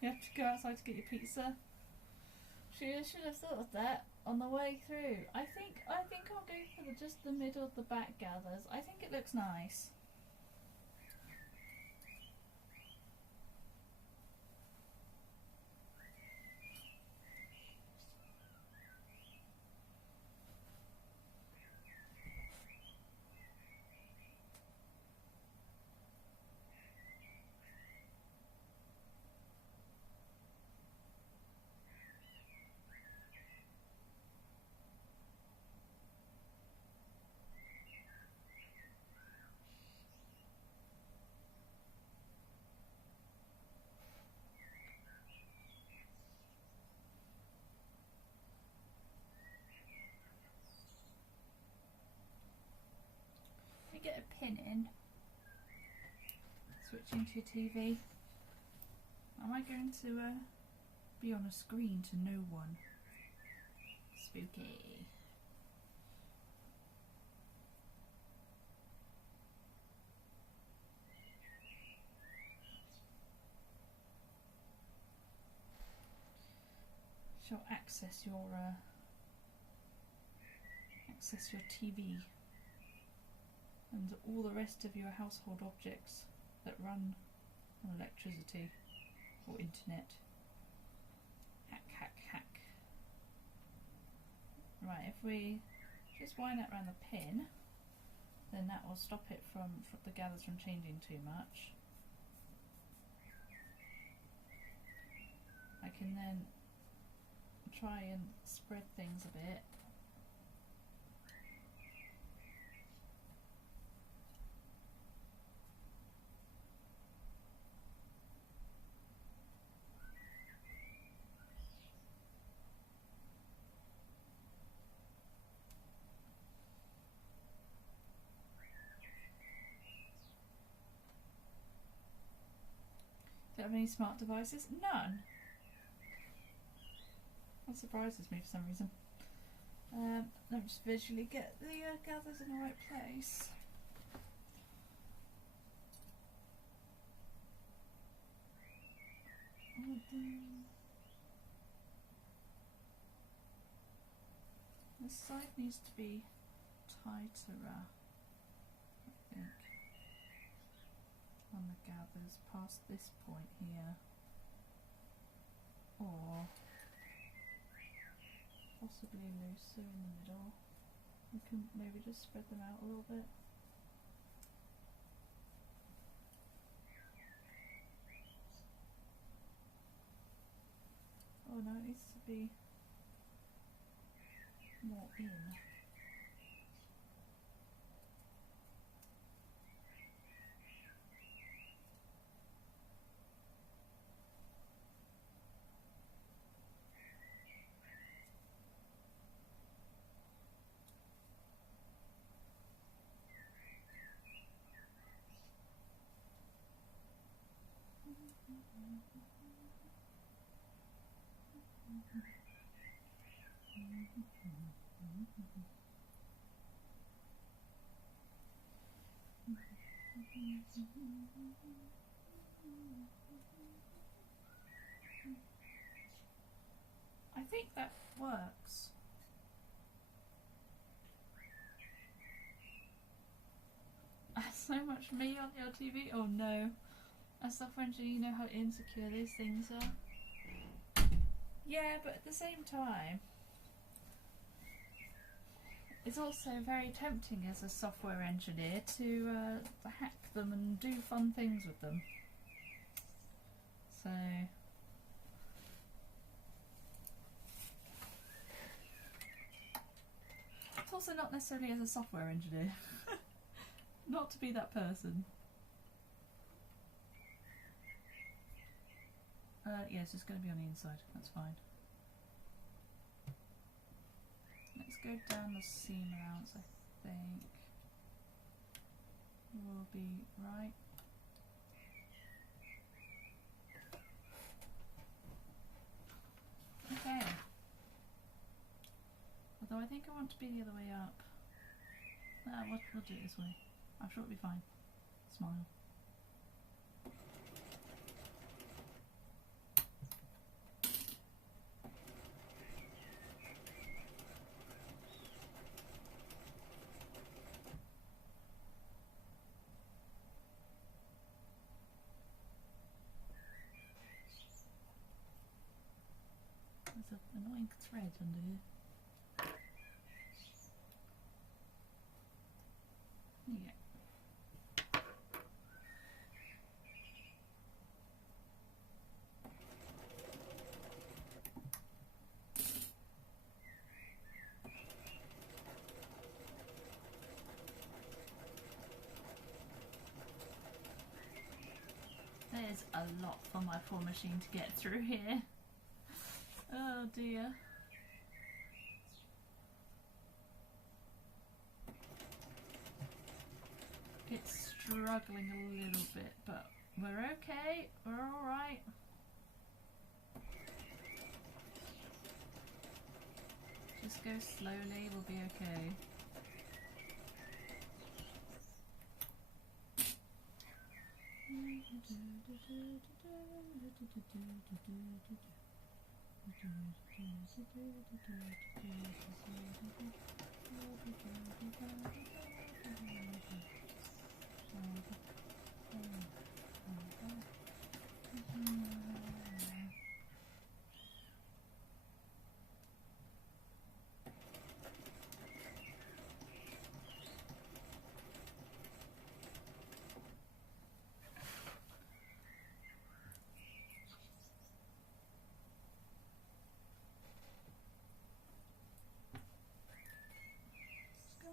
You have to go outside to get your pizza. Should have thought of that on the way through. I think I'll go for just the middle of the back gathers. I think it looks nice. Get a pin in, switching to your TV. Am I going to be on a screen to no one? Spooky. Shall access your TV and all the rest of your household objects that run on electricity or internet. Hack, hack, hack. Right, if we just wind that around the pin, then that will stop it from the gathers from changing too much. I can then try and spread things a bit. Do you have any smart devices? None. That surprises me for some reason. Let me just visually get the gathers in the right place. This side needs to be tighter, I think, on the gathers past this point here, or possibly looser in the middle. We can maybe just spread them out a little bit. Oh no, it needs to be more in. I think that works. So much me on your TV. Oh no. As software engineer, you know how insecure these things are. Yeah, but at the same time, it's also very tempting as a software engineer to hack them and do fun things with them. So it's also not necessarily as a software engineer. Not to be that person. Yes, it's going to be on the inside. That's fine. Let's go down the seam allowance, I think. Will be right. Okay. Although I think I want to be the other way up. We'll do it this way. I'm sure it'll be fine. Smile. There's an annoying thread under here. Yeah. There's a lot for my poor machine to get through here. Oh dear. It's struggling a little bit, but we're okay. We're alright. Just go slowly, we'll be okay.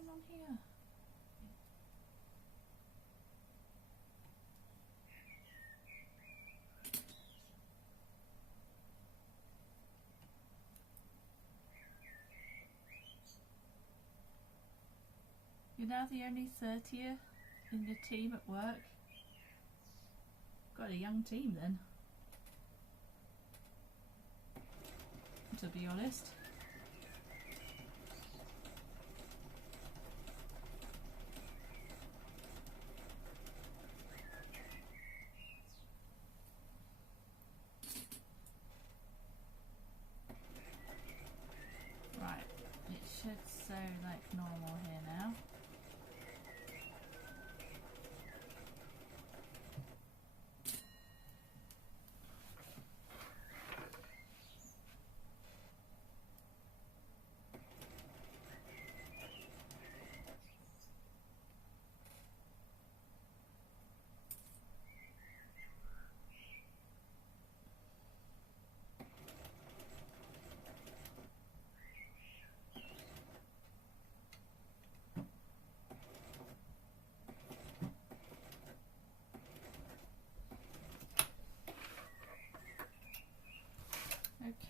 On here. You're now the only 30th in the team at work. Got a young team then, to be honest. So like normal here now.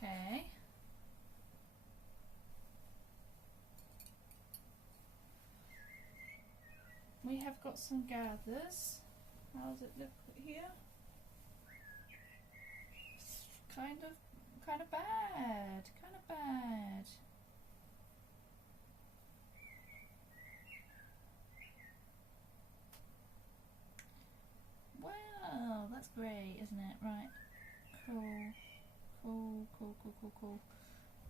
Okay. We have got some gathers. How does it look here? It's kind of bad. Kind of bad. Well, that's great, isn't it? Right. Cool. Cool.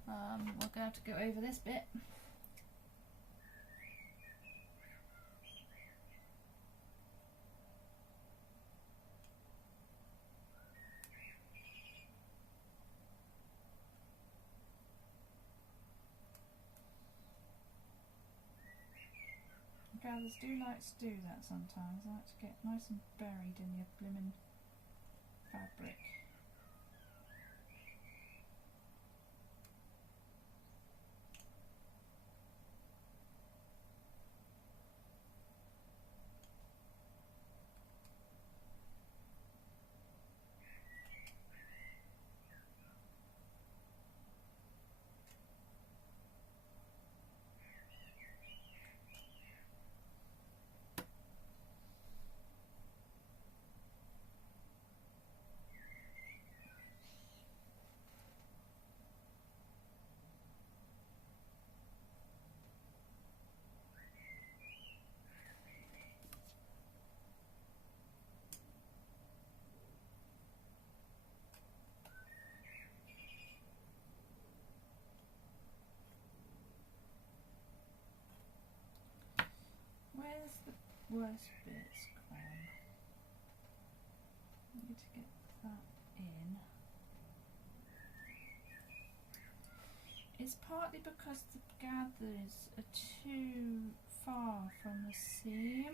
We're going to have to go over this bit. gathers do like to do that sometimes. They like to get nice and buried in your blimmin' fabric. Where's the worst bits gone? I need to get that in. It's partly because the gathers are too far from the seam.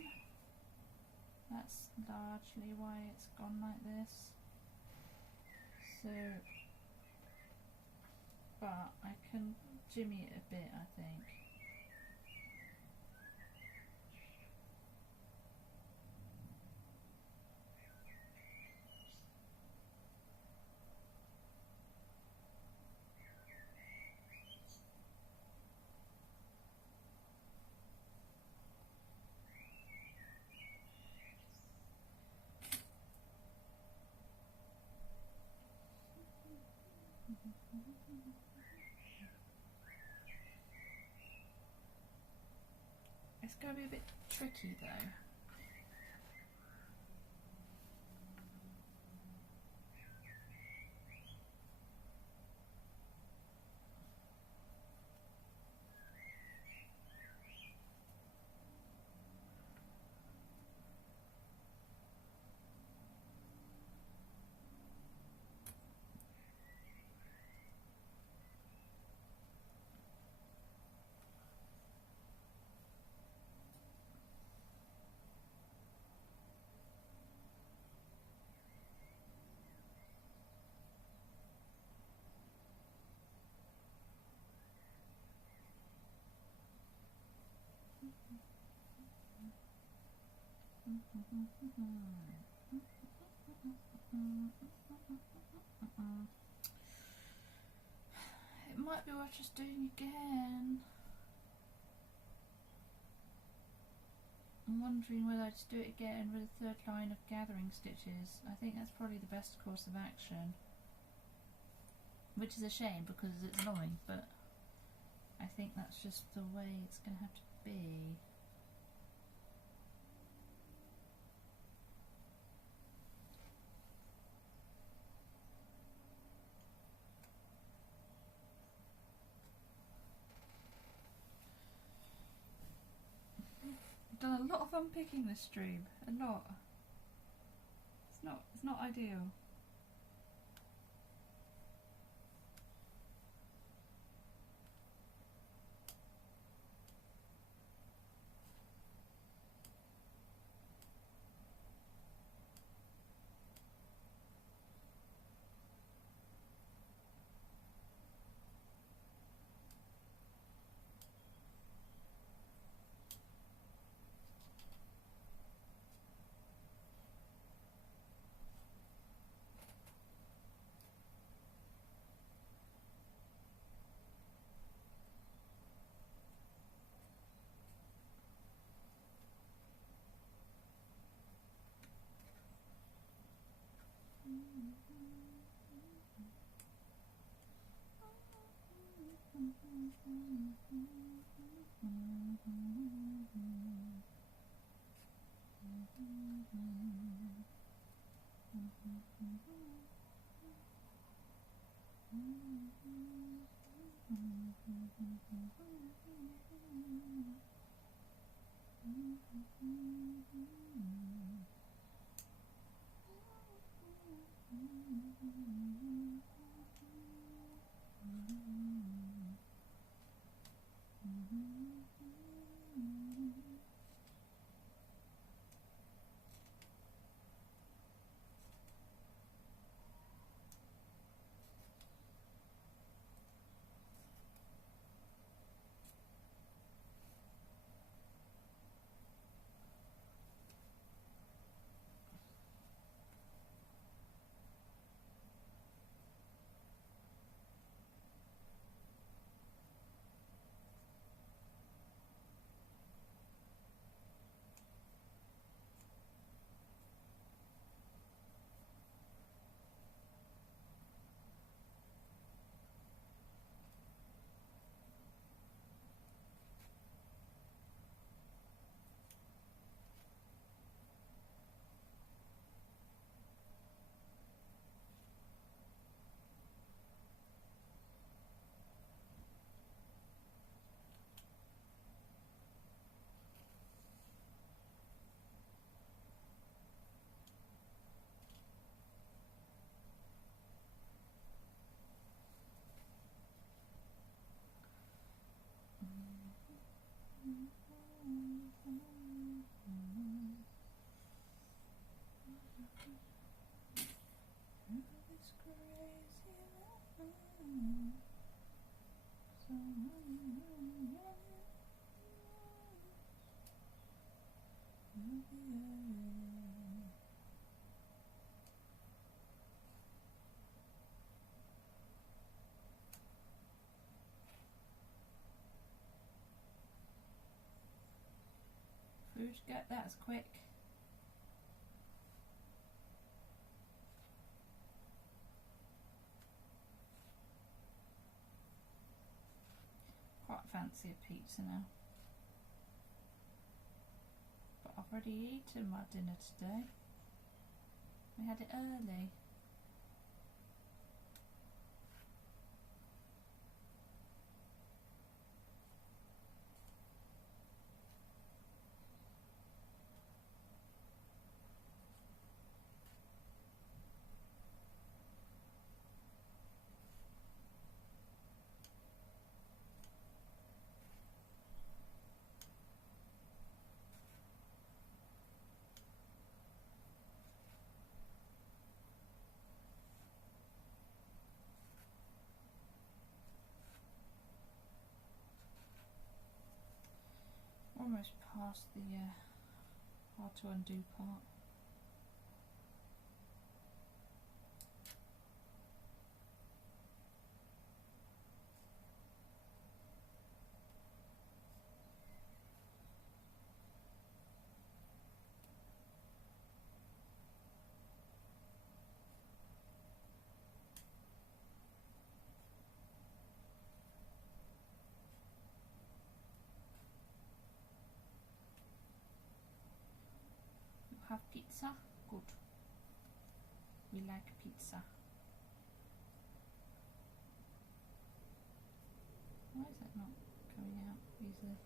That's largely why it's gone like this. So, but I can jimmy it a bit, I think. It's going to be a bit tricky though. It might be worth just doing again. I'm wondering whether I just do it again with a third line of gathering stitches. I think that's probably the best course of action. Which is a shame because it's annoying, but I think that's just the way it's going to have to be. I've done a lot of unpicking this stream, a lot. It's not ideal. Who's got that as quick? Quite fancy a pizza now. But I've already eaten my dinner today. We had it early. Almost past the hard to undo part. Have pizza? Good. We like pizza. Why is that not coming out easily?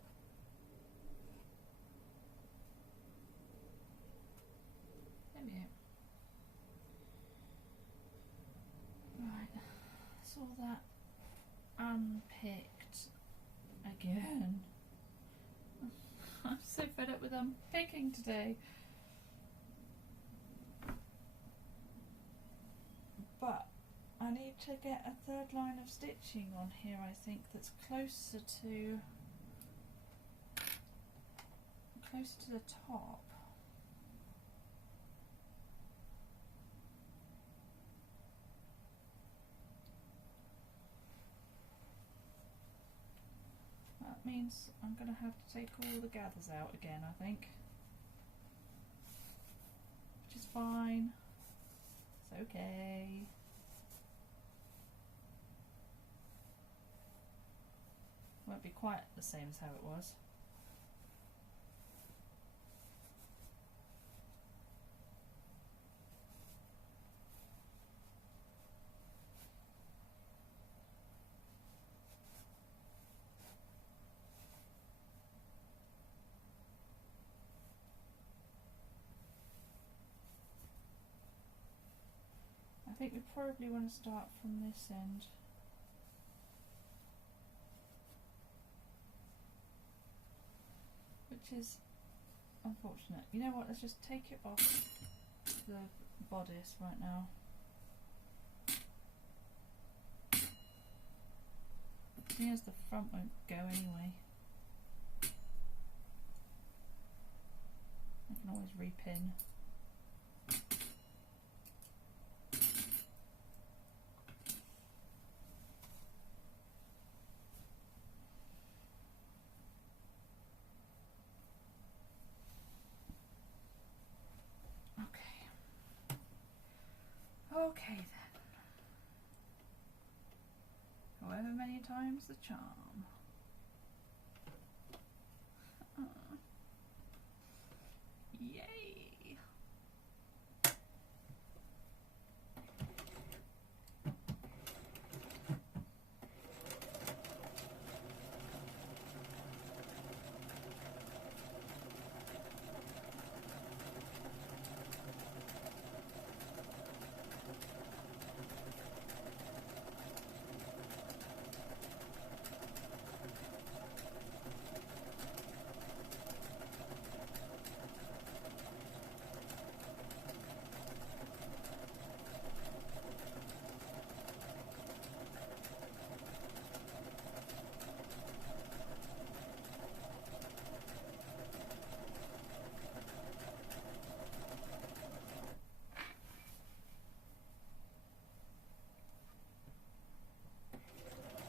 There we go. Right, that's all that unpicked again. I'm so fed up with unpicking today. But I need to get a third line of stitching on here, I think, that's closer to the top. That means I'm going to have to take all the gathers out again, I think. Which is fine. It's okay. Won't be quite the same as how it was. I think we probably want to start from this end. Which is unfortunate. You know what, let's just take it off the bodice right now. Here's the front won't go anyway. I can always repin. Okay then. However many times the charm. Yay!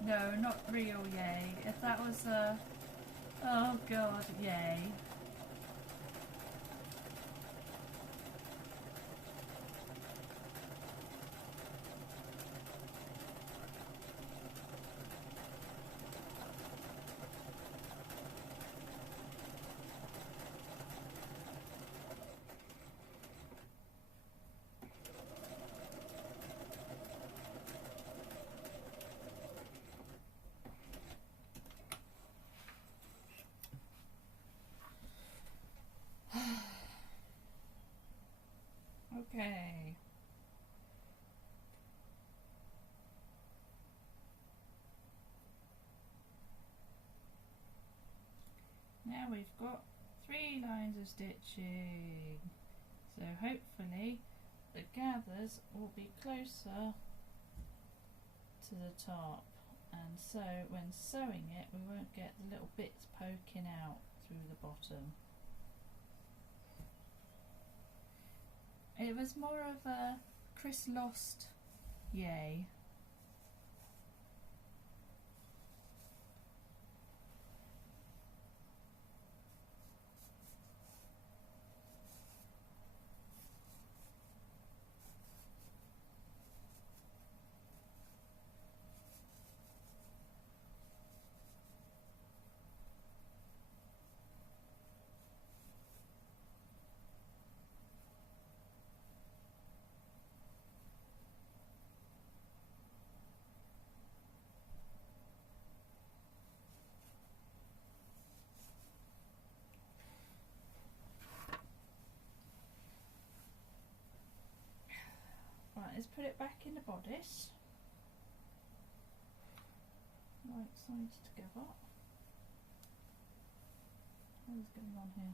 No, not real yay. If that was a... Oh god, yay. Okay. Now we've got 3 lines of stitching. So hopefully the gathers will be closer to the top, and so when sewing it we won't get the little bits poking out through the bottom. It was more of a Chris Lost yay. Right, let's put it back in the bodice. Right sides together. What is going on here?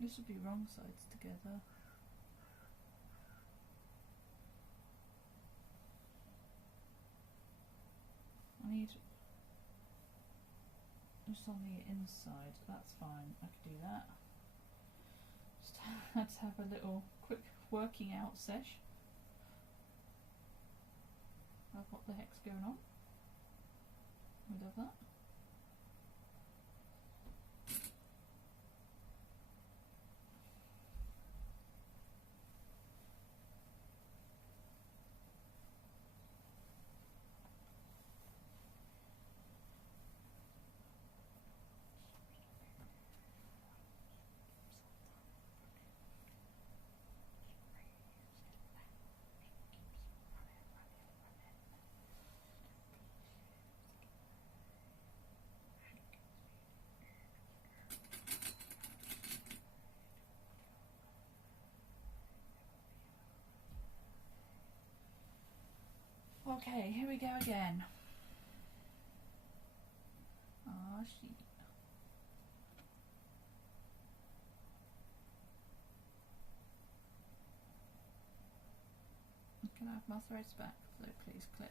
This would be wrong sides together. I need just on the inside, that's fine, I could do that. Just had to have a little quick working out sesh of what the heck's going on. We love that. Okay, here we go again. Ah, shit. Can I have my threads back, so please clip.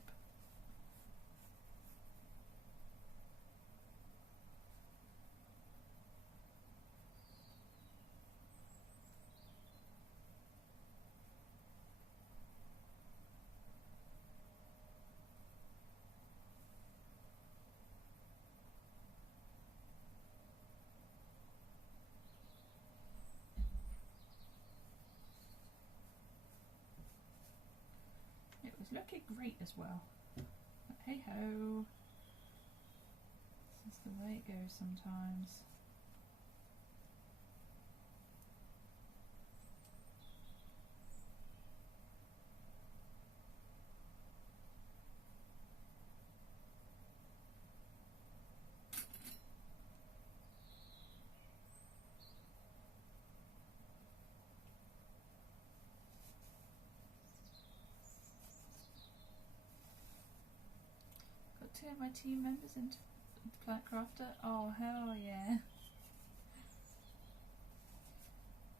It was looking great as well. But hey ho. This is the way it goes sometimes. Got 2 of my team members into Plant Crafter. Oh hell yeah.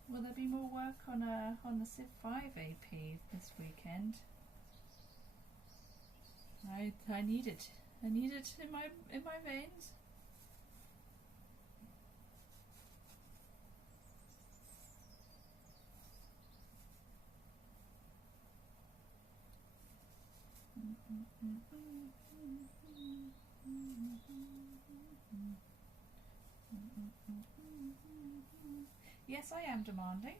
Will there be more work on the Civ 5 AP this weekend? I need it. I need it in my veins. Yes, I am demanding.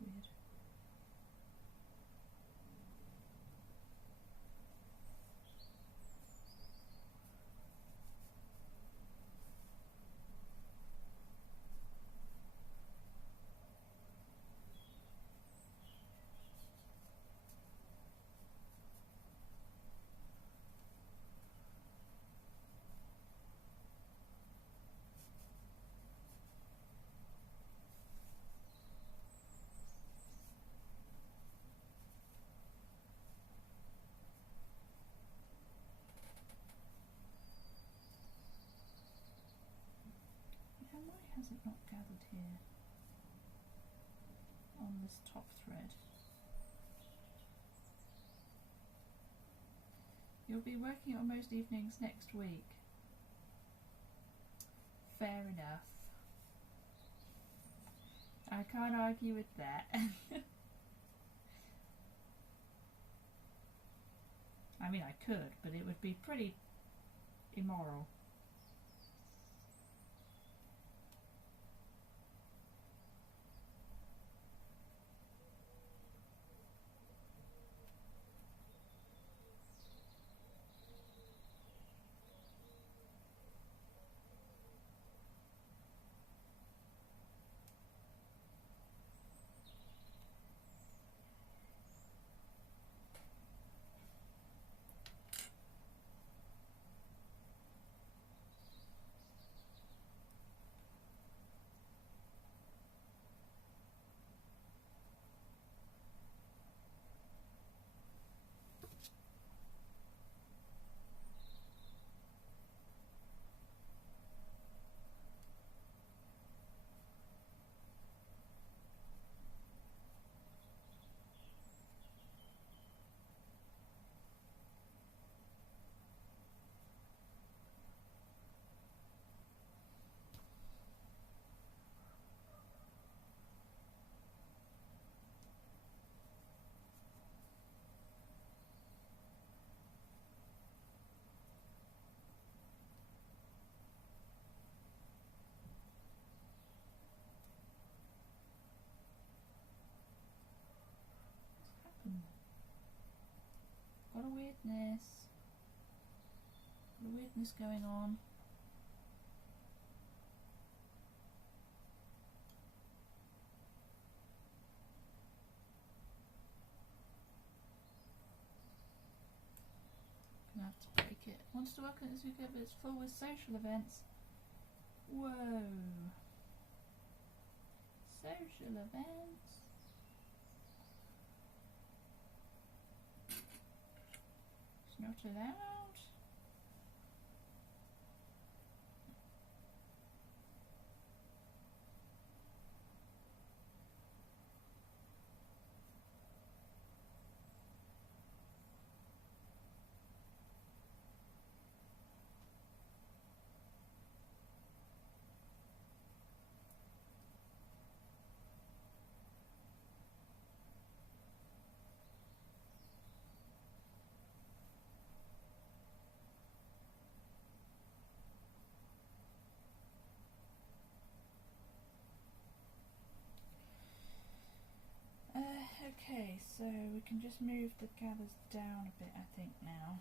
Weird. Why has it not gathered here on this top thread? You'll be working on most evenings next week. Fair enough. I can't argue with that. I mean, I could, but it would be pretty immoral. Got a weirdness. Got a weirdness going on. Gonna have to break it. Wants to work on this weekend, but it's full with social events. Whoa. Social events. It's not allowed. Okay, so we can just move the gathers down a bit, I think, now.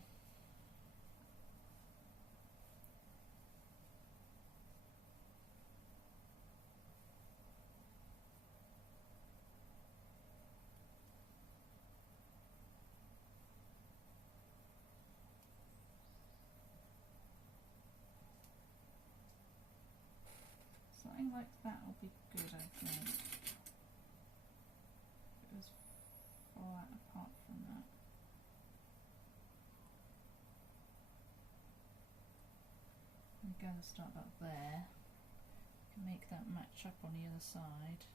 Something like that will be good, I think. It was far apart from that. going to start about there. Can make that match up on the other side.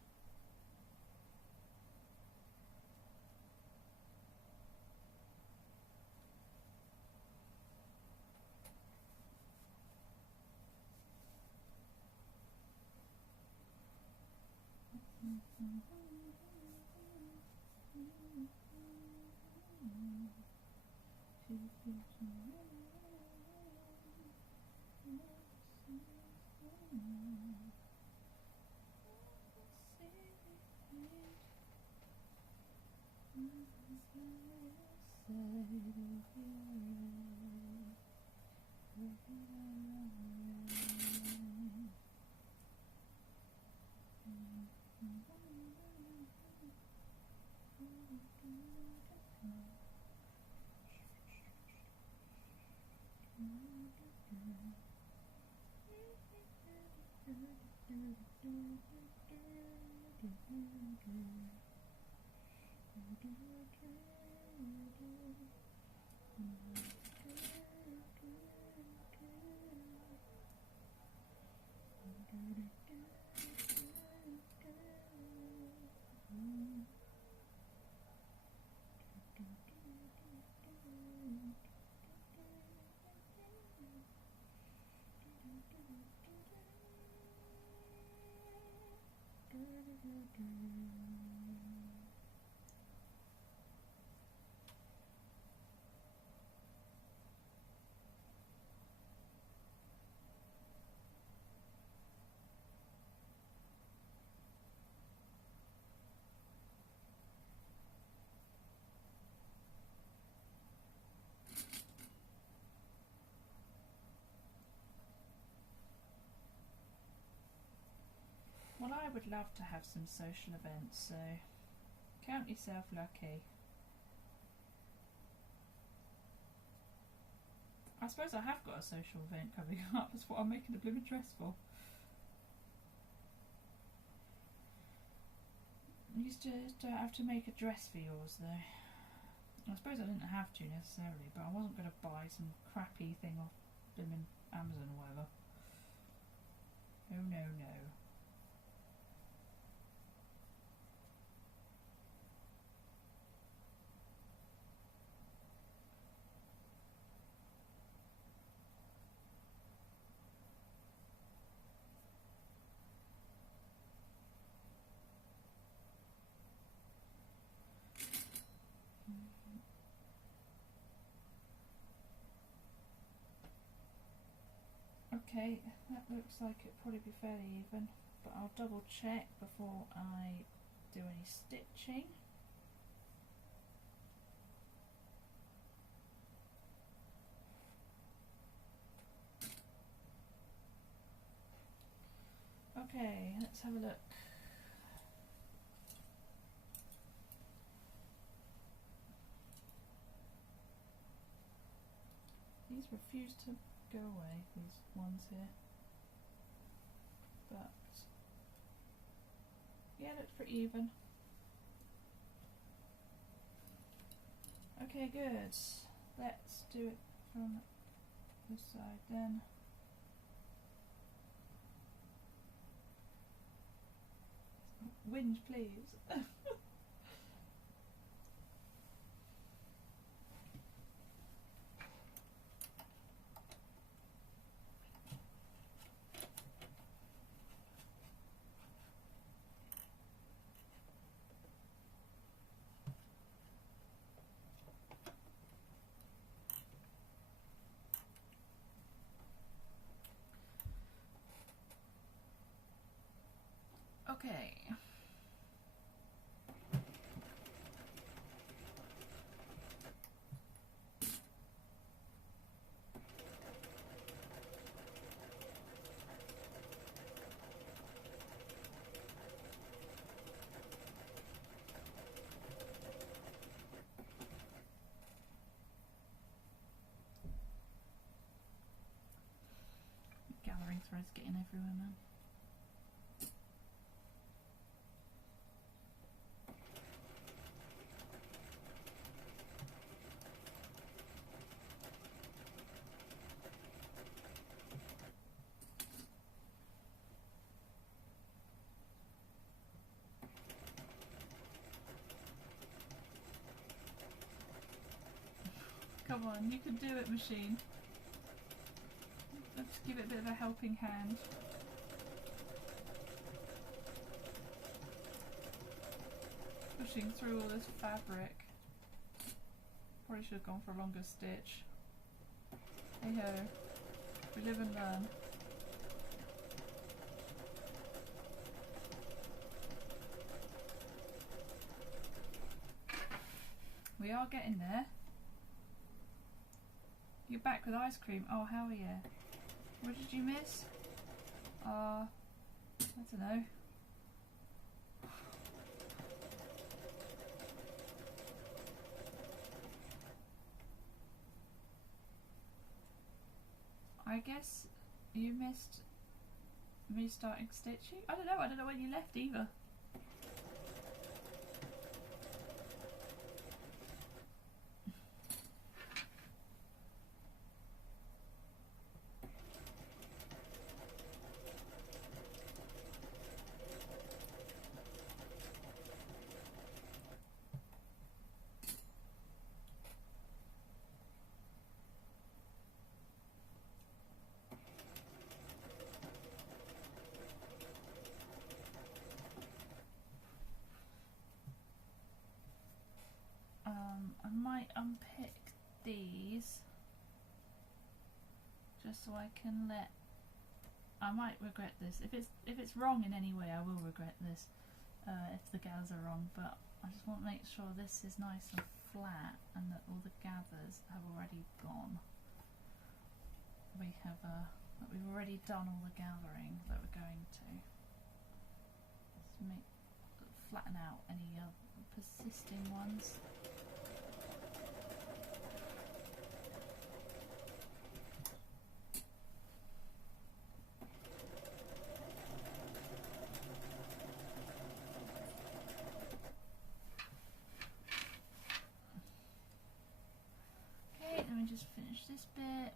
Well, I would love to have some social events, so count yourself lucky. I suppose I have got a social event coming up. That's what I'm making the blooming dress for. You just don't have to make a dress for yours, though. I suppose I didn't have to necessarily, but I wasn't going to buy some crappy thing off blooming Amazon or whatever. Oh no, no. Okay, that looks like it'll probably be fairly even, but I'll double check before I do any stitching. Okay, let's have a look. These refuse to go away, these ones here, but yeah, looks pretty even. Okay, good. Let's do it from this side then. Wind, please. Okay. Gathering threads getting everywhere, man. Come on, you can do it, machine. Let's give it a bit of a helping hand. Pushing through all this fabric. Probably should have gone for a longer stitch. Hey ho, we live and learn. We are getting there. You're back with ice cream. Oh, hell yeah. What did you miss? I don't know. I guess you missed me starting stitching? I don't know when you left either. I might unpick these just so I can let. I might regret this if it's wrong in any way. I will regret this if the gathers are wrong. But I just want to make sure this is nice and flat and that all the gathers have already gone. We have that we've already done all the gathering that we're going to. Let's flatten out any persisting ones. Okay, let me just finish this bit.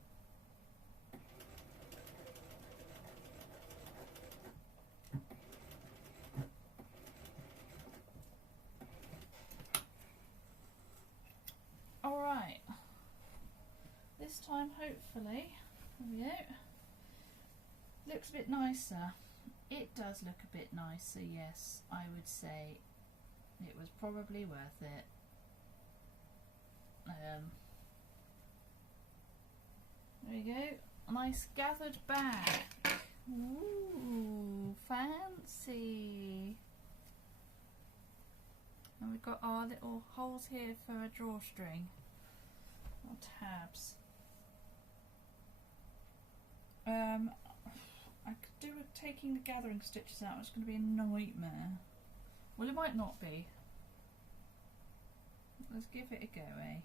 Alright, this time hopefully, there we go, looks a bit nicer. It does look a bit nicer, yes, I would say it was probably worth it. There you go, a nice gathered bag. Ooh, fancy. And we've got our little holes here for a drawstring, or tabs. I could do with taking the gathering stitches out. It's going to be a nightmare. Well, it might not be. Let's give it a go, eh?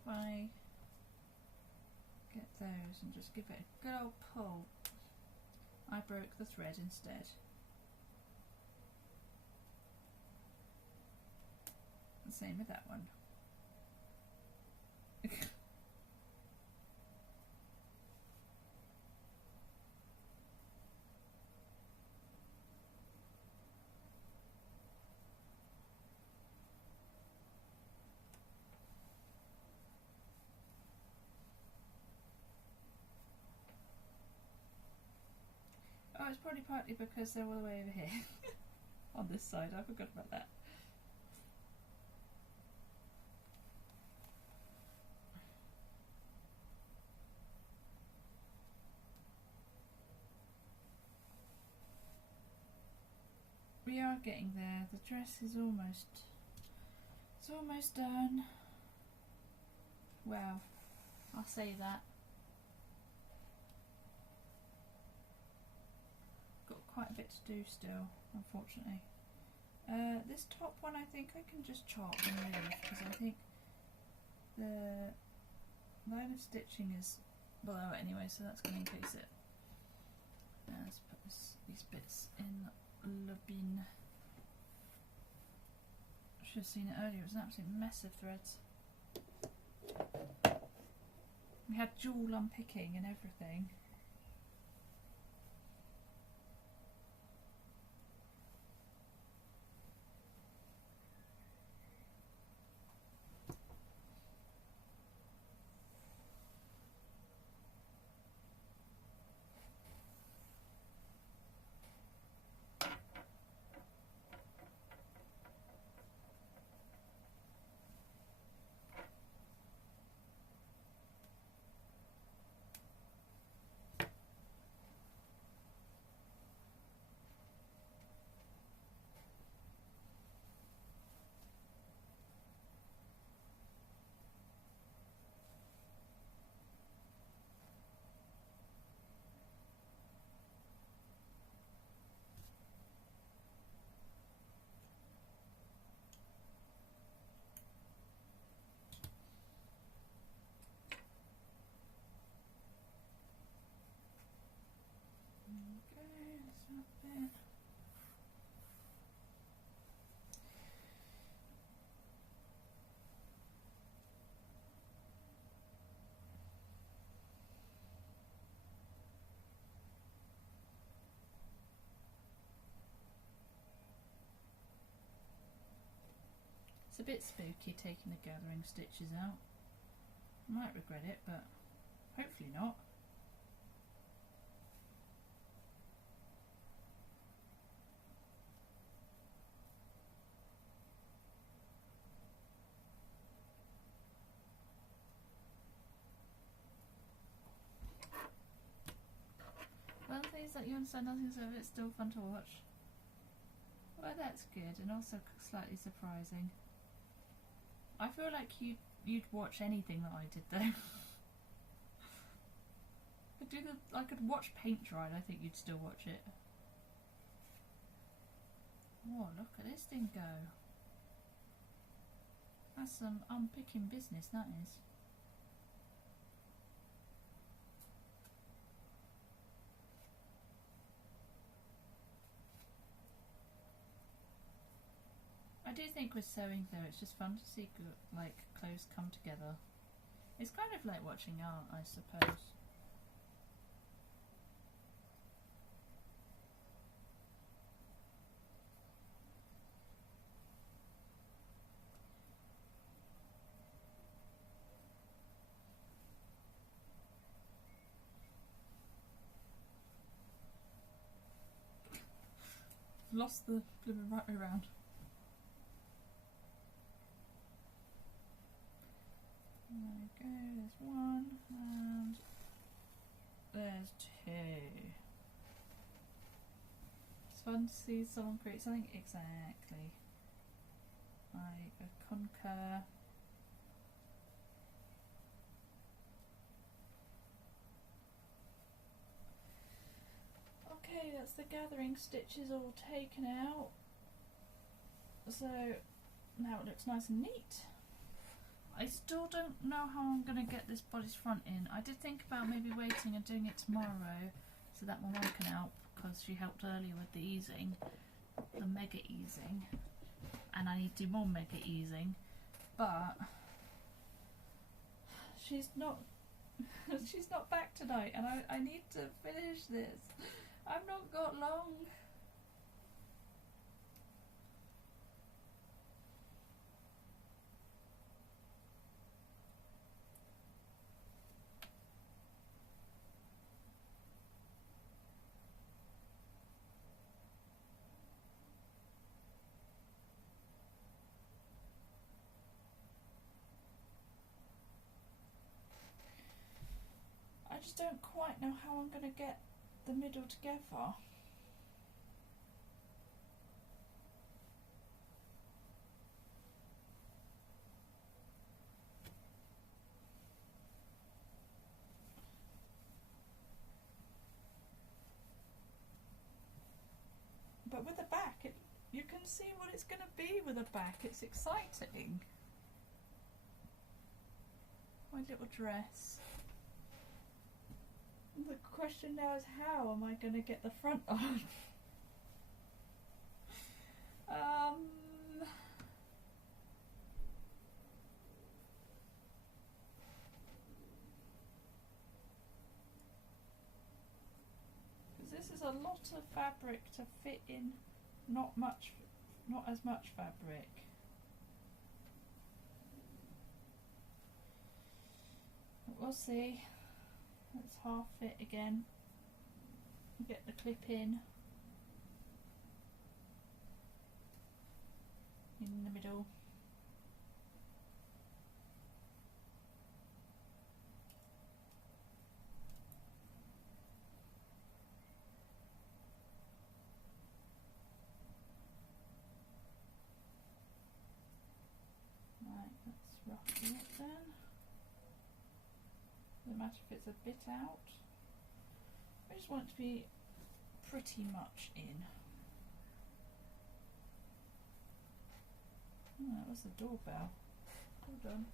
If I get those and just give it a good old pull. I broke the thread instead. Same with that one. Oh, it's probably partly because they're all the way over here on this side. I forgot about that. We are getting there. The dress is almost done. Well, I'll say that. Got quite a bit to do still, unfortunately. This top one I think I can just chop and move because I think the line of stitching is below it anyway, so that's going to increase it. Let's put these bits in the bin. Should have seen it earlier, it was an absolute mess of threads. We had jewel unpicking and everything. bit. It's a bit spooky taking the gathering stitches out. Might regret it, but hopefully not. Well, things that you understand nothing of it's still fun to watch. Well, that's good, and also slightly surprising. I feel like you'd watch anything that I did though. I could watch paint dry and I think you'd still watch it. Oh, look at this thing go. That's some unpicking business, that is. I do think with sewing though, it's just fun to see like clothes come together. It's kind of like watching art, I suppose. Lost the blooming right way round. There we go, there's one, and there's two. It's fun to see someone create something exactly. I concur. Okay, that's the gathering stitches all taken out. So now it looks nice and neat. I still don't know how I'm going to get this bodice front in. I did think about maybe waiting and doing it tomorrow so that my mum can help, because she helped earlier with the easing, the mega easing, and I need to do more mega easing, but she's not back tonight, and I need to finish this. I've not got long. I just don't quite know how I'm going to get the middle together. But with the back, you can see what it's going to be with the back. It's exciting. My little dress. The question now is, how am I going to get the front on? Because this is a lot of fabric to fit in not as much fabric. But we'll see. Let's half fit again. Get the clip in the middle. Right, that's roughly it then. Doesn't matter if it's a bit out. I just want it to be pretty much in. Oh, that was the doorbell. Hold on.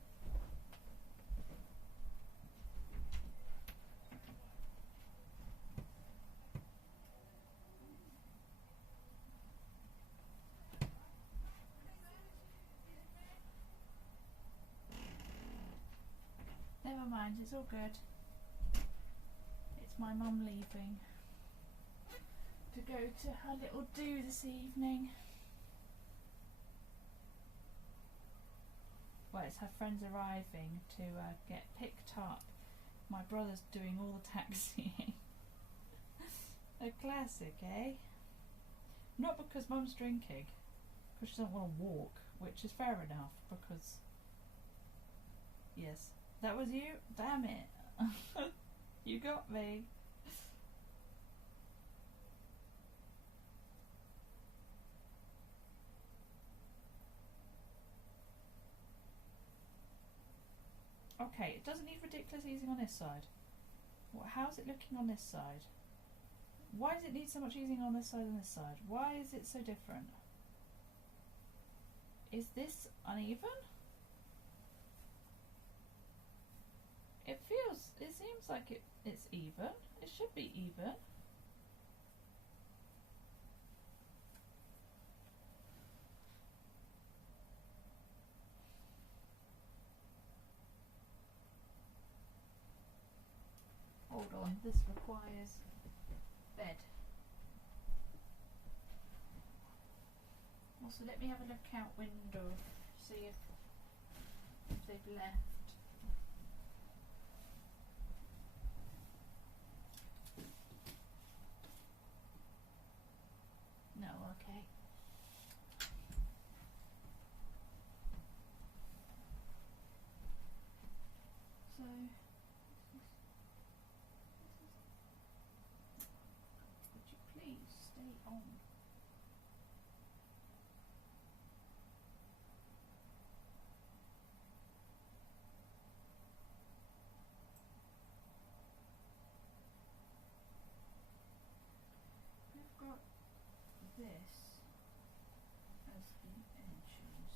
mind, it's all good. It's my mum leaving to go to her little do this evening. Well, it's her friends arriving to get picked up. My brother's doing all the taxiing. A classic, eh? Not because mum's drinking, because she doesn't want to walk, which is fair enough, because... Yes, that was you? Damn it. You got me. Okay, it doesn't need ridiculous easing on this side. How's it looking on this side? Why does it need so much easing on this side and this side? Why is it so different? Is this uneven? It seems like it's even. It should be even. Hold on, this requires bed. Also, let me have a look out window, see if they've left. No, okay. So would you please stay on? We've got this as the edges.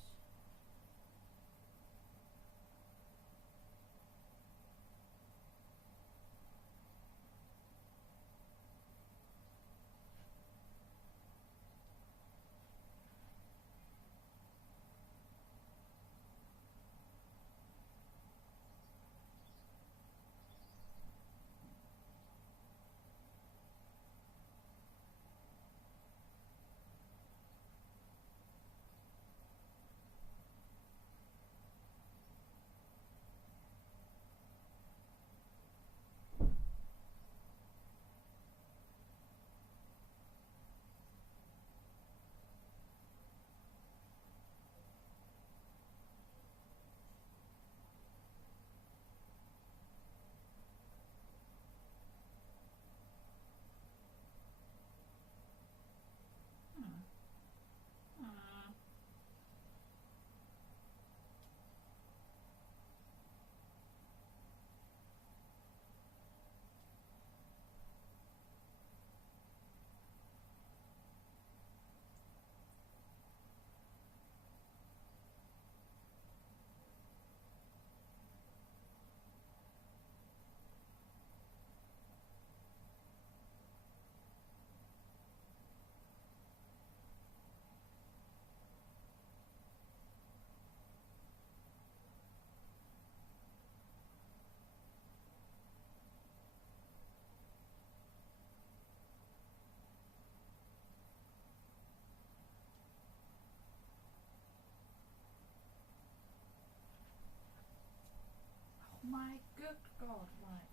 My good God, right.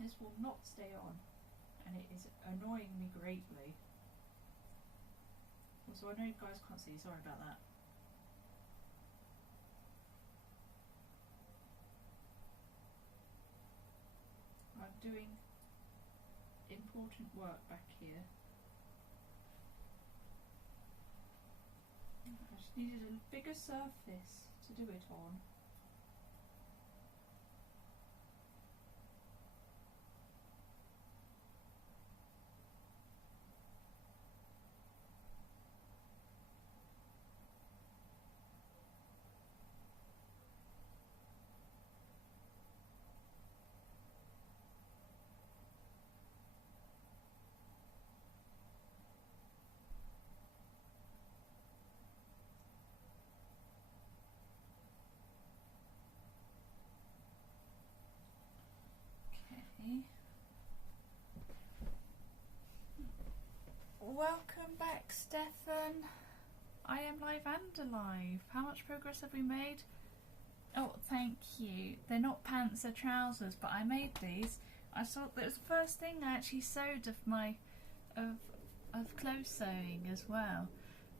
This will not stay on, and it is annoying me greatly. Also, I know you guys can't see, sorry about that. I'm doing important work back here. I just needed a bigger surface to do it on. welcome back, Steffan. I am live and alive. How much progress have we made? Oh, thank you. They're not pants, they're trousers, but I made these. I thought that was the first thing I actually sewed of my of clothes sewing as well.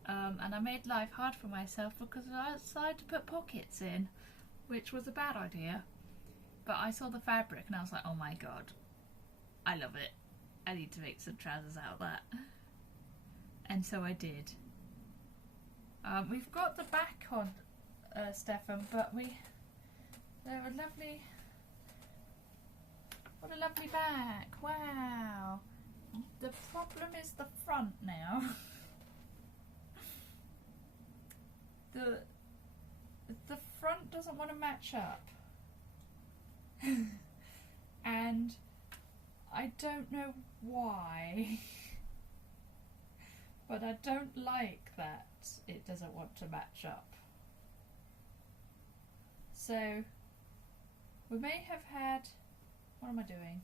And I made life hard for myself because I decided to put pockets in, which was a bad idea. But I saw the fabric and I was like, oh my god, I love it. I need to make some trousers out of that. And so I did. We've got the back on, Steffan, but they're a lovely, what a lovely back, wow. The problem is the front now. The front doesn't want to match up. And I don't know why. But I don't like that it doesn't want to match up. So we may have had, what am I doing?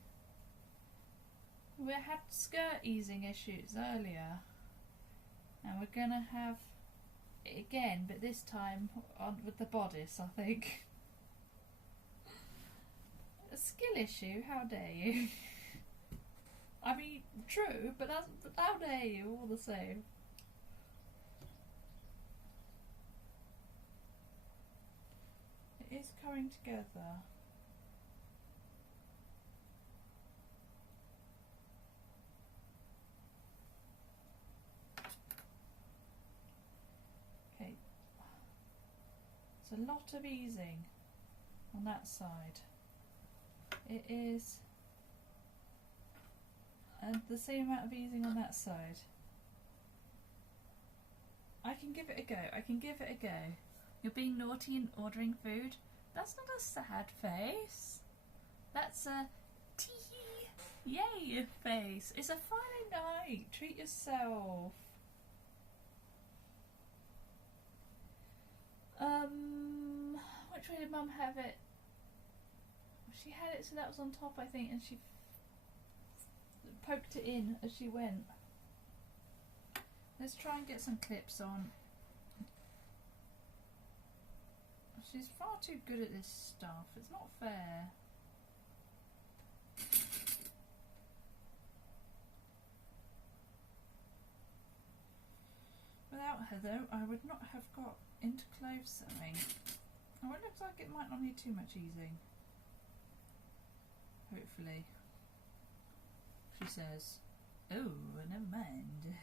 We had skirt easing issues earlier, and we're gonna have it again, but this time on with the bodice, I think. A skill issue, how dare you? I mean, true, but how dare you, all the same. It is coming together. Okay. It's a lot of easing on that side. It is the same amount of easing on that side. I can give it a go. I can give it a go. You're being naughty and ordering food? That's not a sad face. That's a tee yay face. It's a Friday night. Treat yourself. Which way did Mum have it? She had it so that was on top, I think, and she poked it in as she went. Let's try and get some clips on. She's far too good at this stuff. It's not fair. Without her, though, I would not have got into clothes sewing. Oh, it looks like it might not need too much easing. Hopefully. She says, oh, never mind.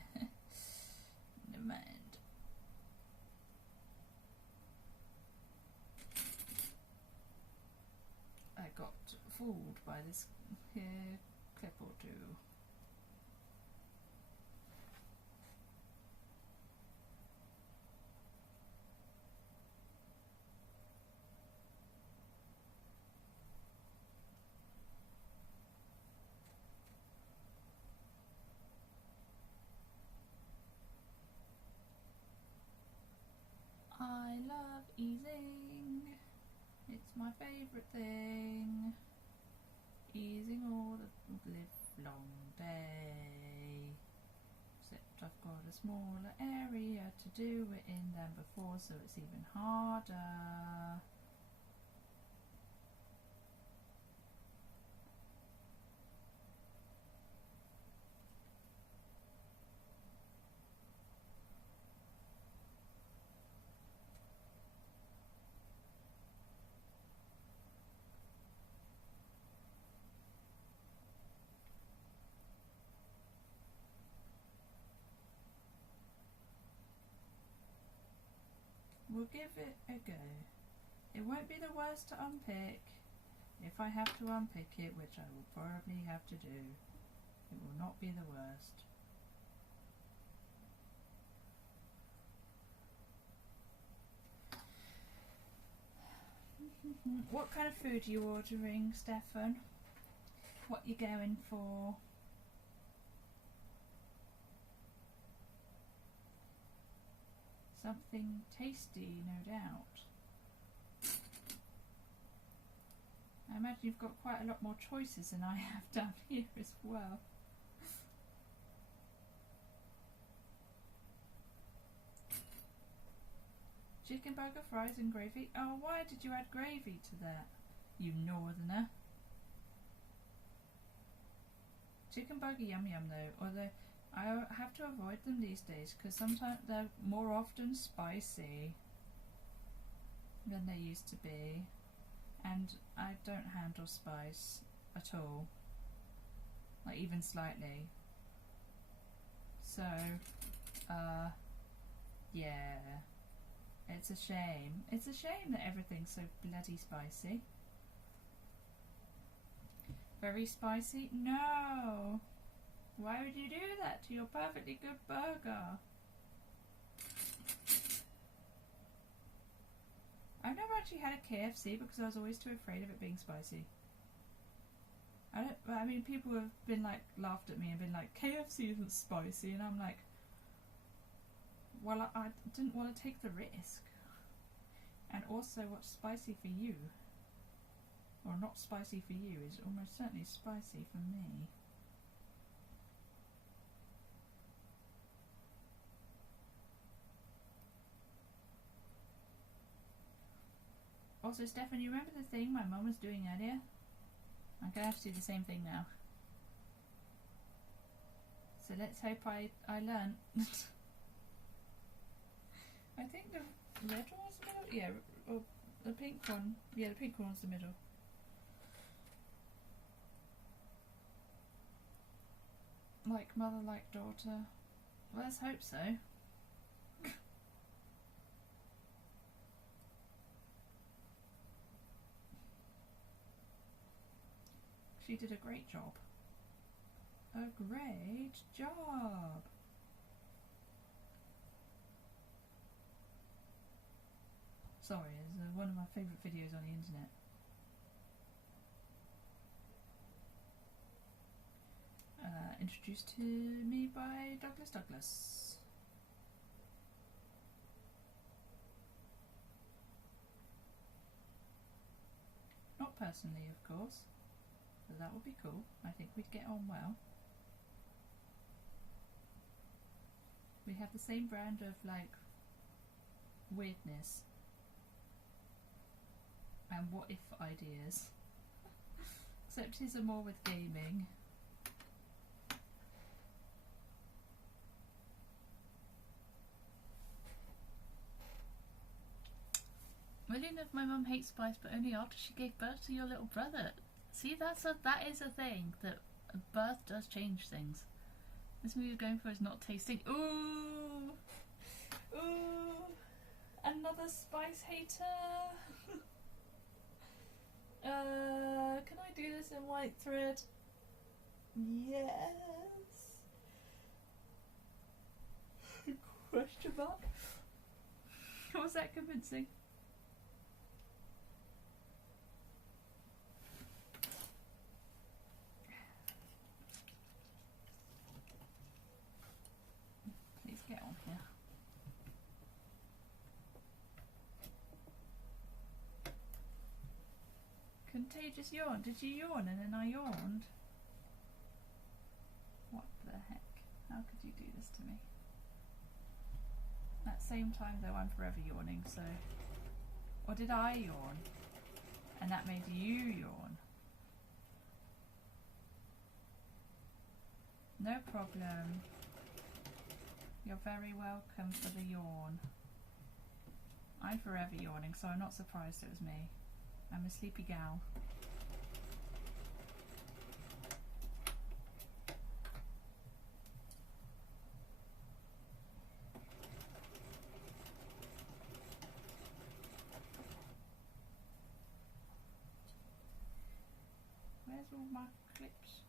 Never mind. I got fooled by this here clip or two. I love easing. It's my favourite thing. Easing all the live long day. Except I've got a smaller area to do it in than before, so it's even harder. We'll give it a go. It won't be the worst to unpick. If I have to unpick it, which I will probably have to do, it will not be the worst. What kind of food are you ordering, Steffan? What you going for? Something tasty, no doubt. I imagine you've got quite a lot more choices than I have down here as well. Chicken burger, fries and gravy. Oh, why did you add gravy to that, you northerner? Chicken burger, yum yum though, although I have to avoid them these days because sometimes they're more often spicy than they used to be, and I don't handle spice at all, like even slightly. So, yeah, it's a shame. It's a shame that everything's so bloody spicy. Very spicy? No! Why would you do that to your perfectly good burger? I've never actually had a KFC because I was always too afraid of it being spicy. I mean, people have been like, laughed at me and been like, KFC isn't spicy, and I'm like, well, I didn't want to take the risk. And also, what's spicy for you, or not spicy for you, is almost certainly spicy for me. Also, Stefan, you remember the thing my mum was doing earlier? I'm going to have to do the same thing now. So let's hope I learn. I think the red one's the middle? Yeah, or the pink one. Yeah, the pink one's the middle. Like mother, like daughter. Let's hope so. She did a great job. A great job. Sorry, it's one of my favourite videos on the internet. Introduced to me by Douglas. Not personally, of course, but that would be cool. I think we'd get on well. We have the same brand of, like, weirdness and what if ideas. Except his are more with gaming. Million of my mum hates spice, but only after she gave birth to your little brother. See, that is a thing, that birth does change things. This movie is going for is not tasting. Ooh, ooh, another spice hater. Can I do this in white thread? Yes. Question mark. Was that convincing? Get on here. Contagious yawn. Did you yawn and then I yawned? What the heck? How could you do this to me? At the same time though, I'm forever yawning, so... Or did I yawn? And that made you yawn? No problem. You're very welcome for the yawn. I'm forever yawning, so I'm not surprised it was me. I'm a sleepy gal. Where's all my clips?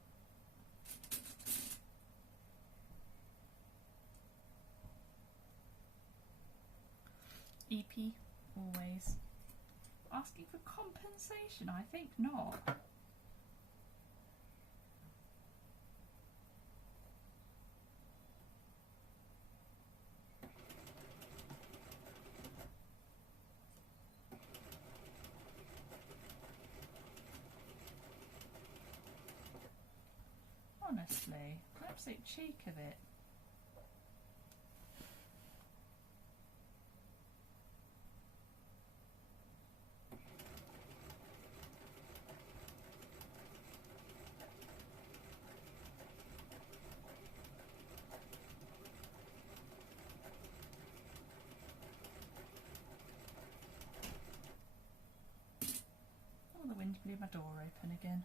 EP, always. Asking for compensation? I think not. Honestly, the absolute cheek of it. door open again.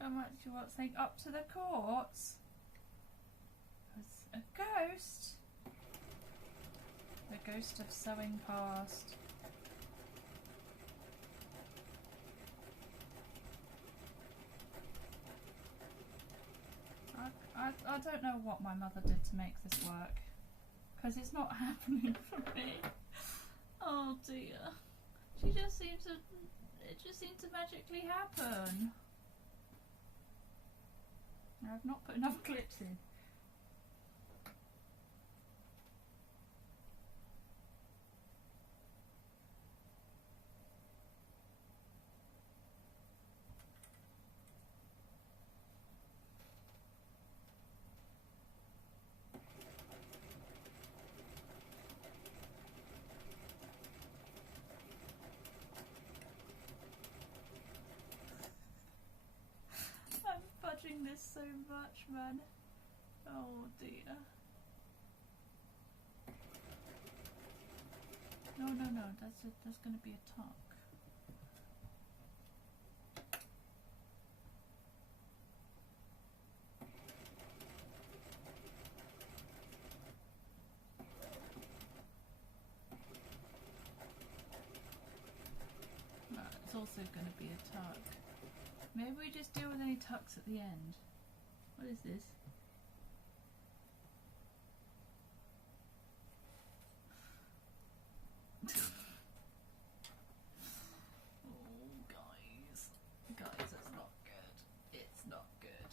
How much you want to think up to the courts? It's a ghost. The ghost of sewing past. I don't know what my mother did to make this work, because it's not happening for me. Oh dear. It just seems to magically happen. I've not put enough clips in. This so much, man. Oh dear. No, that's gonna be a tuck. No, it's also gonna be a tuck. Maybe we just deal with any tucks at the end. What is this? Oh, guys. Guys, it's not good. It's not good.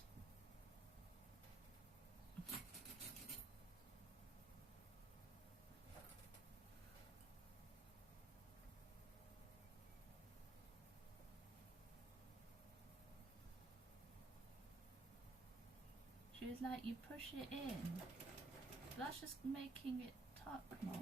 She was like, you push it in. That's just making it tuck more.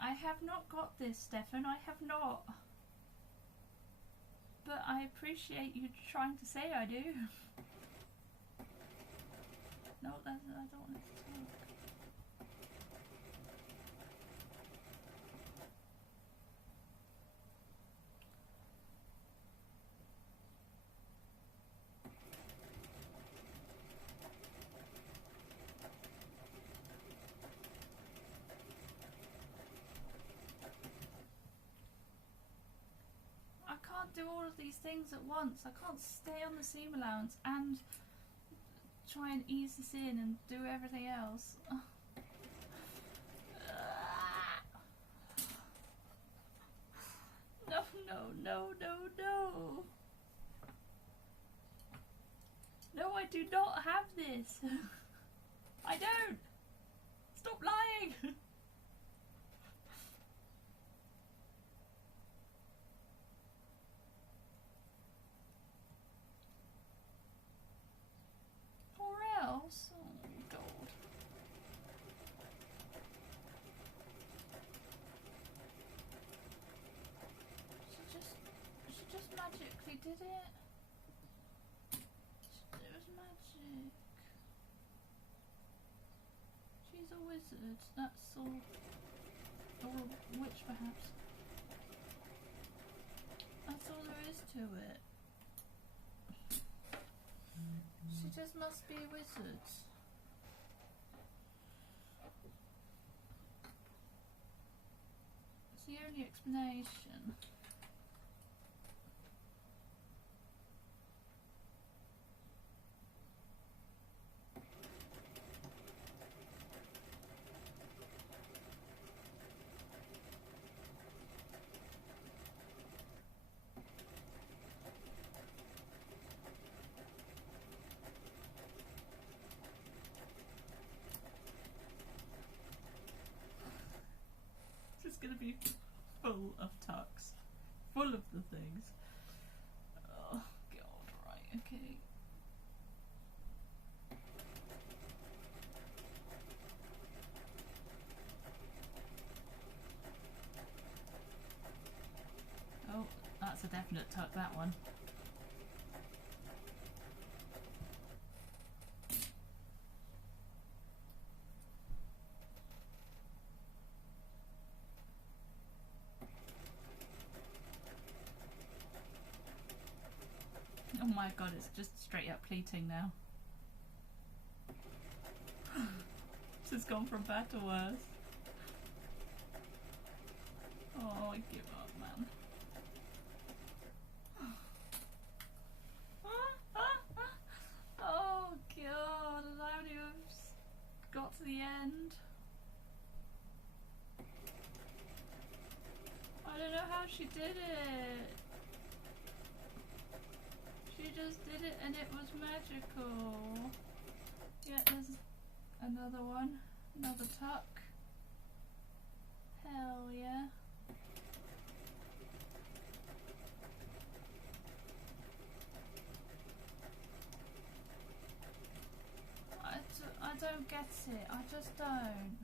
I have not got this, Stefan. I have not. But I appreciate you trying to say I do. No, I don't want it to talk. Do all of these things at once. I can't stay on the seam allowance and try and ease this in and do everything else. No, no, no, no, no. No, I do not have this. I don't. Stop lying. Oh God. She just magically did it. It was magic. She's a wizard, that's all. Or a witch perhaps. That's all there is to it. She just must be a wizard. It's the only explanation. going to be full of tucks. Full of the things. Oh, God, right, okay. Oh, that's a definite tuck, that one. Oh my god, it's just straight up pleating now. This has gone from bad to worse. Oh, I give up, man. Oh god, I haven't even got to the end. I don't know how she did it. She just did it and it was magical. Yeah, there's another one. Another tuck. Hell yeah. I don't get it. I just don't.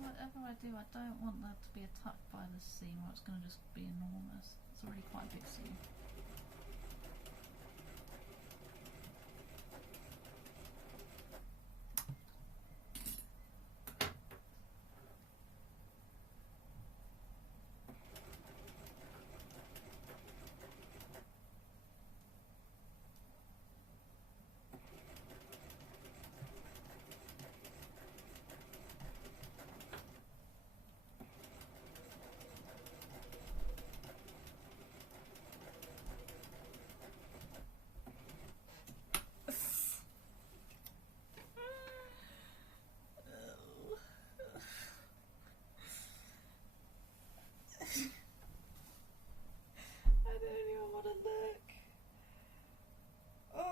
Whatever I do, I don't want that to be a tuck by the seam or it's going to just be enormous. It's already quite a big seam.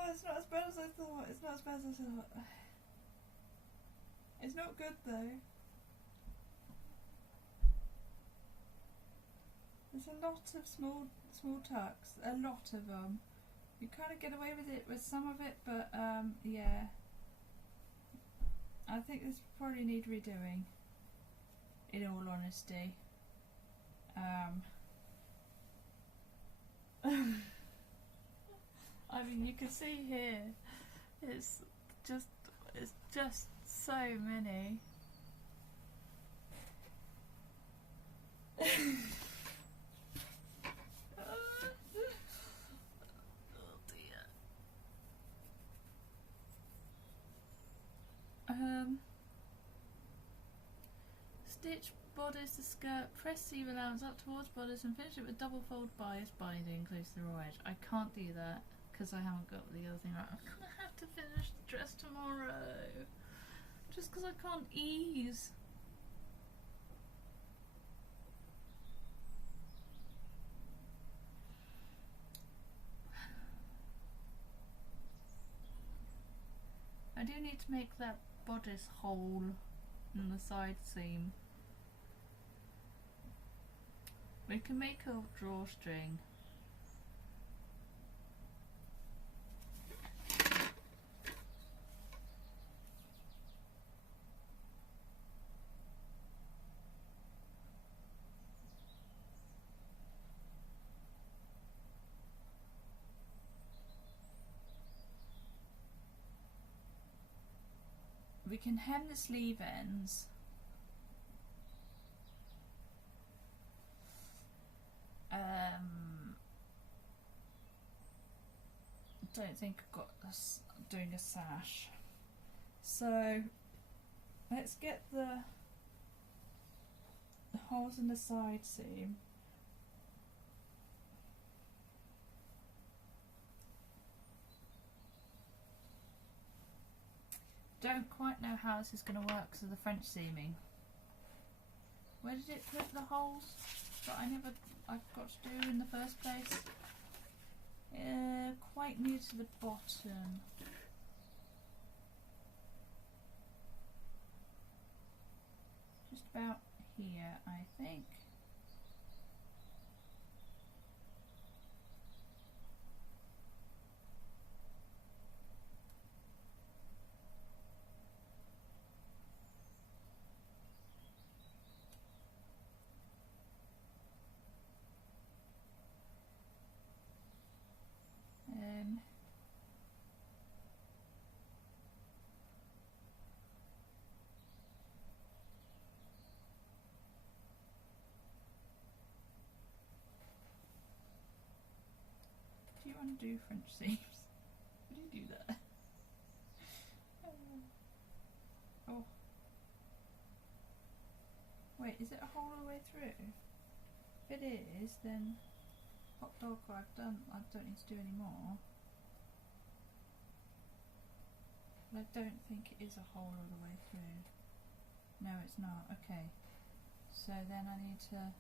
It's not as bad as I thought. It's not good though. There's a lot of small tucks, a lot of them. You kind of get away with it with some of it, but yeah. I think this probably need redoing, in all honesty. I mean, you can see here, it's just so many. Oh dear. Stitch bodice the skirt, press seam allowance up towards bodice and finish it with double fold bias binding close to the raw edge. I can't do that because I haven't got the other thing right. I'm gonna have to finish the dress tomorrow just because I can't ease. I do need to make that bodice hole in the side seam. We can make a drawstring. We can hem the sleeve ends. Don't think I've got doing a sash. So let's get the holes in the side seam. Don't quite know how this is going to work because of the French seaming. Where did it put the holes that I've got to do in the first place? quite near to the bottom. Just about here, I think. Do you want to do French seams? How do you do that? Oh. Wait, is it a hole all the way through? If it is, then hot dog I don't need to do any more. But I don't think it is a hole all the way through. No, it's not. Okay. So then I need to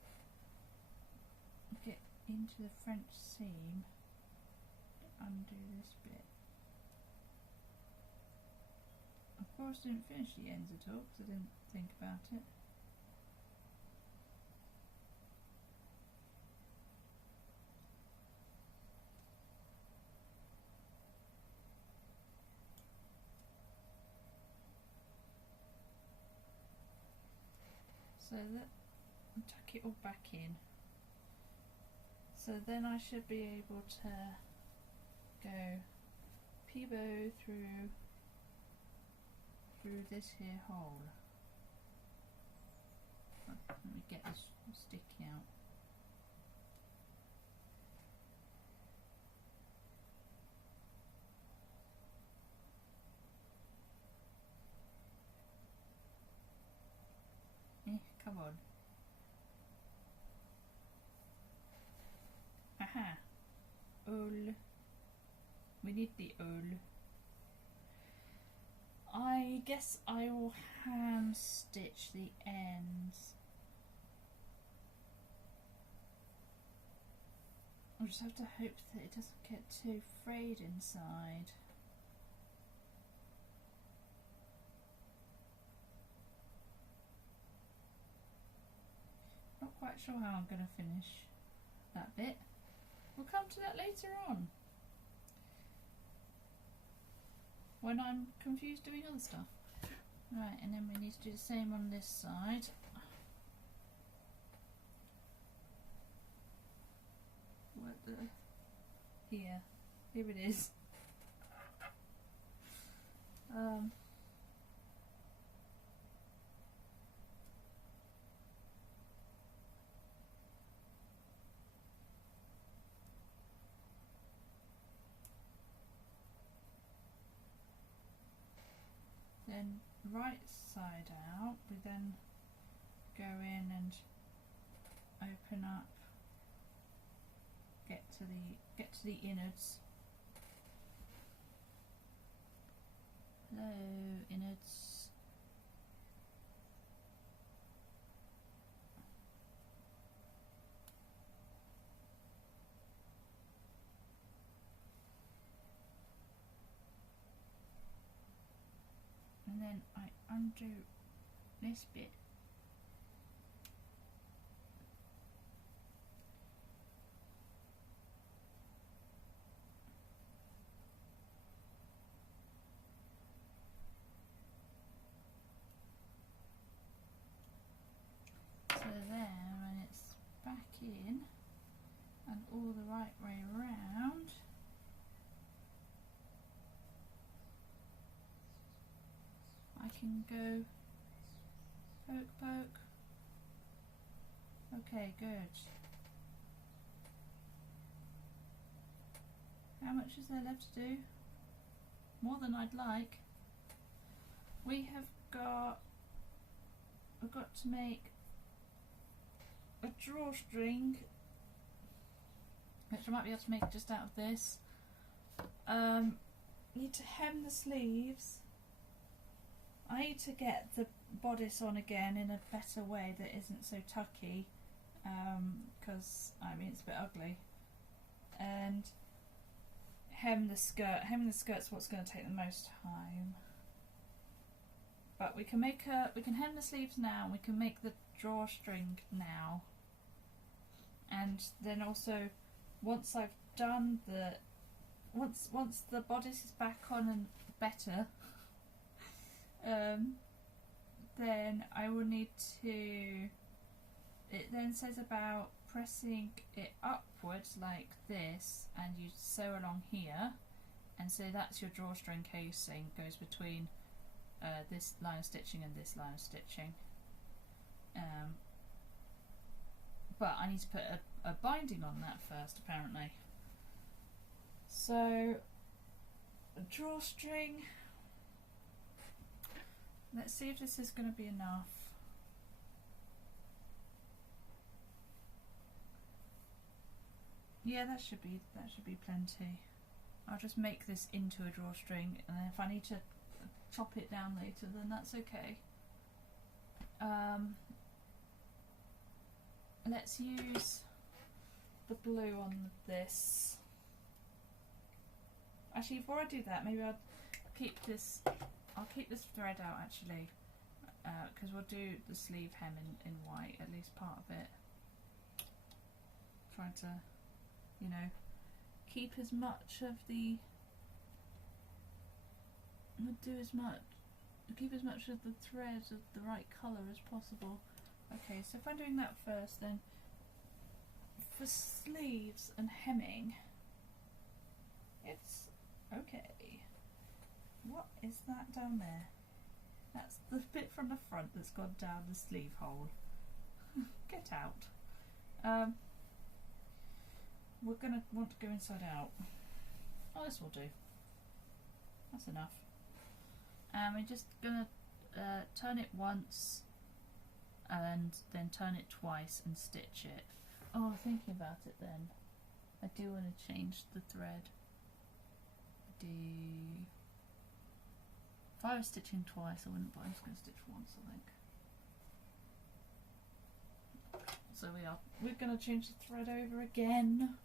get into the French seam, undo this bit. Of course I didn't finish the ends at all because I didn't think about it. So that, tuck it all back in. So then I should be able to go pivot through this here hole. Let me get this sticky out. Come on. Aha. Ul. We need the ul. I guess I will hand stitch the ends. I'll just have to hope that it doesn't get too frayed inside. Not quite sure how I'm going to finish that bit. We'll come to that later on, when I'm confused doing other stuff. Right, and then we need to do the same on this side. What the... Here it is. Then right side out, we then go in and open up, get to the innards. Hello, innards. And then I undo this bit. So then when it's back in and all the right way round, I can go poke, poke. Okay, good. How much is there left to do? More than I'd like. We've got to make a drawstring, which I might be able to make just out of this. Need to hem the sleeves. I need to get the bodice on again in a better way that isn't so tucky, because I mean it's a bit ugly, and hem the skirt. Hemming the skirt's what's going to take the most time. But we can hem the sleeves now, and we can make the drawstring now. And then also, once I've done once the bodice is back on and better, then I will need to, it then says about pressing it upwards like this, and you sew along here, and so that's your drawstring casing, goes between this line of stitching and this line of stitching. But I need to put a binding on that first, apparently. So, a drawstring. Let's see if this is going to be enough. Yeah, that should be plenty. I'll just make this into a drawstring, and then if I need to chop it down later, then that's okay. Let's use the blue on this. Actually, before I do that, maybe I'll keep this. I'll keep this thread out actually, because we'll do the sleeve hem in white, at least part of it. Trying to, you know, keep as much of the. Keep as much of the thread of the right colour as possible. Okay, so if I'm doing that first, then for sleeves and hemming, it's okay. What is that down there? That's the bit from the front that's gone down the sleeve hole. Get out. We're gonna want to go inside out. Oh, this will do. That's enough. We're just gonna turn it once and then turn it twice and stitch it. Oh, thinking about it then, I do want to change the thread. If I was stitching twice, I wouldn't, but I'm just going to stitch once, I think. So we're going to change the thread over again.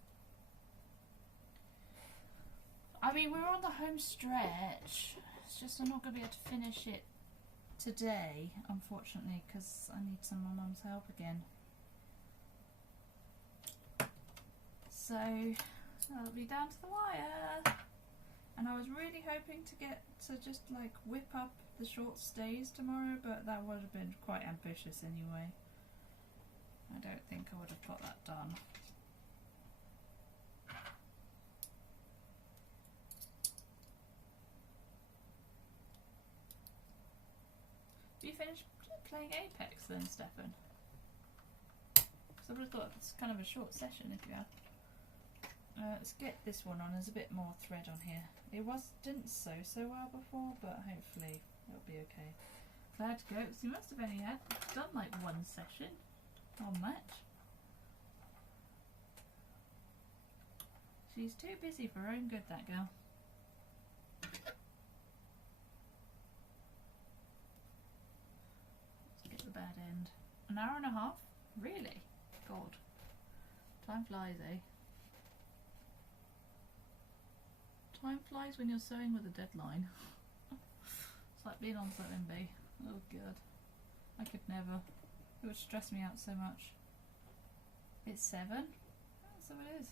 I mean, we're on the home stretch. It's just I'm not going to be able to finish it today, unfortunately, because I need some of my mum's help again. So that'll be down to the wire. And I was really hoping to get to just like whip up the short stays tomorrow, but that would have been quite ambitious anyway. I don't think I would have got that done. Have you finished playing Apex then, Steffan? Because I would have thought it's kind of a short session if you have. Let's get this one on. There's a bit more thread on here. It didn't sew so well before, but hopefully it'll be okay. Glad to go. So you must have only done like one session on match. She's too busy for her own good, that girl. Let's get the bad end. An hour and a half? Really? God. Time flies, eh? Time flies when you're sewing with a deadline. It's like being on sewing bee. Oh god. I could never. It would stress me out so much. It's 7? Oh, so it is.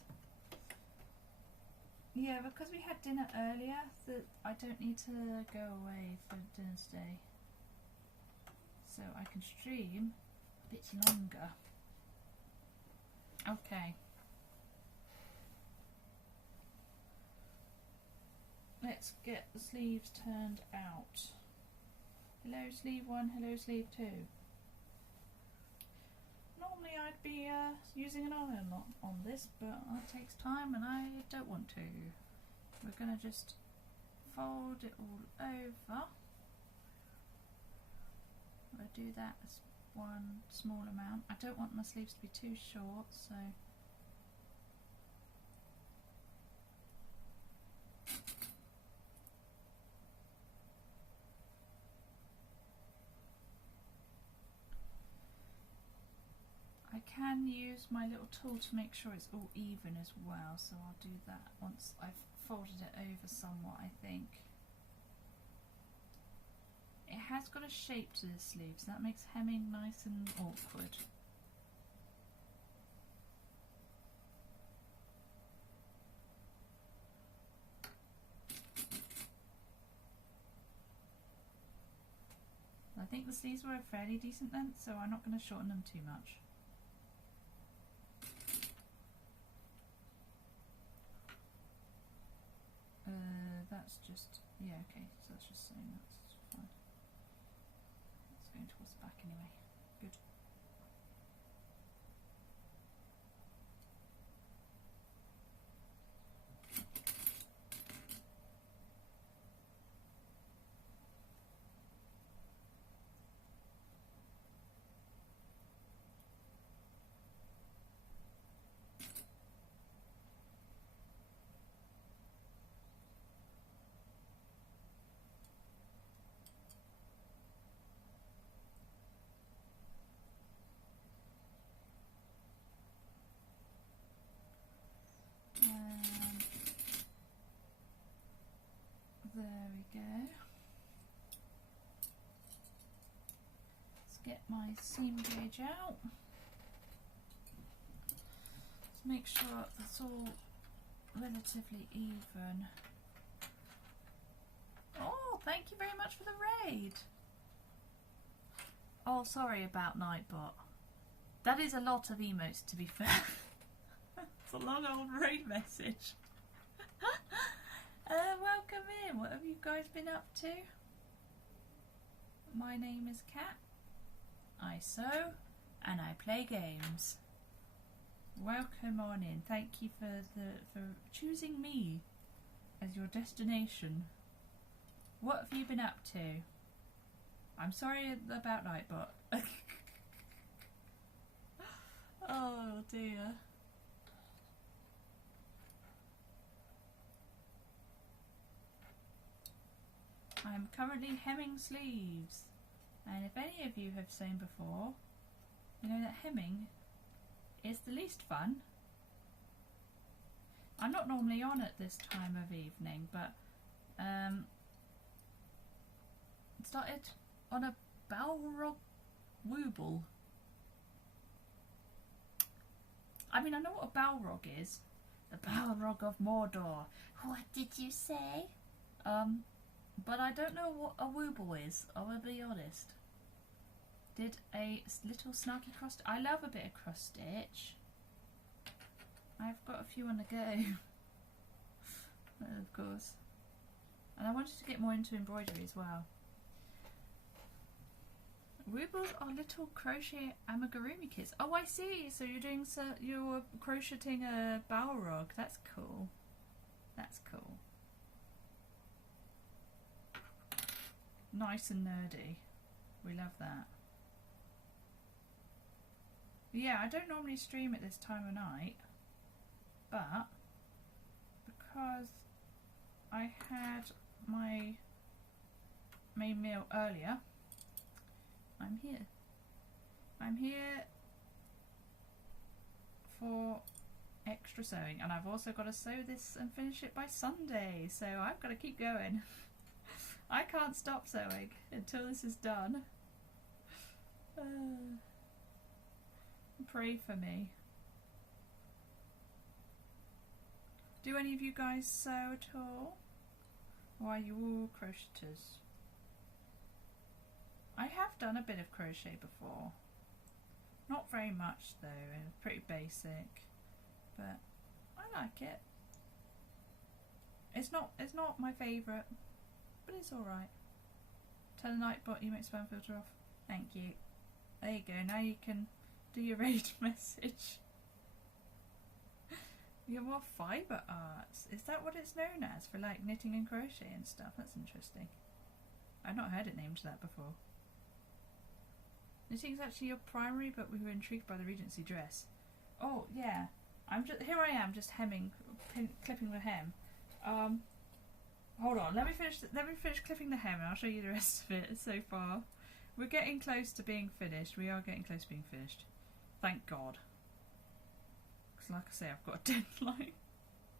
Yeah, because we had dinner earlier, that I don't need to go away for dinner today. So I can stream a bit longer. Okay. Let's get the sleeves turned out. Hello sleeve 1, hello sleeve 2. Normally I'd be using an iron on this, but it takes time and I don't want to. We're going to just fold it all over. I'll do that as one small amount. I don't want my sleeves to be too short, so I can use my little tool to make sure it's all even as well, so I'll do that once I've folded it over somewhat, I think. It has got a shape to the sleeve, so that makes hemming nice and awkward. I think the sleeves were a fairly decent length, so I'm not going to shorten them too much. That's just, yeah, okay, so that's just saying that's fine. It's going towards the back anyway. Good. There we go. Let's get my seam gauge out. Let's make sure it's all relatively even. Oh, thank you very much for the raid. Oh, sorry about Nightbot. That is a lot of emotes, to be fair. It's a long old raid message. Welcome in. What have you guys been up to? My name is Kat. I sew and I play games. Welcome on in. Thank you for choosing me as your destination. What have you been up to? I'm sorry about Nightbot. Oh dear. I'm currently hemming sleeves, and if any of you have sewn before, you know that hemming is the least fun. I'm not normally on at this time of evening, but started on a Balrog Wooble. I mean, I know what a Balrog is. The Balrog of Mordor. What did you say? But I don't know what a wooble is, I will be honest. Did a little snarky cross stitch. I love a bit of cross stitch. I've got a few on the go. Of course. And I wanted to get more into embroidery as well. Woobles are little crochet amigurumi kits. Oh, I see. So you're doing you're crocheting a Balrog. That's cool. That's cool. Nice and nerdy. We love that. Yeah, I don't normally stream at this time of night, but because I had my main meal earlier, I'm here. I'm here for extra sewing, and I've also got to sew this and finish it by Sunday, so I've got to keep going. I can't stop sewing until this is done. Pray for me. Do any of you guys sew at all? Or are you all crocheters? I have done a bit of crochet before. Not very much though, pretty basic. But I like it. It's not my favourite, but it's alright. Tell the Nightbot you make spam filter off. Thank you. There you go, now you can do your raid message. You're more fibre arts. Is that what it's known as, for like knitting and crochet and stuff? That's interesting. I've not heard it named that before. Knitting's actually your primary, but we were intrigued by the Regency dress. Oh yeah, here I am just hemming, clipping the hem. Hold on, let me finish clipping the hem and I'll show you the rest of it so far. We're getting close to being finished. We are getting close to being finished. Thank God. because like I say, I've got a deadline,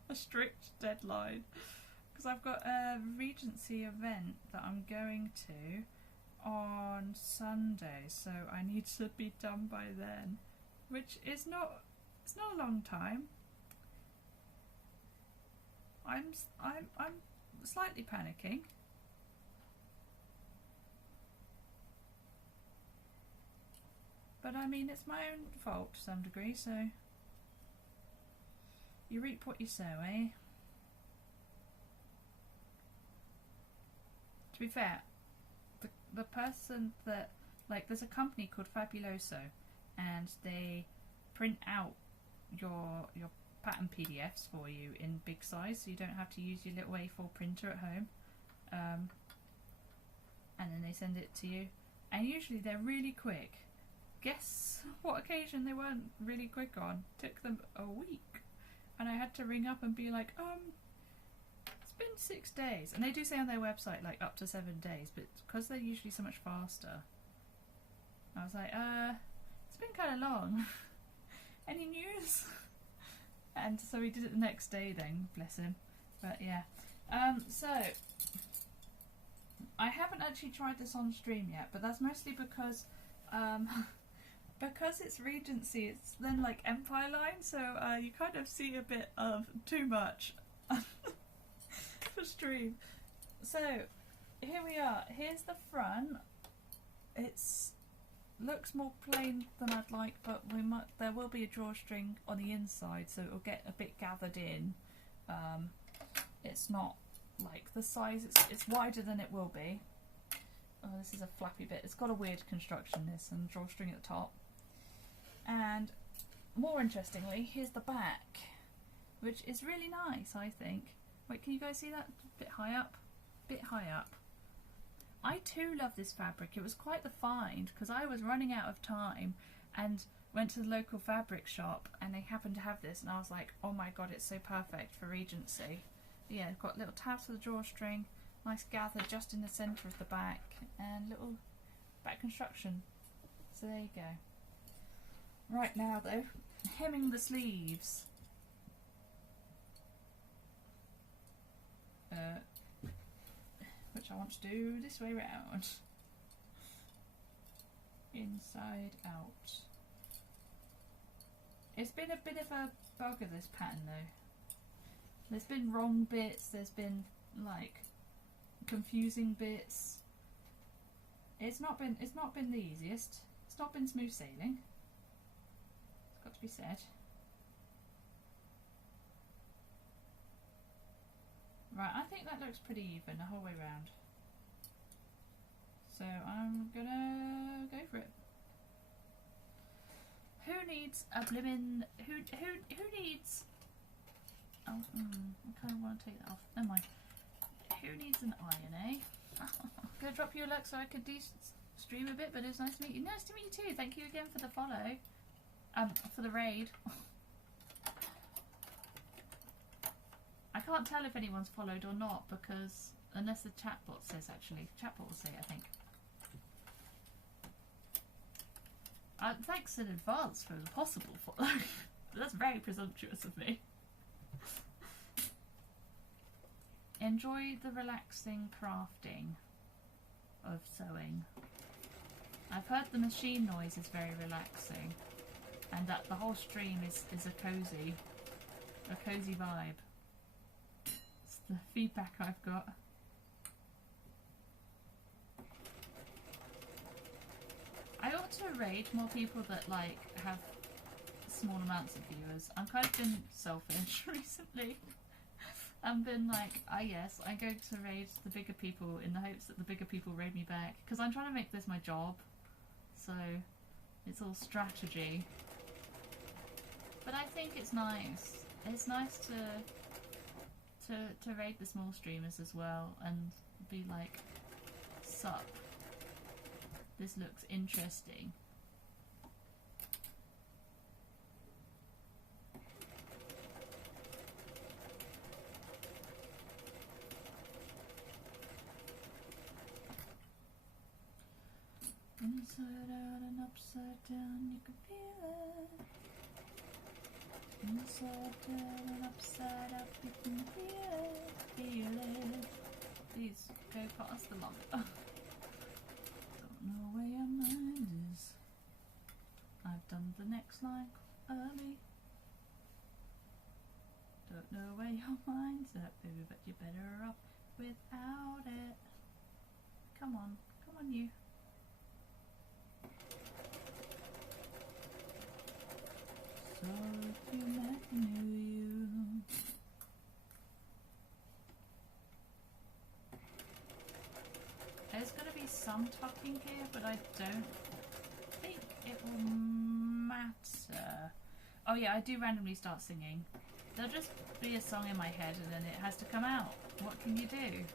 a strict deadline, because I've got a Regency event that I'm going to on Sunday, so I need to be done by then, which is not, it's not a long time. I'm slightly panicking. But I mean, it's my own fault to some degree, so you reap what you sow, eh? To be fair, the person that, like, there's a company called Fabuloso, and they print out your pattern PDFs for you in big size, so you don't have to use your little A4 printer at home. And then they send it to you, and usually they're really quick. Guess what occasion they weren't really quick on? Took them a week, and I had to ring up and be like, it's been 6 days, and they do say on their website like up to 7 days, but because they're usually so much faster, I was like, it's been kind of long. Any news? And so he did it the next day then, bless him. But yeah, so I haven't actually tried this on stream yet, but that's mostly because because it's Regency, it's then like Empire Line, so you kind of see a bit of too much for stream. So here we are. Here's the front. It's looks more plain than I'd like, but there will be a drawstring on the inside, so it'll get a bit gathered in. It's not like the size, it's wider than it will be. Oh, this is a flappy bit. It's got a weird construction, this, and drawstring at the top. And more interestingly, here's the back, which is really nice, I think. Wait, can you guys see that? A bit high up? Bit high up. I too love this fabric. It was quite the find, because I was running out of time and went to the local fabric shop, and they happened to have this, and I was like, oh my god, it's so perfect for Regency. Yeah, it's got little tabs for the drawstring, nice gather just in the centre of the back, and little back construction. So there you go. Right now though, hemming the sleeves. Which I want to do this way round. Inside out. It's been a bit of a bugger, this pattern though. There's been wrong bits, there's been like confusing bits. It's not been the easiest. It's not been smooth sailing. It's got to be said. Right, I think that looks pretty even the whole way round. So I'm gonna go for it. Who needs a blimmin'... Who needs... Oh, I kind of want to take that off. Never mind. Who needs an iron, eh? I'm gonna drop you a look so I could stream a bit, but it was nice to meet you. Nice to meet you too. Thank you again for the follow. For the raid. I can't tell if anyone's followed or not, because unless the chatbot says, actually. Chatbot will say, I think. Thanks in advance for the possible follow. That's very presumptuous of me. Enjoy the relaxing crafting of sewing. I've heard the machine noise is very relaxing, and that the whole stream is a cozy vibe. It's the feedback I've got. I ought to raid more people that like have small amounts of viewers. I've kind of been selfish recently. I've been like, yes, I go to raid the bigger people in the hopes that the bigger people raid me back, because I'm trying to make this my job, so it's all strategy. But I think it's nice. It's nice to raid the small streamers as well and be like, sup, this looks interesting. Inside out and upside down, you can feel it. Inside down and upside up, you can feel it, feel it. Please, go past the lump. Don't know where your mind is. I've done the next line early. Don't know where your mind's at, baby, but you're better off without it. Come on you. So if you never knew you. There's going to be some talking here, but I don't think it will matter. Oh yeah, I do randomly start singing. There'll just be a song in my head and then it has to come out. What can you do?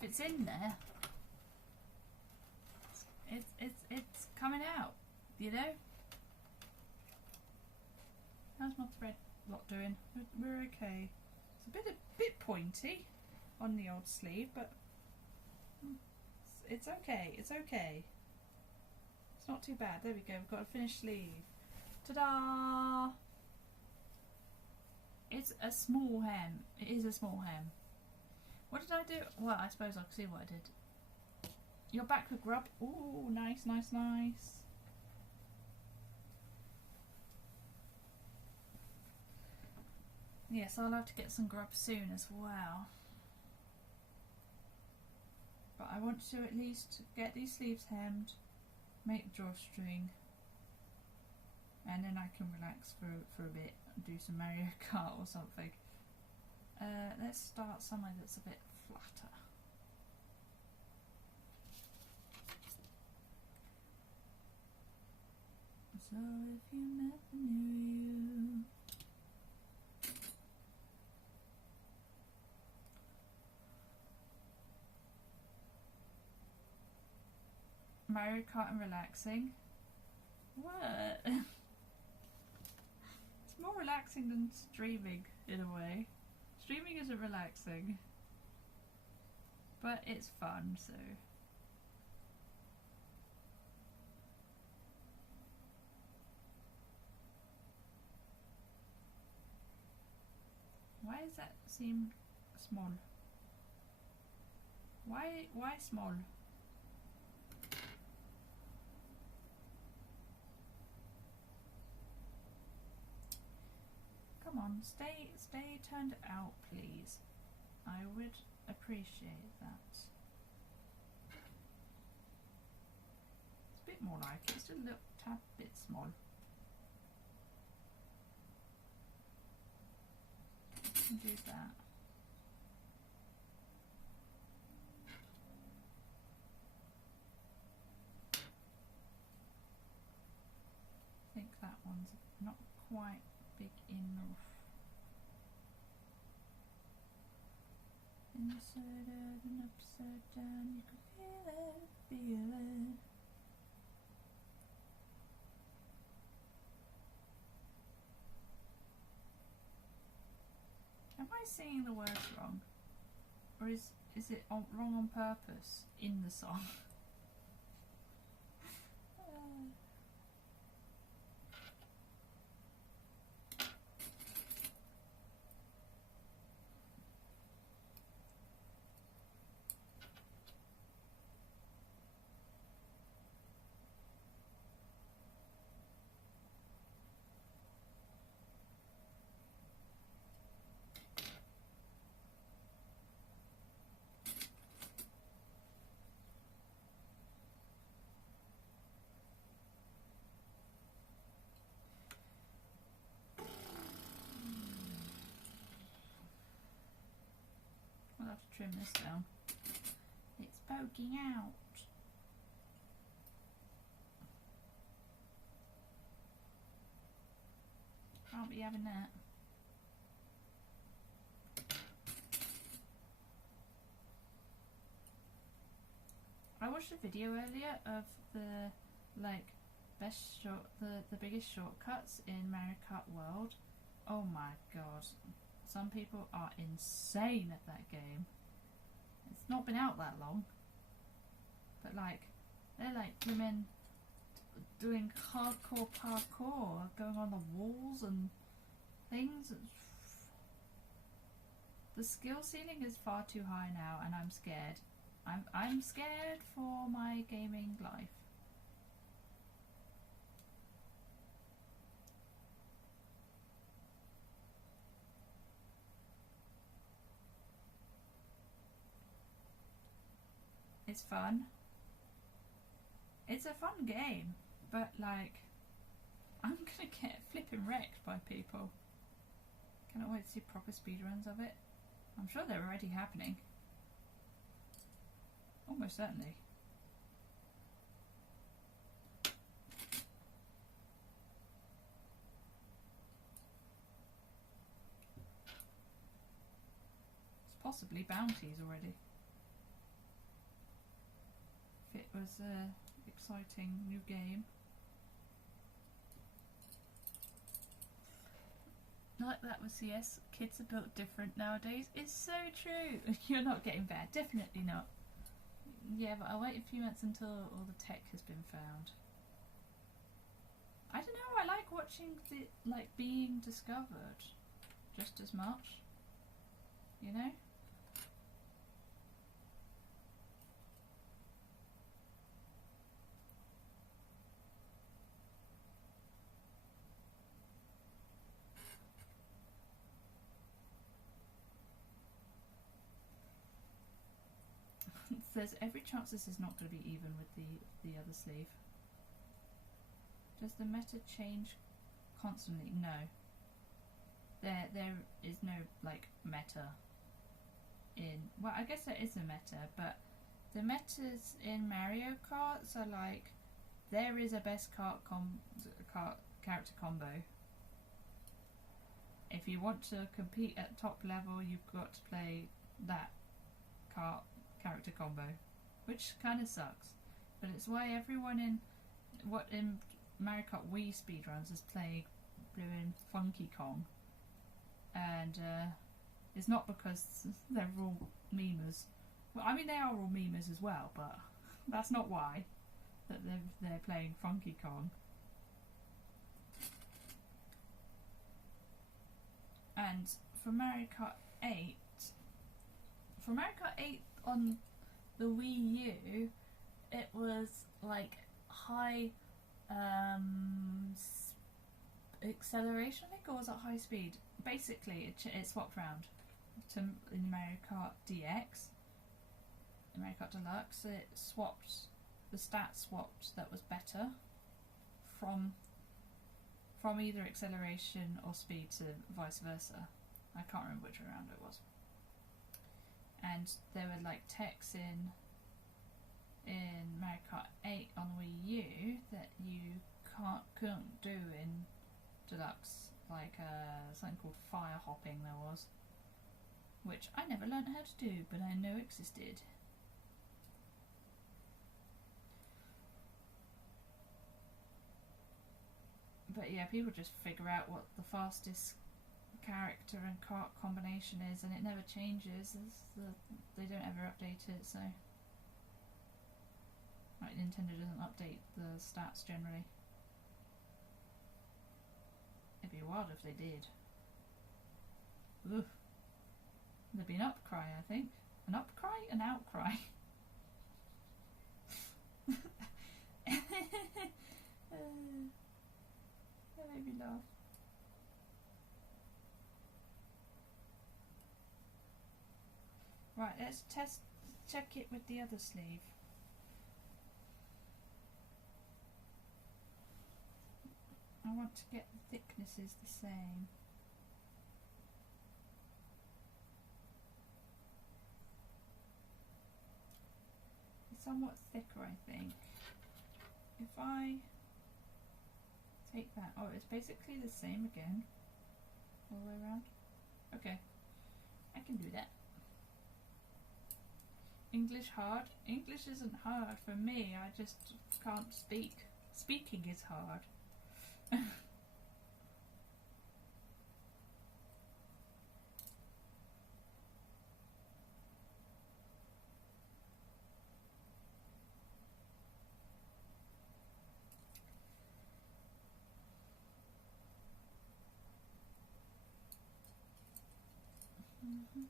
If it's in there, it's coming out, you know? How's my thread lot doing? We're okay. It's a bit pointy on the old sleeve, but it's okay. It's okay. It's not too bad. There we go. We've got a finished sleeve. Ta-da! It's a small hem. It is a small hem. What did I do? Well, I suppose I can see what I did. Your back with grub. Ooh, nice, nice, nice. Yes, I'll have to get some grub soon as well. But I want to at least get these sleeves hemmed, make the drawstring, and then I can relax for a bit and do some Mario Kart or something. Let's start somewhere that's a bit flatter. So if you never knew you. Mario Kart and relaxing. What? It's more relaxing than streaming in a way. Streaming isn't relaxing, but it's fun, so. Why does that seem small? Why small? Come on, stay turned out, please. I would appreciate that. It's a bit more like it. It's a little tad bit small. Do that. I think that one's not quite big enough. Inside out and upside down, you can feel it, feel it. Am I saying the words wrong? Or is it wrong on purpose in the song? I'll have to trim this down. It's poking out. Can't be having that. I watched a video earlier of the the biggest shortcuts in Mario Kart World. Oh my god. Some people are insane at that game. It's not been out that long. But they're like blooming doing hardcore parkour, going on the walls and things. The skill ceiling is far too high now, and I'm scared. I'm scared for my gaming life. It's fun. It's a fun game, but like, I'm gonna get flipping wrecked by people. Cannot wait to see proper speedruns of it. I'm sure they're already happening. Almost certainly. It's possibly bounties already. If it was an exciting new game. Like that with CS, kids are built different nowadays. It's so true. You're not getting bad, definitely not. Yeah, but I'll wait a few months until all the tech has been found. I don't know, I like watching the, like, being discovered just as much, you know? There's every chance this is not going to be even with the other sleeve. Does the meta change constantly? No. There is no like meta in, well, I guess there is a meta, but the metas in Mario Kart are like, there is a best character combo. If you want to compete at top level, you've got to play that character combo, which kind of sucks, but it's why everyone in Mario Kart Wii speedruns is playing blue Funky Kong, and it's not because they're all memers. Well, I mean they are all memers as well, but that's not why that they're playing Funky Kong. And for Mario Kart 8, on the Wii U, it was like high acceleration, I think, or was it high speed? Basically, it swapped round to in Mario Kart DX, in Mario Kart Deluxe. It swapped, the stats swapped that was better from either acceleration or speed to vice versa. I can't remember which way around it was. And there were like techs in Mario Kart 8 on Wii U that you couldn't do in Deluxe, like something called fire hopping there was, which I never learnt how to do, but I know existed. But yeah, people just figure out what the fastest character and kart combination is, and it never changes. They don't ever update it, so like Nintendo doesn't update the stats generally. It'd be wild if they did. Ugh. There'd be an upcry, I think. An upcry? An outcry. That made me laugh. Right, let's check it with the other sleeve. I want to get the thicknesses the same. It's somewhat thicker, I think. If I take that, oh, it's basically the same again, all the way around. Okay, I can do that. English hard? English isn't hard for me, I just can't speak. Speaking is hard. And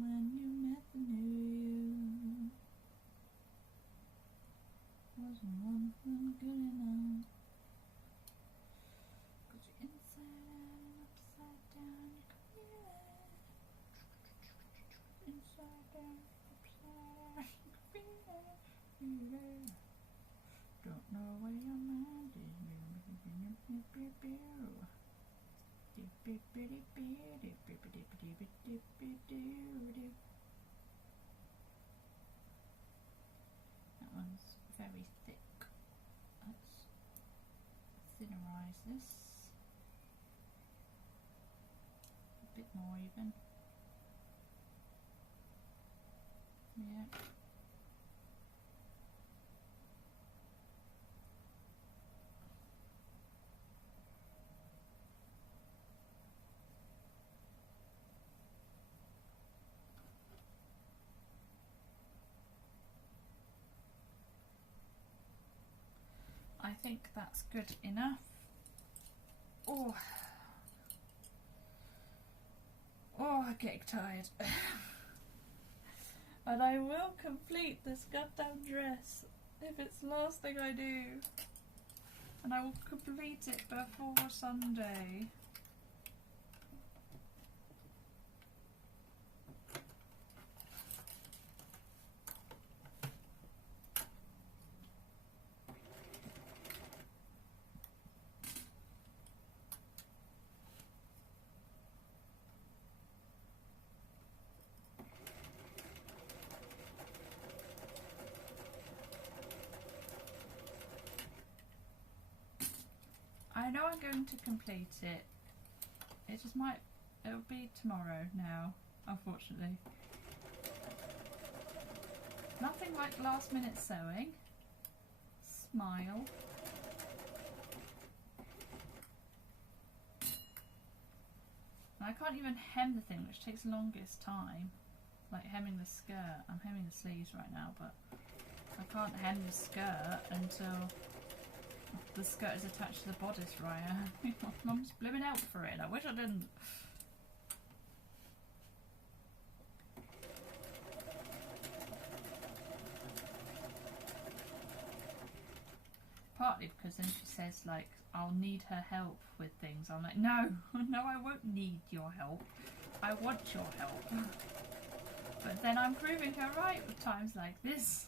when you met the new you, wasn't one thing good enough. 'Cause you're inside and upside down, you can feel it. Inside down, upside, you can feel it. Don't know where your mind is. That one's very thick. Let's thinnerise this a bit more even. Yeah. I think that's good enough. Oh, I'm getting tired. And I will complete this goddamn dress if it's the last thing I do. And I will complete it before Sunday. I know I'm going to complete it. It just might, it'll be tomorrow now, unfortunately. Nothing like last minute sewing. Smile. And I can't even hem the thing, which takes the longest time. Like hemming the skirt. I'm hemming the sleeves right now, but I can't hem the skirt until the skirt is attached to the bodice, Raya. Mum's blooming out for it. I wish I didn't. Partly because then she says, like, I'll need her help with things. I'm like, no, no, I won't need your help. I want your help. But then I'm proving her right with times like this.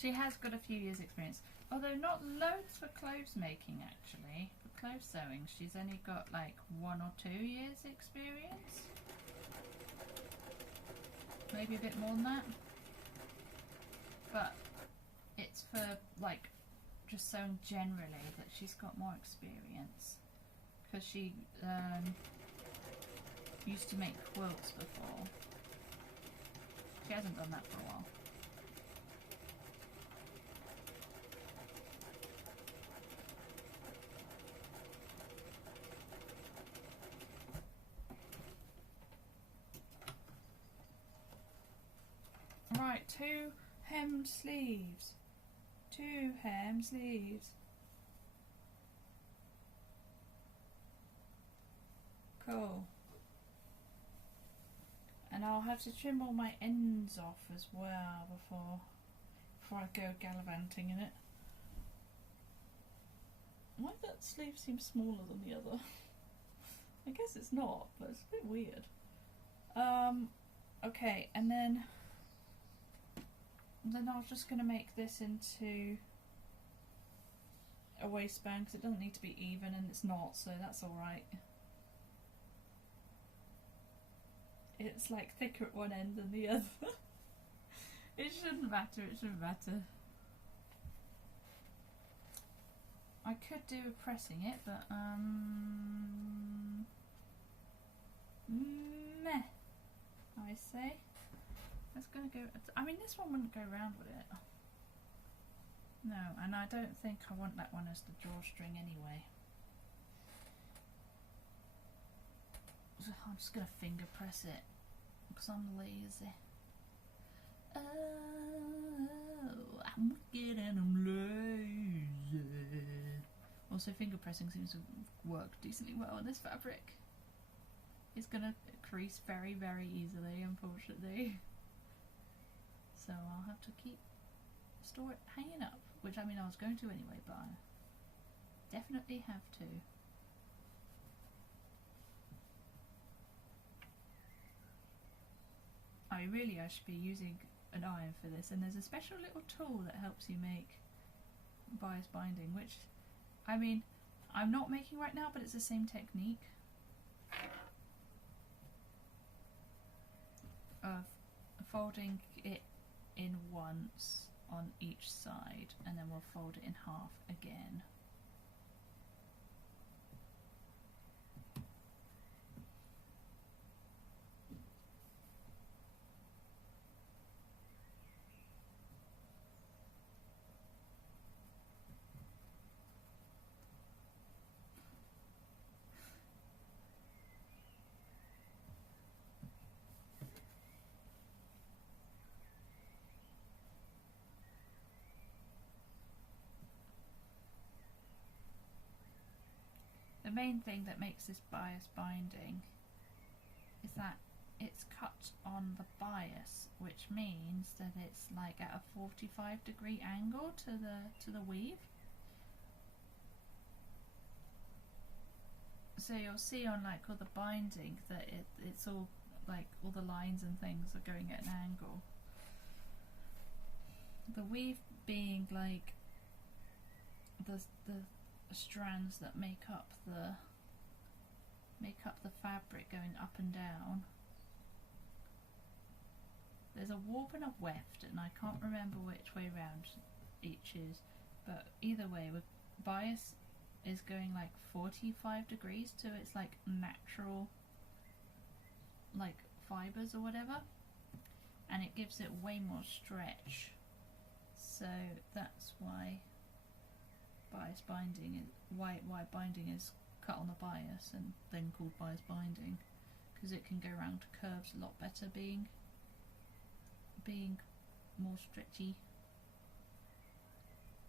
She has got a few years experience, although not loads for clothes making actually. For clothes sewing she's only got like 1 or 2 years experience. Maybe a bit more than that. But it's for like just sewing generally that she's got more experience. Because she used to make quilts before. She hasn't done that for a while. Right, 2 hemmed sleeves. 2 hem sleeves. Cool. And I'll have to trim all my ends off as well before I go gallivanting in it. Why does that sleeve seem smaller than the other? I guess it's not, but it's a bit weird. Okay, and then I was just going to make this into a waistband because it doesn't need to be even, and it's not, so that's alright. It's like thicker at one end than the other. It shouldn't matter, it shouldn't matter. I could do with pressing it, but meh, I say. It's gonna go, I mean this one wouldn't go round with it. No, and I don't think I want that one as the drawstring anyway. So I'm just going to finger press it because I'm lazy. Oh, I'm wicked and I'm lazy. Also, finger pressing seems to work decently well on this fabric. It's going to crease very, very easily, unfortunately. So I'll have to store it hanging up, which I mean I was going to anyway, but I definitely have to. I should be using an iron for this, and there's a special little tool that helps you make bias binding, which I mean I'm not making right now, but it's the same technique of folding it in once on each side, and then we'll fold it in half again. The main thing that makes this bias binding is that it's cut on the bias, which means that it's like at a 45-degree angle to the weave. So you'll see on like all the binding that it's all like all the lines and things are going at an angle. The weave being like the strands that make up the fabric going up and down. There's a warp and a weft, and I can't remember which way round each is, but either way, with bias is going like 45 degrees to its like natural like fibers or whatever, and it gives it way more stretch. So that's why bias binding is why binding is cut on the bias and then called bias binding, because it can go around curves a lot better, being more stretchy.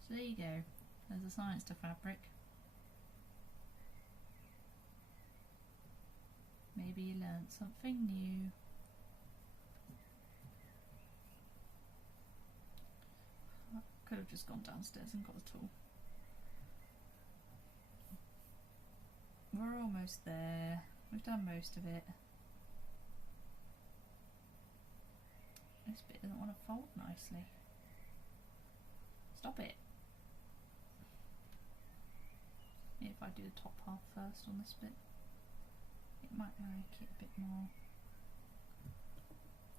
So there you go, there's a science to fabric. Maybe you learnt something new. I could have just gone downstairs and got a tool. We're almost there. We've done most of it. This bit doesn't want to fold nicely. Stop it. Maybe if I do the top half first on this bit, it might make it a bit more.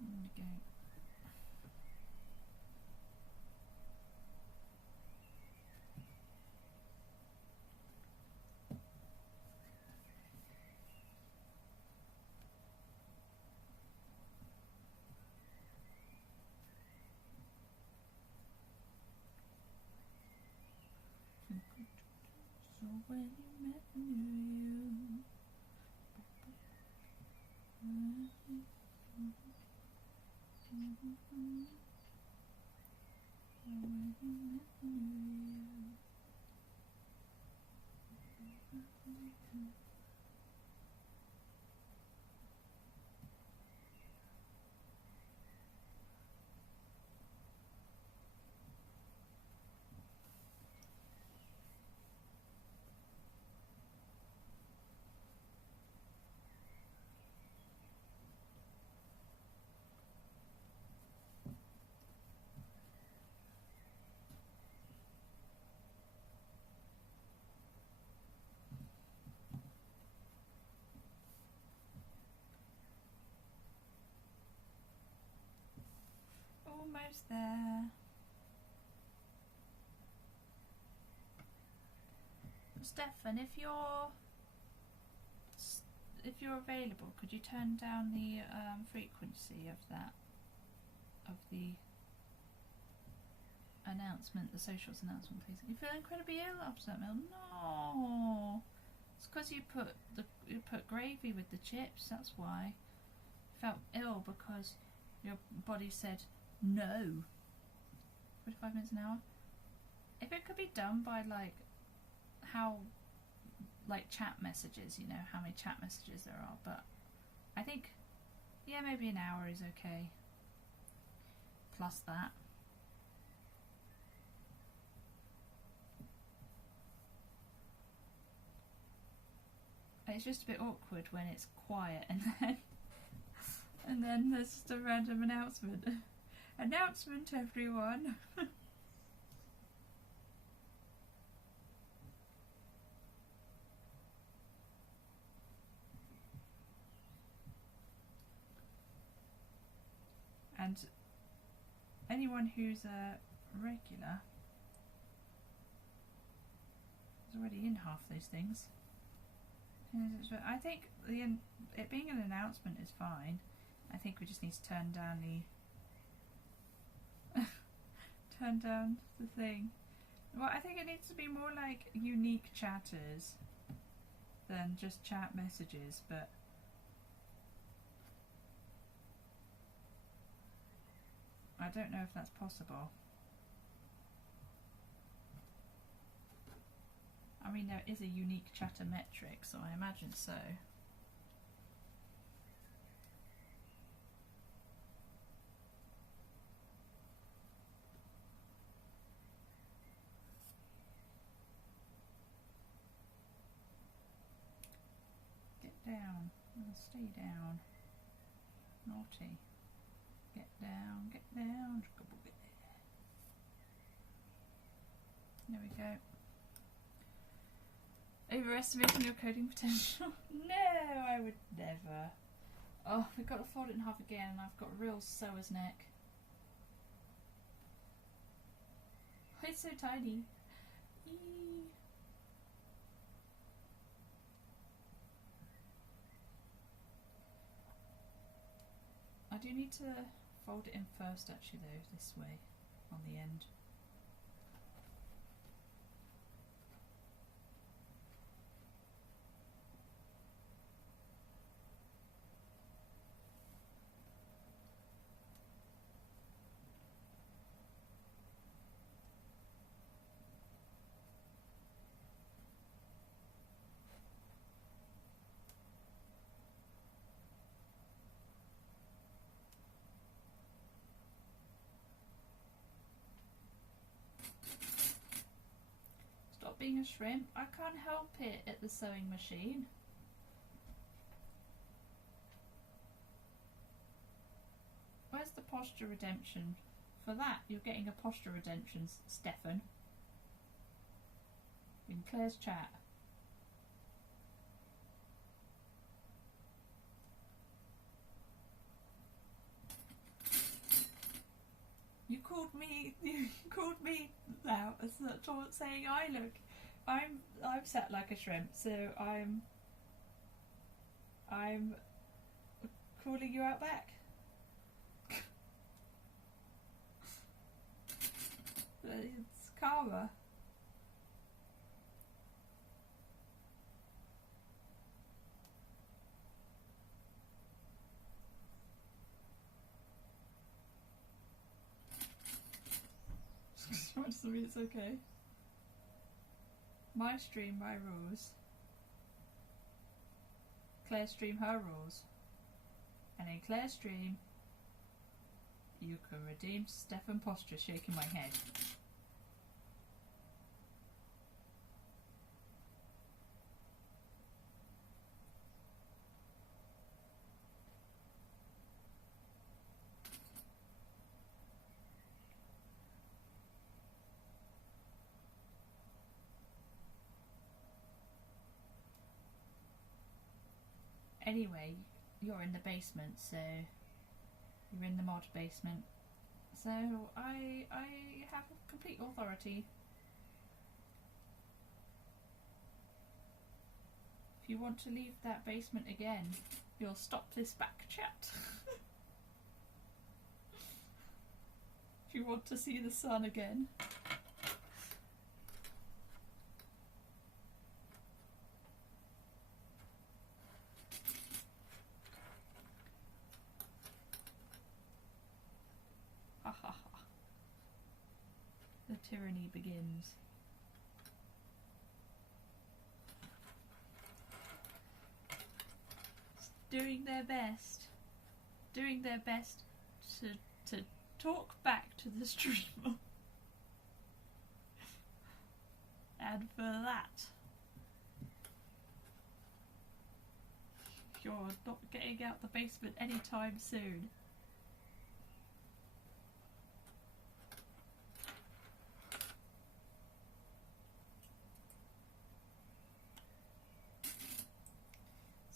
There we go. So when you met me, almost there. Steffan, if you're available, could you turn down the frequency of that, of the announcement, the socials announcement, please. You feel incredibly ill after that meal? No, it's because you put gravy with the chips. That's why. You felt ill because your body said no. 45 minutes an hour. If it could be done by like how like chat messages, you know how many chat messages there are, but I think yeah, maybe an hour is okay. Plus that. It's just a bit awkward when it's quiet and then there's just a random announcement. Announcement, everyone. And anyone who's a regular is already in half those things. I think it being an announcement is fine. I think we just need to turn down the thing. Well, I think it needs to be more like unique chatters than just chat messages, but I don't know if that's possible. I mean, there is a unique chatter metric, so I imagine so. Get down. Stay down. Naughty. Get down, get down. There we go. Overestimating your coding potential? No, I would never. Oh, we've got to fold it in half again and I've got a real sewer's neck. It's so tiny. Eee. I do need to fold it in first actually though, this way, on the end. Being a shrimp, I can't help it at the sewing machine. Where's the posture redemption? For that, you're getting a posture redemption, Steffan. In Claire's chat. You called me out as saying I look. I'm sat like a shrimp, so I'm calling you out back. It's karma. Doesn't mean it's okay. My stream, my rules. Claire's stream, her rules. And in Claire's stream, you can redeem Steffan posture, shaking my head. Anyway, you're in the basement, so you're in the mod basement. So I have complete authority. If you want to leave that basement again, you'll stop this back chat. If You want to see the sun again? Ha ha ha. The tyranny begins. Doing their best to talk back to the streamer. And for that, you're not getting out the basement anytime soon.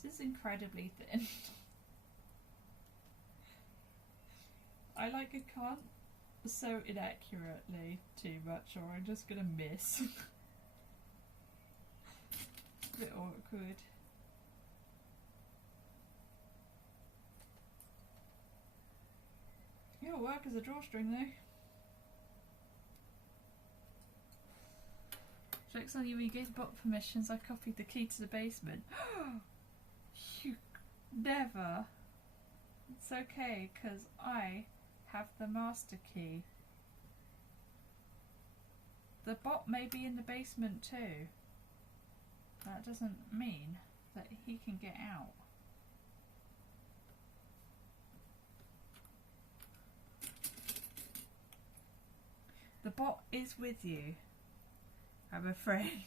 This is incredibly thin. I can't sew inaccurately too much or I'm just gonna miss. A bit awkward. It'll work as a drawstring though. Joke's on you, when you gave bot permissions I copied the key to the basement. You never. It's okay, because I have the master key. The bot may be in the basement too. That doesn't mean that he can get out. The bot is with you, I'm afraid.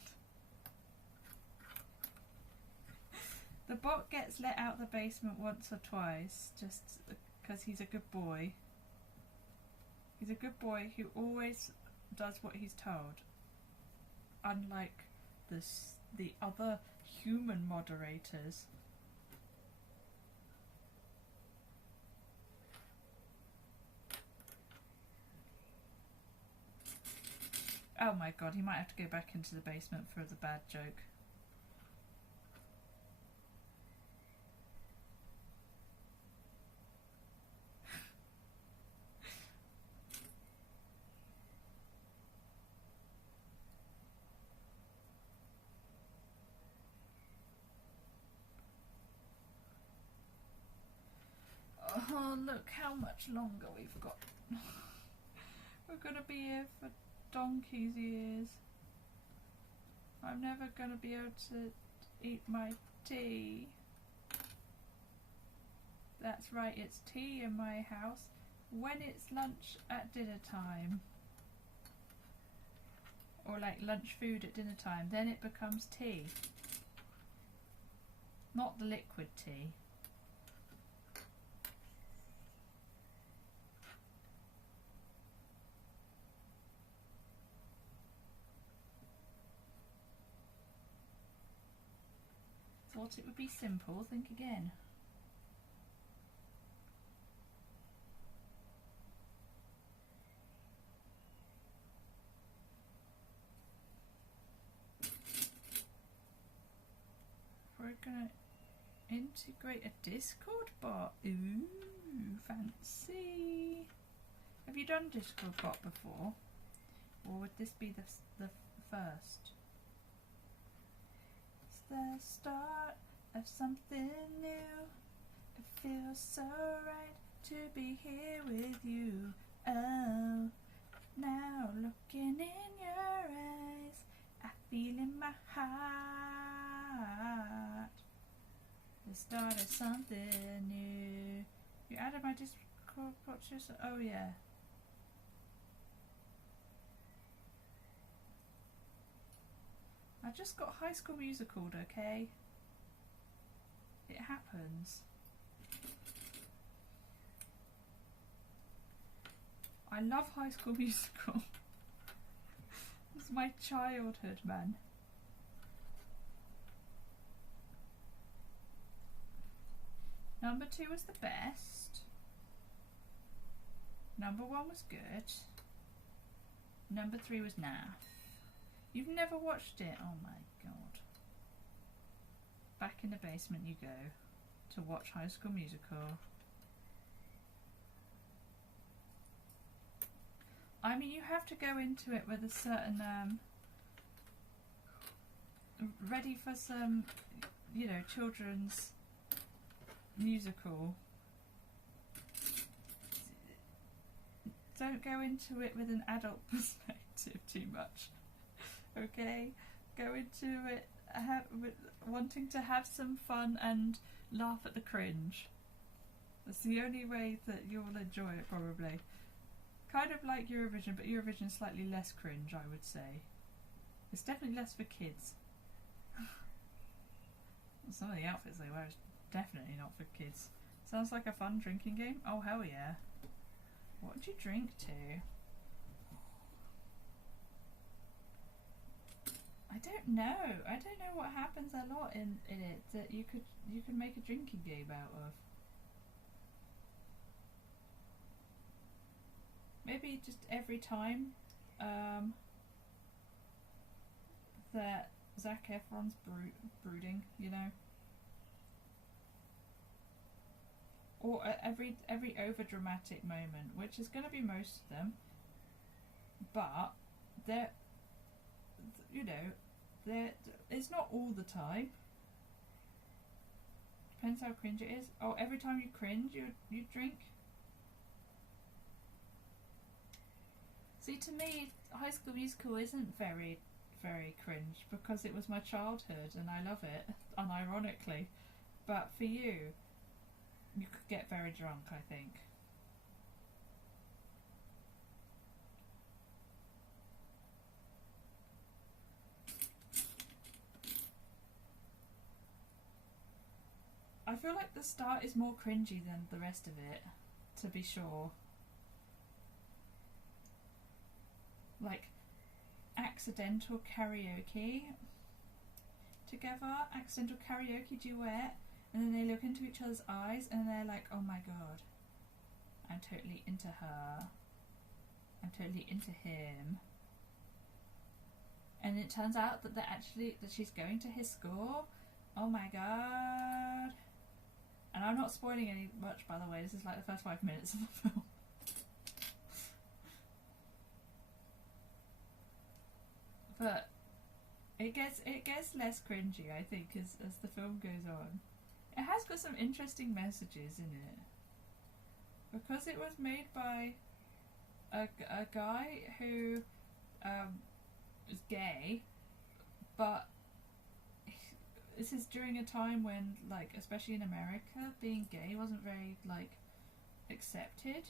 The bot gets let out the basement once or twice, just because he's a good boy. He's a good boy who always does what he's told. Unlike the other human moderators. Oh my god, he might have to go back into the basement for the bad joke. Oh, look how much longer we've got. We're gonna be here for donkey's years. I'm never gonna be able to eat my tea. That's right, it's tea in my house when it's lunch at dinner time. Or like lunch food at dinner time, then it becomes tea. Not the liquid tea. Thought it would be simple, think again. We're gonna integrate a Discord bot. Ooh, fancy. Have you done Discord bot before? Or would this be the first? It's the start of something new. It feels so right to be here with you. Oh, now looking in your eyes, I feel in my heart the start of something new. You added my Discord bot just. Oh yeah. I just got High School Musical, okay? It happens. I love High School Musical. It's my childhood, man. Number 2 was the best. Number 1 was good. Number 3 was nah. You've never watched it? Oh my god. Back in the basement you go to watch High School Musical. I mean, you have to go into it with a certain ready for some, you know, children's musical. Don't go into it with an adult perspective too much. Okay, go into it wanting to have some fun and laugh at the cringe. That's the only way that you'll enjoy it, probably. Kind of like Eurovision, but Eurovision's slightly less cringe, I would say. It's definitely less for kids. Some of the outfits they wear is definitely not for kids. Sounds like a fun drinking game? Oh, hell yeah. What would you drink to? I don't know. I don't know what happens a lot in it that you could make a drinking game out of. Maybe just every time that Zac Efron's brooding, you know, or every over dramatic moment, which is going to be most of them, but it's not all the time. Depends how cringe it is. Oh, every time you cringe, you drink. See, to me, High School Musical isn't very, very cringe because it was my childhood and I love it, unironically. But for you could get very drunk, I think. I feel like the start is more cringy than the rest of it, to be sure. Like accidental karaoke together, accidental karaoke duet, and then they look into each other's eyes and they're like, oh my god, I'm totally into her, I'm totally into him, and it turns out that that she's going to his school. Oh my god. And I'm not spoiling any much, by the way. This is like the first 5 minutes of the film. But it gets less cringy, I think, as the film goes on. It has got some interesting messages in it, because it was made by a guy who is gay, but this is during a time when, like, especially in America, being gay wasn't very, like, accepted.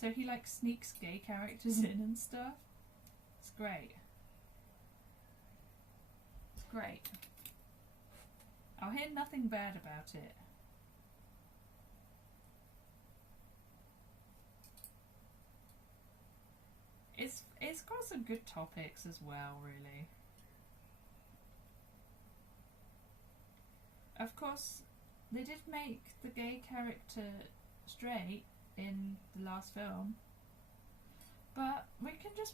So he, like, sneaks gay characters in and stuff. It's great. It's great. I'll hear nothing bad about it. It's got some good topics as well, really. Of course, they did make the gay character straight in the last film, but we can just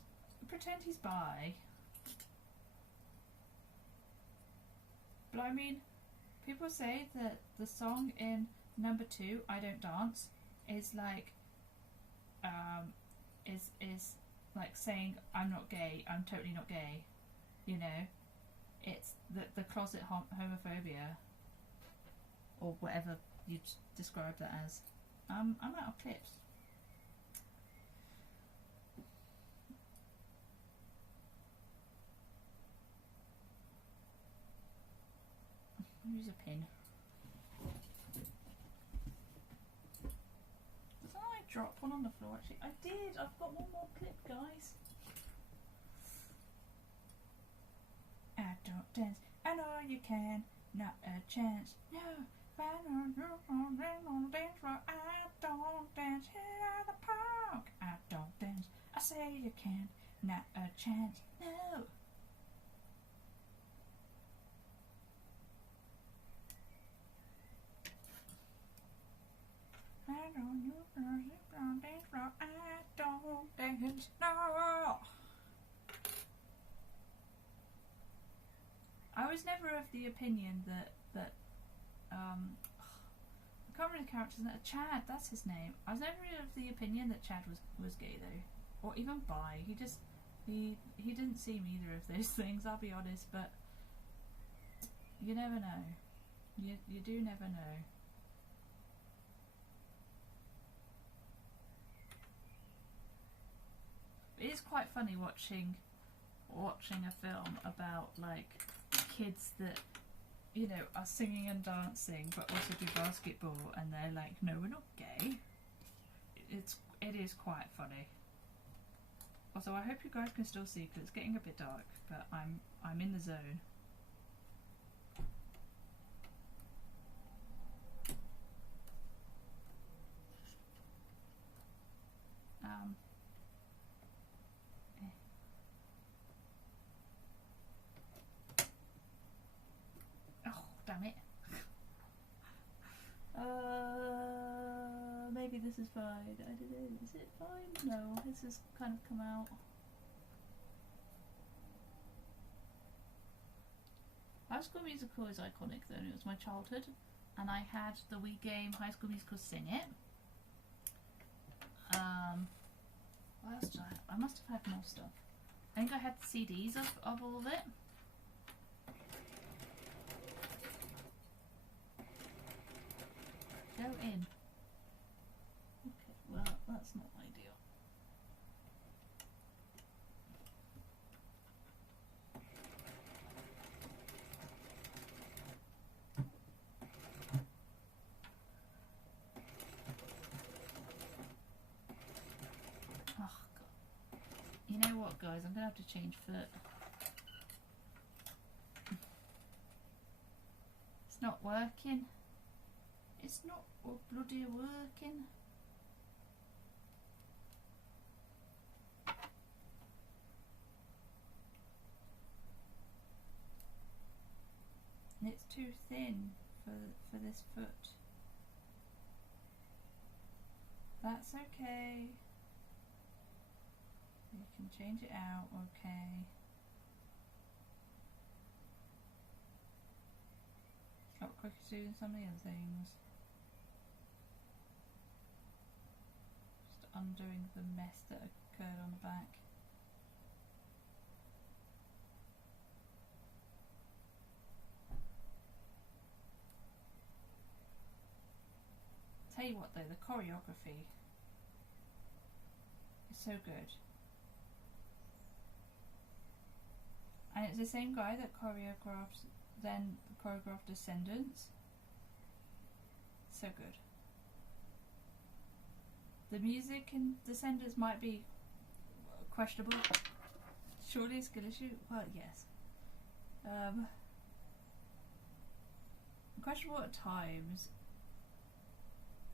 pretend he's bi. But I mean, people say that the song in number 2, I Don't Dance, is like, is like saying, I'm not gay, I'm totally not gay, you know? It's the closet homophobia, or whatever you'd describe that as. I'm out of clips. Use a pin. Did I drop one on the floor? Actually, I did. I've got one more clip, guys. I don't dance. I know you can. Not a chance. No. I don't dance. I don't dance here at the park. I don't dance. I say you can. Not a chance. No. I don't dance. I don't dance. No. I was never of the opinion that I can't remember the character's name. Chad, that's his name. I was never really of the opinion that Chad was gay though, or even bi. He didn't seem either of those things. I'll be honest, but you never know. You do never know. It is quite funny watching a film about like kids that, you know, are singing and dancing but also do basketball, and they're like, no, we're not gay. It is quite funny. Also, I hope you guys can still see because it's getting a bit dark, but I'm in the zone. Oh, damn it. Maybe this is fine. I don't know. Is it fine? No, this has kind of come out. High School Musical is iconic though. It was my childhood, and I had the Wii game High School Musical Sing It. What else did I have? I must have had more stuff. I think I had CDs of all of it. Go in. Okay, well, that's not ideal. Oh, God. You know what, guys? I'm going to have to change foot. It's not working. It's not bloody working. It's too thin for this foot. That's okay. You can change it out, okay. It's a lot quicker to do than some of the other things. Just undoing the mess that occurred on the back. Tell you what though, the choreography is so good. And it's the same guy that choreographed Descendants. So good. The music in Descendants might be questionable. Surely a skill issue? Well, yes. Questionable at times.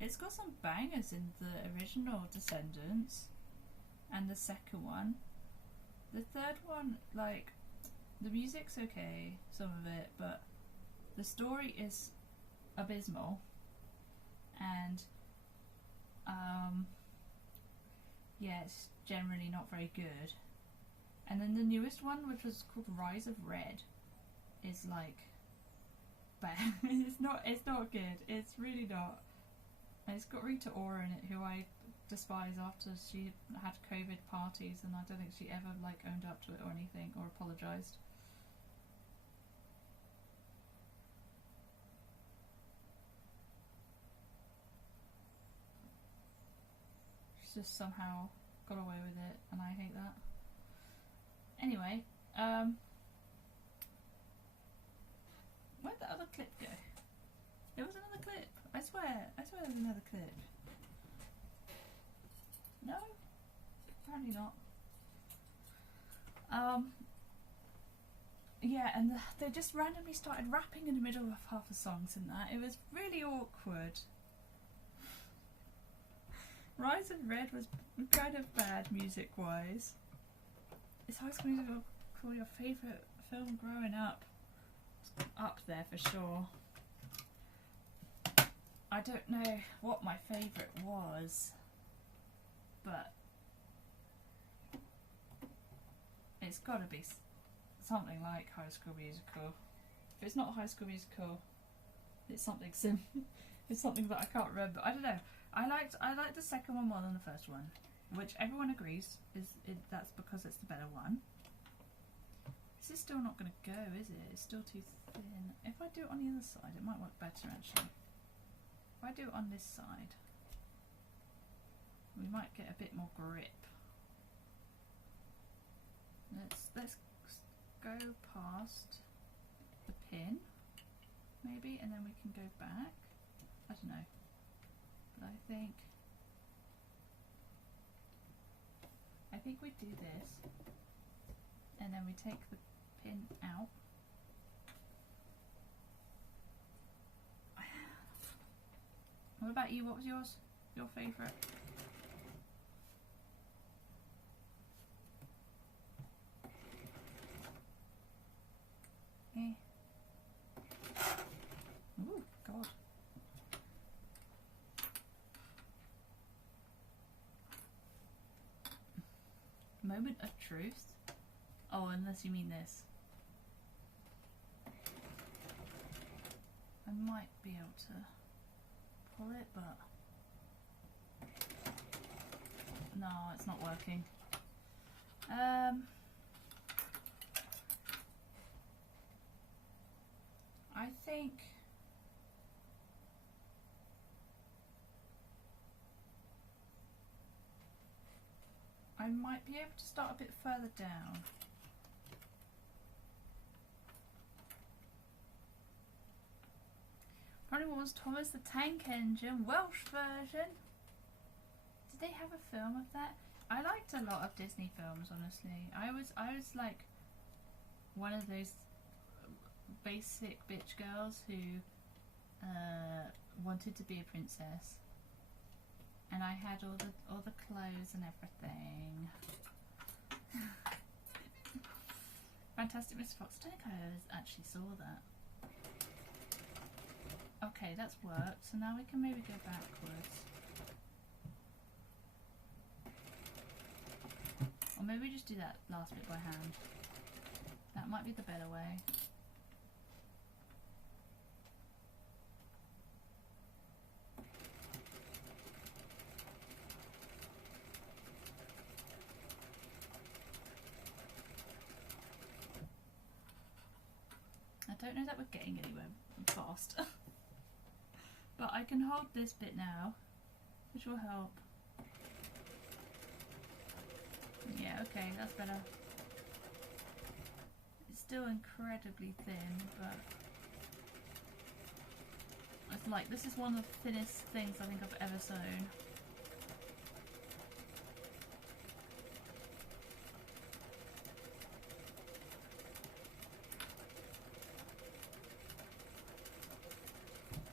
It's got some bangers in the original Descendants and the second one. The third one, like, the music's okay, some of it, but the story is abysmal, and yeah, it's generally not very good. And then the newest one, which was called Rise of Red, is like bad. It's not good. It's really not. And it's got Rita Ora in it, who I despise after she had COVID parties, and I don't think she ever like owned up to it or anything or apologised. She's just somehow got away with it, and I hate that. Anyway, where'd the other clip go? There was another clip. I swear there was another clip. No? Apparently not. Yeah, and they just randomly started rapping in the middle of half the songs and that. It was really awkward. Rise of Red was kind of bad music-wise. Is High School Musical your favourite film growing up? It's up there for sure. I don't know what my favourite was, but it's got to be something like High School Musical. If it's not High School Musical, it's something It's something that I can't remember. I don't know. I liked the second one more than the first one, which everyone agrees that's because it's the better one. This is still not going to go, is it? It's still too thin. If I do it on the other side, it might work better actually. If I do it on this side, we might get a bit more grip. Let's go past the pin, maybe, and then we can go back. I don't know, but I think we do this, and then we take the pin out. What about you? What was yours? Your favourite? Eh. Ooh, God. Moment of truth? Oh, unless you mean this. I might be able to pull it, but no, it's not working. I think I might be able to start a bit further down. Probably was Thomas the Tank Engine Welsh version. Did they have a film of that? I liked a lot of Disney films, honestly. I was like one of those basic bitch girls who wanted to be a princess, and I had all the clothes and everything. Fantastic Mr. Fox. I don't think I actually saw that. Okay, that's worked. So now we can maybe go backwards, or maybe just do that last bit by hand. That might be the better way. I don't know that we're getting anywhere fast. But I can hold this bit now, which will help. Yeah, okay, that's better. It's still incredibly thin, but it's like, this is one of the thinnest things I think I've ever sewn.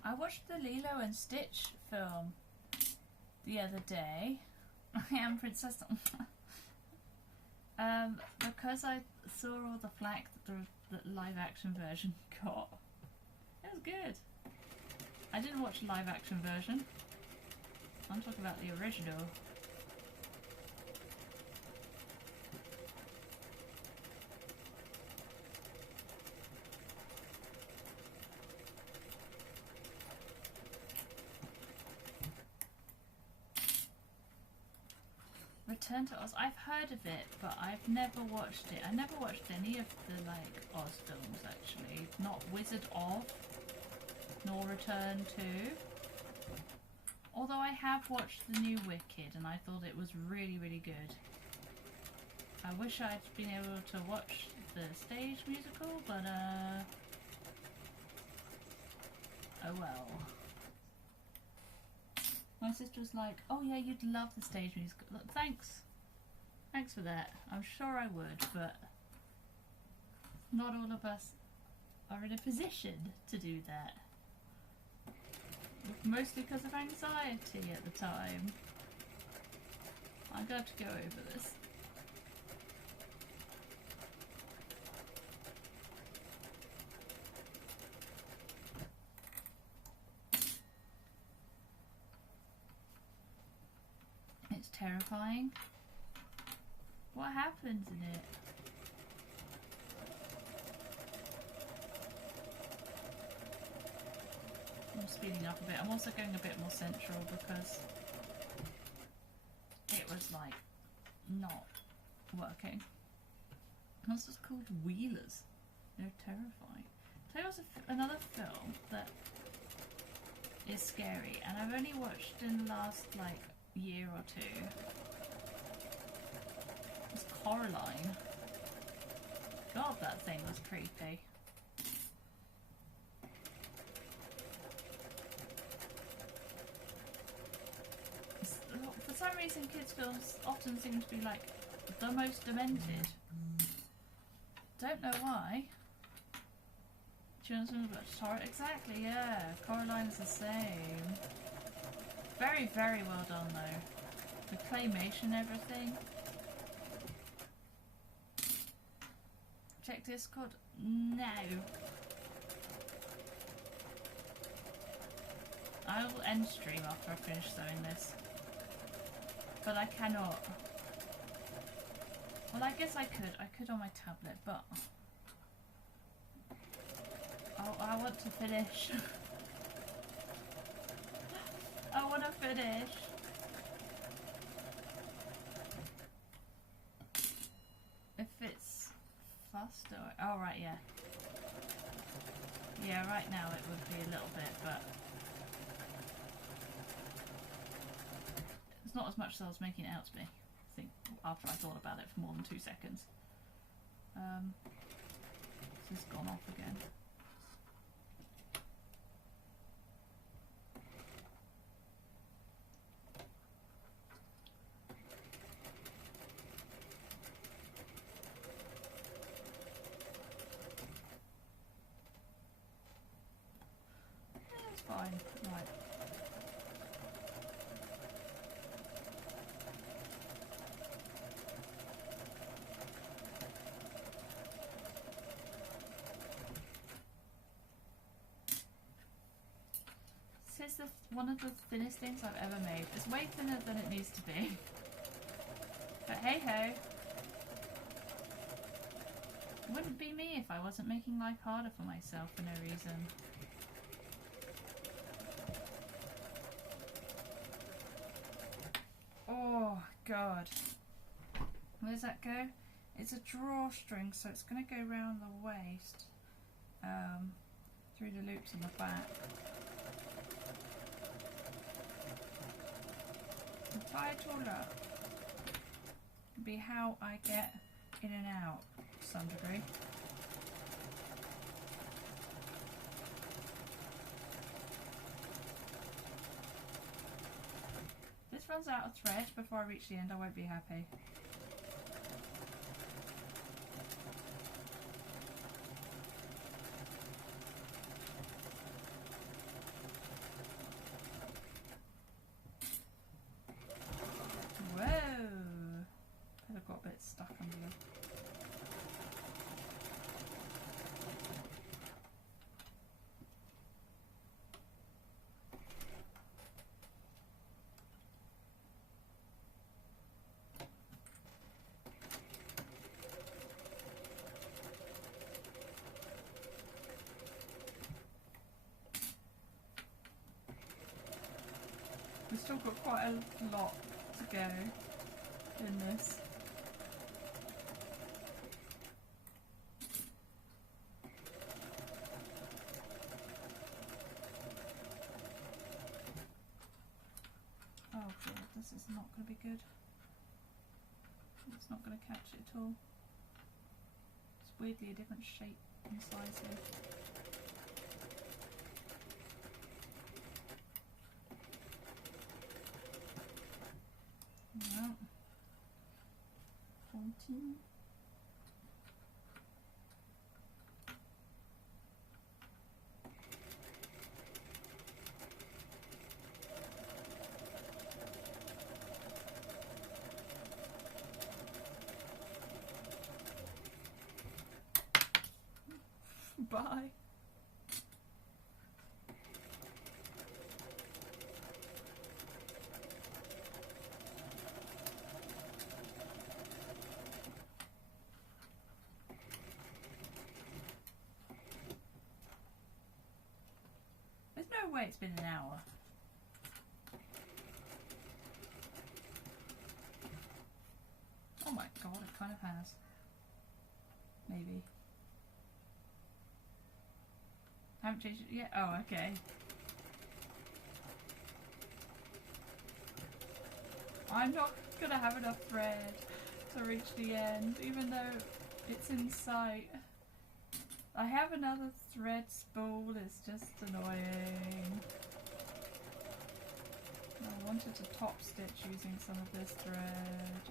I watched the Lilo and Stitch film the other day. I am Princess. Because I saw all the flack that the live action version got. It was good. I didn't watch the live action version. I'm talking about the original. Return to Oz. I've heard of it, but I've never watched it. I never watched any of the Oz films actually. Not Wizard of, nor Return to. Although I have watched the new Wicked and I thought it was really, really good. I wish I'd been able to watch the stage musical, but oh well. My sister was like, oh yeah, you'd love the stage musical. Look, thanks. Thanks for that. I'm sure I would, but not all of us are in a position to do that. Mostly because of anxiety at the time. I'm going to go over this. It's terrifying. What happens in it? I'm speeding up a bit. I'm also going a bit more central because it was like not working. What's this called? Wheelers. They're terrifying. Tell you what's another film that is scary, and I've only watched in the last like year or two. It's Coraline. God, that thing was creepy. For some reason, kids' films often seem to be like the most demented. Don't know why. Children's films about horror. Exactly, yeah. Coraline's the same. Very, very well done though. The claymation and everything. Check Discord now. I will end stream after I finish sewing this. But I cannot. Well, I guess I could. I could on my tablet, but I want to finish. I want to finish. If it's faster. Oh, right, yeah. Yeah, right now it would be a little bit, but it's not as much as I was making it out to be. I think after I thought about it for more than 2 seconds. This has gone off again. That's fine. Right. This is one of the thinnest things I've ever made. It's way thinner than it needs to be. But hey ho. Wouldn't be me if I wasn't making life harder for myself for no reason. Oh god. Where does that go? It's a drawstring, so it's going to go round the waist, through the loops on the back. And tie it all up. It'll be how I get in and out to some degree. If this runs out of thread before I reach the end, I won't be happy. Stuck under there. We've still got quite a lot to go in this. This is not going to be good. It's not going to catch it at all. It's weirdly a different shape and size here. Well, 14. Bye. There's no way it's been an hour. Oh my god, it kind of has. Maybe. I haven't changed it yet? Oh, okay. I'm not gonna have enough thread to reach the end, even though it's in sight. I have another thread spool, it's just annoying. I wanted to top stitch using some of this thread.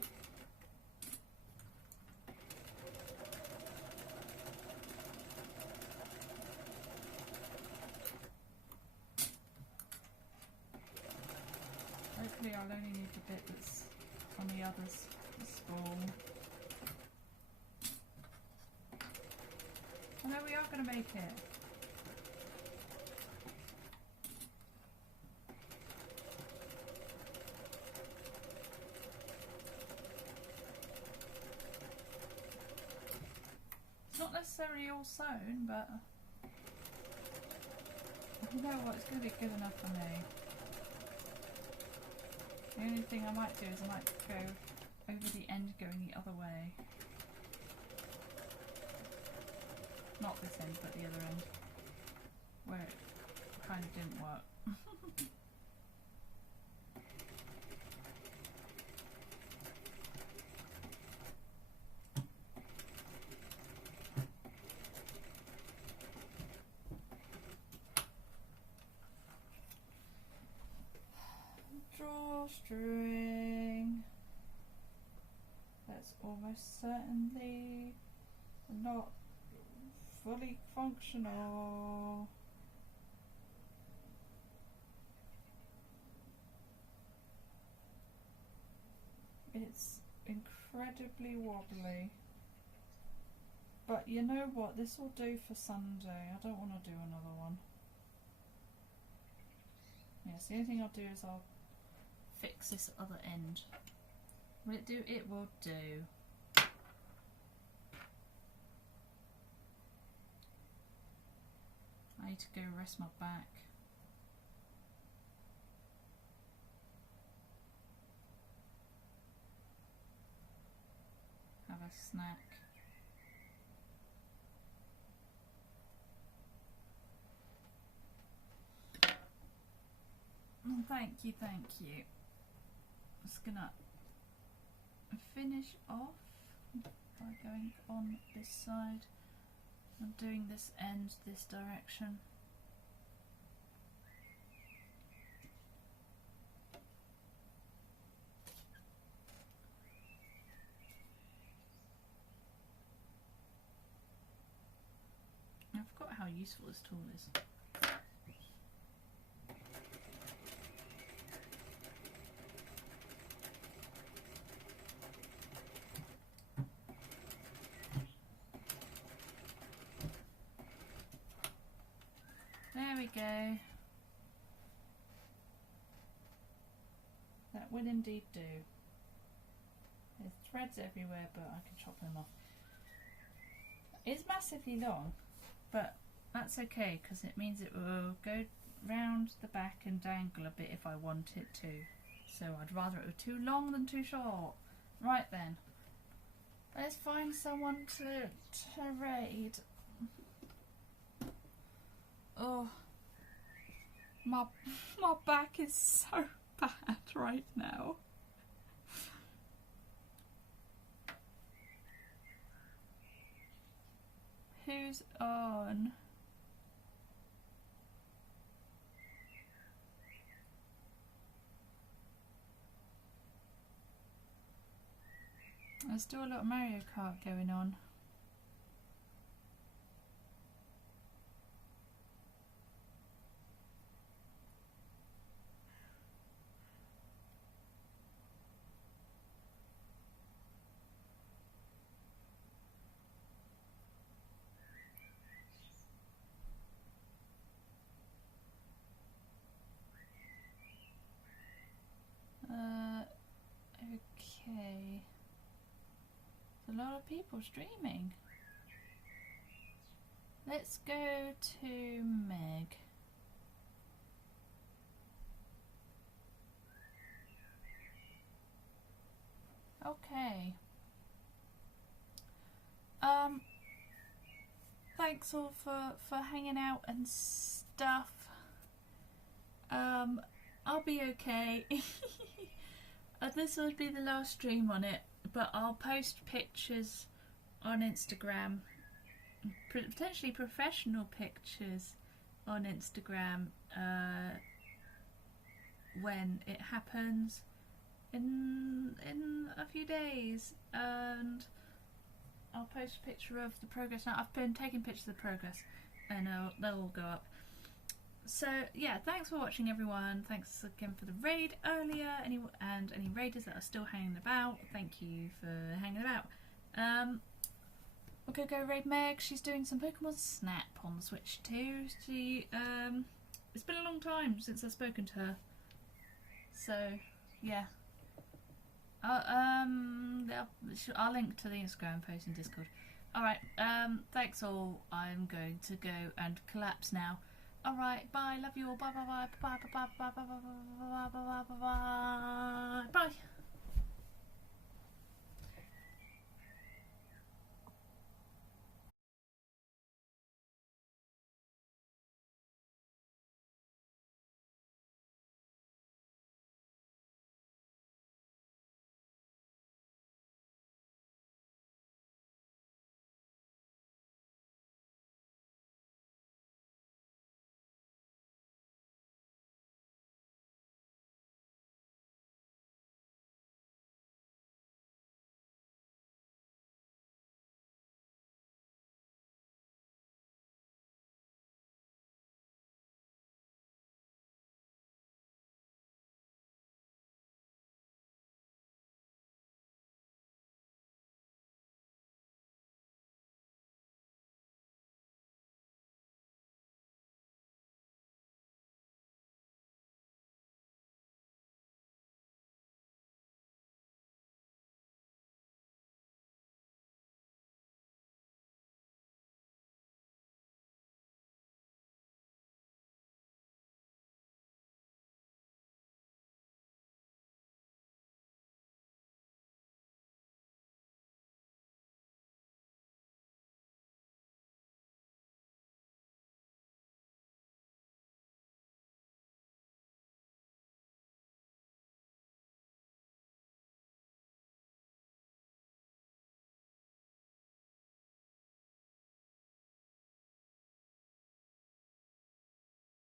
Hopefully I'll only need the bit that's on the other spool. Oh no, we are going to make it. It's not necessarily all sewn, but you know what, it's going to be good enough for me. The only thing I might do is I might go over the end going the other way. Not this end, but the other end. Where it kind of didn't work. Drawstring. That's almost certainly not fully functional. It's incredibly wobbly. But you know what, this will do for Sunday. I don't want to do another one. Yes, the only thing I'll do is I'll fix this other end. Will it do? It will do. I need to go rest my back. Have a snack. Oh, thank you, thank you. I'm just gonna finish off by going on this side. I'm doing this end this direction. I forgot how useful this tool is. There we go. That will indeed do. There's threads everywhere, but I can chop them off. It's massively long, but that's okay because it means it will go round the back and dangle a bit if I want it to. So I'd rather it were too long than too short. Right then, let's find someone to raid. Oh, my back is so bad right now. Who's on? There's still a lot of Mario Kart going on. Okay. There's a lot of people streaming. Let's go to Meg. Okay. Thanks all for hanging out and stuff. I'll be okay. This would be the last stream on it, but I'll post pictures on Instagram, potentially professional pictures on Instagram when it happens in a few days, and I'll post a picture of the progress. Now I've been taking pictures of the progress, and they'll all go up. So yeah, thanks for watching everyone. Thanks again for the raid earlier, any raiders that are still hanging about, thank you for hanging about. We're gonna go raid Meg. She's doing some Pokemon Snap on the Switch too. She it's been a long time since I've spoken to her, so yeah. I'll link to the Instagram post in Discord. Alright, thanks all. I'm going to go and collapse now. Alright, bye, love you all, bye bye bye bye bye bye bye bye bye bye bye bye bye bye bye bye.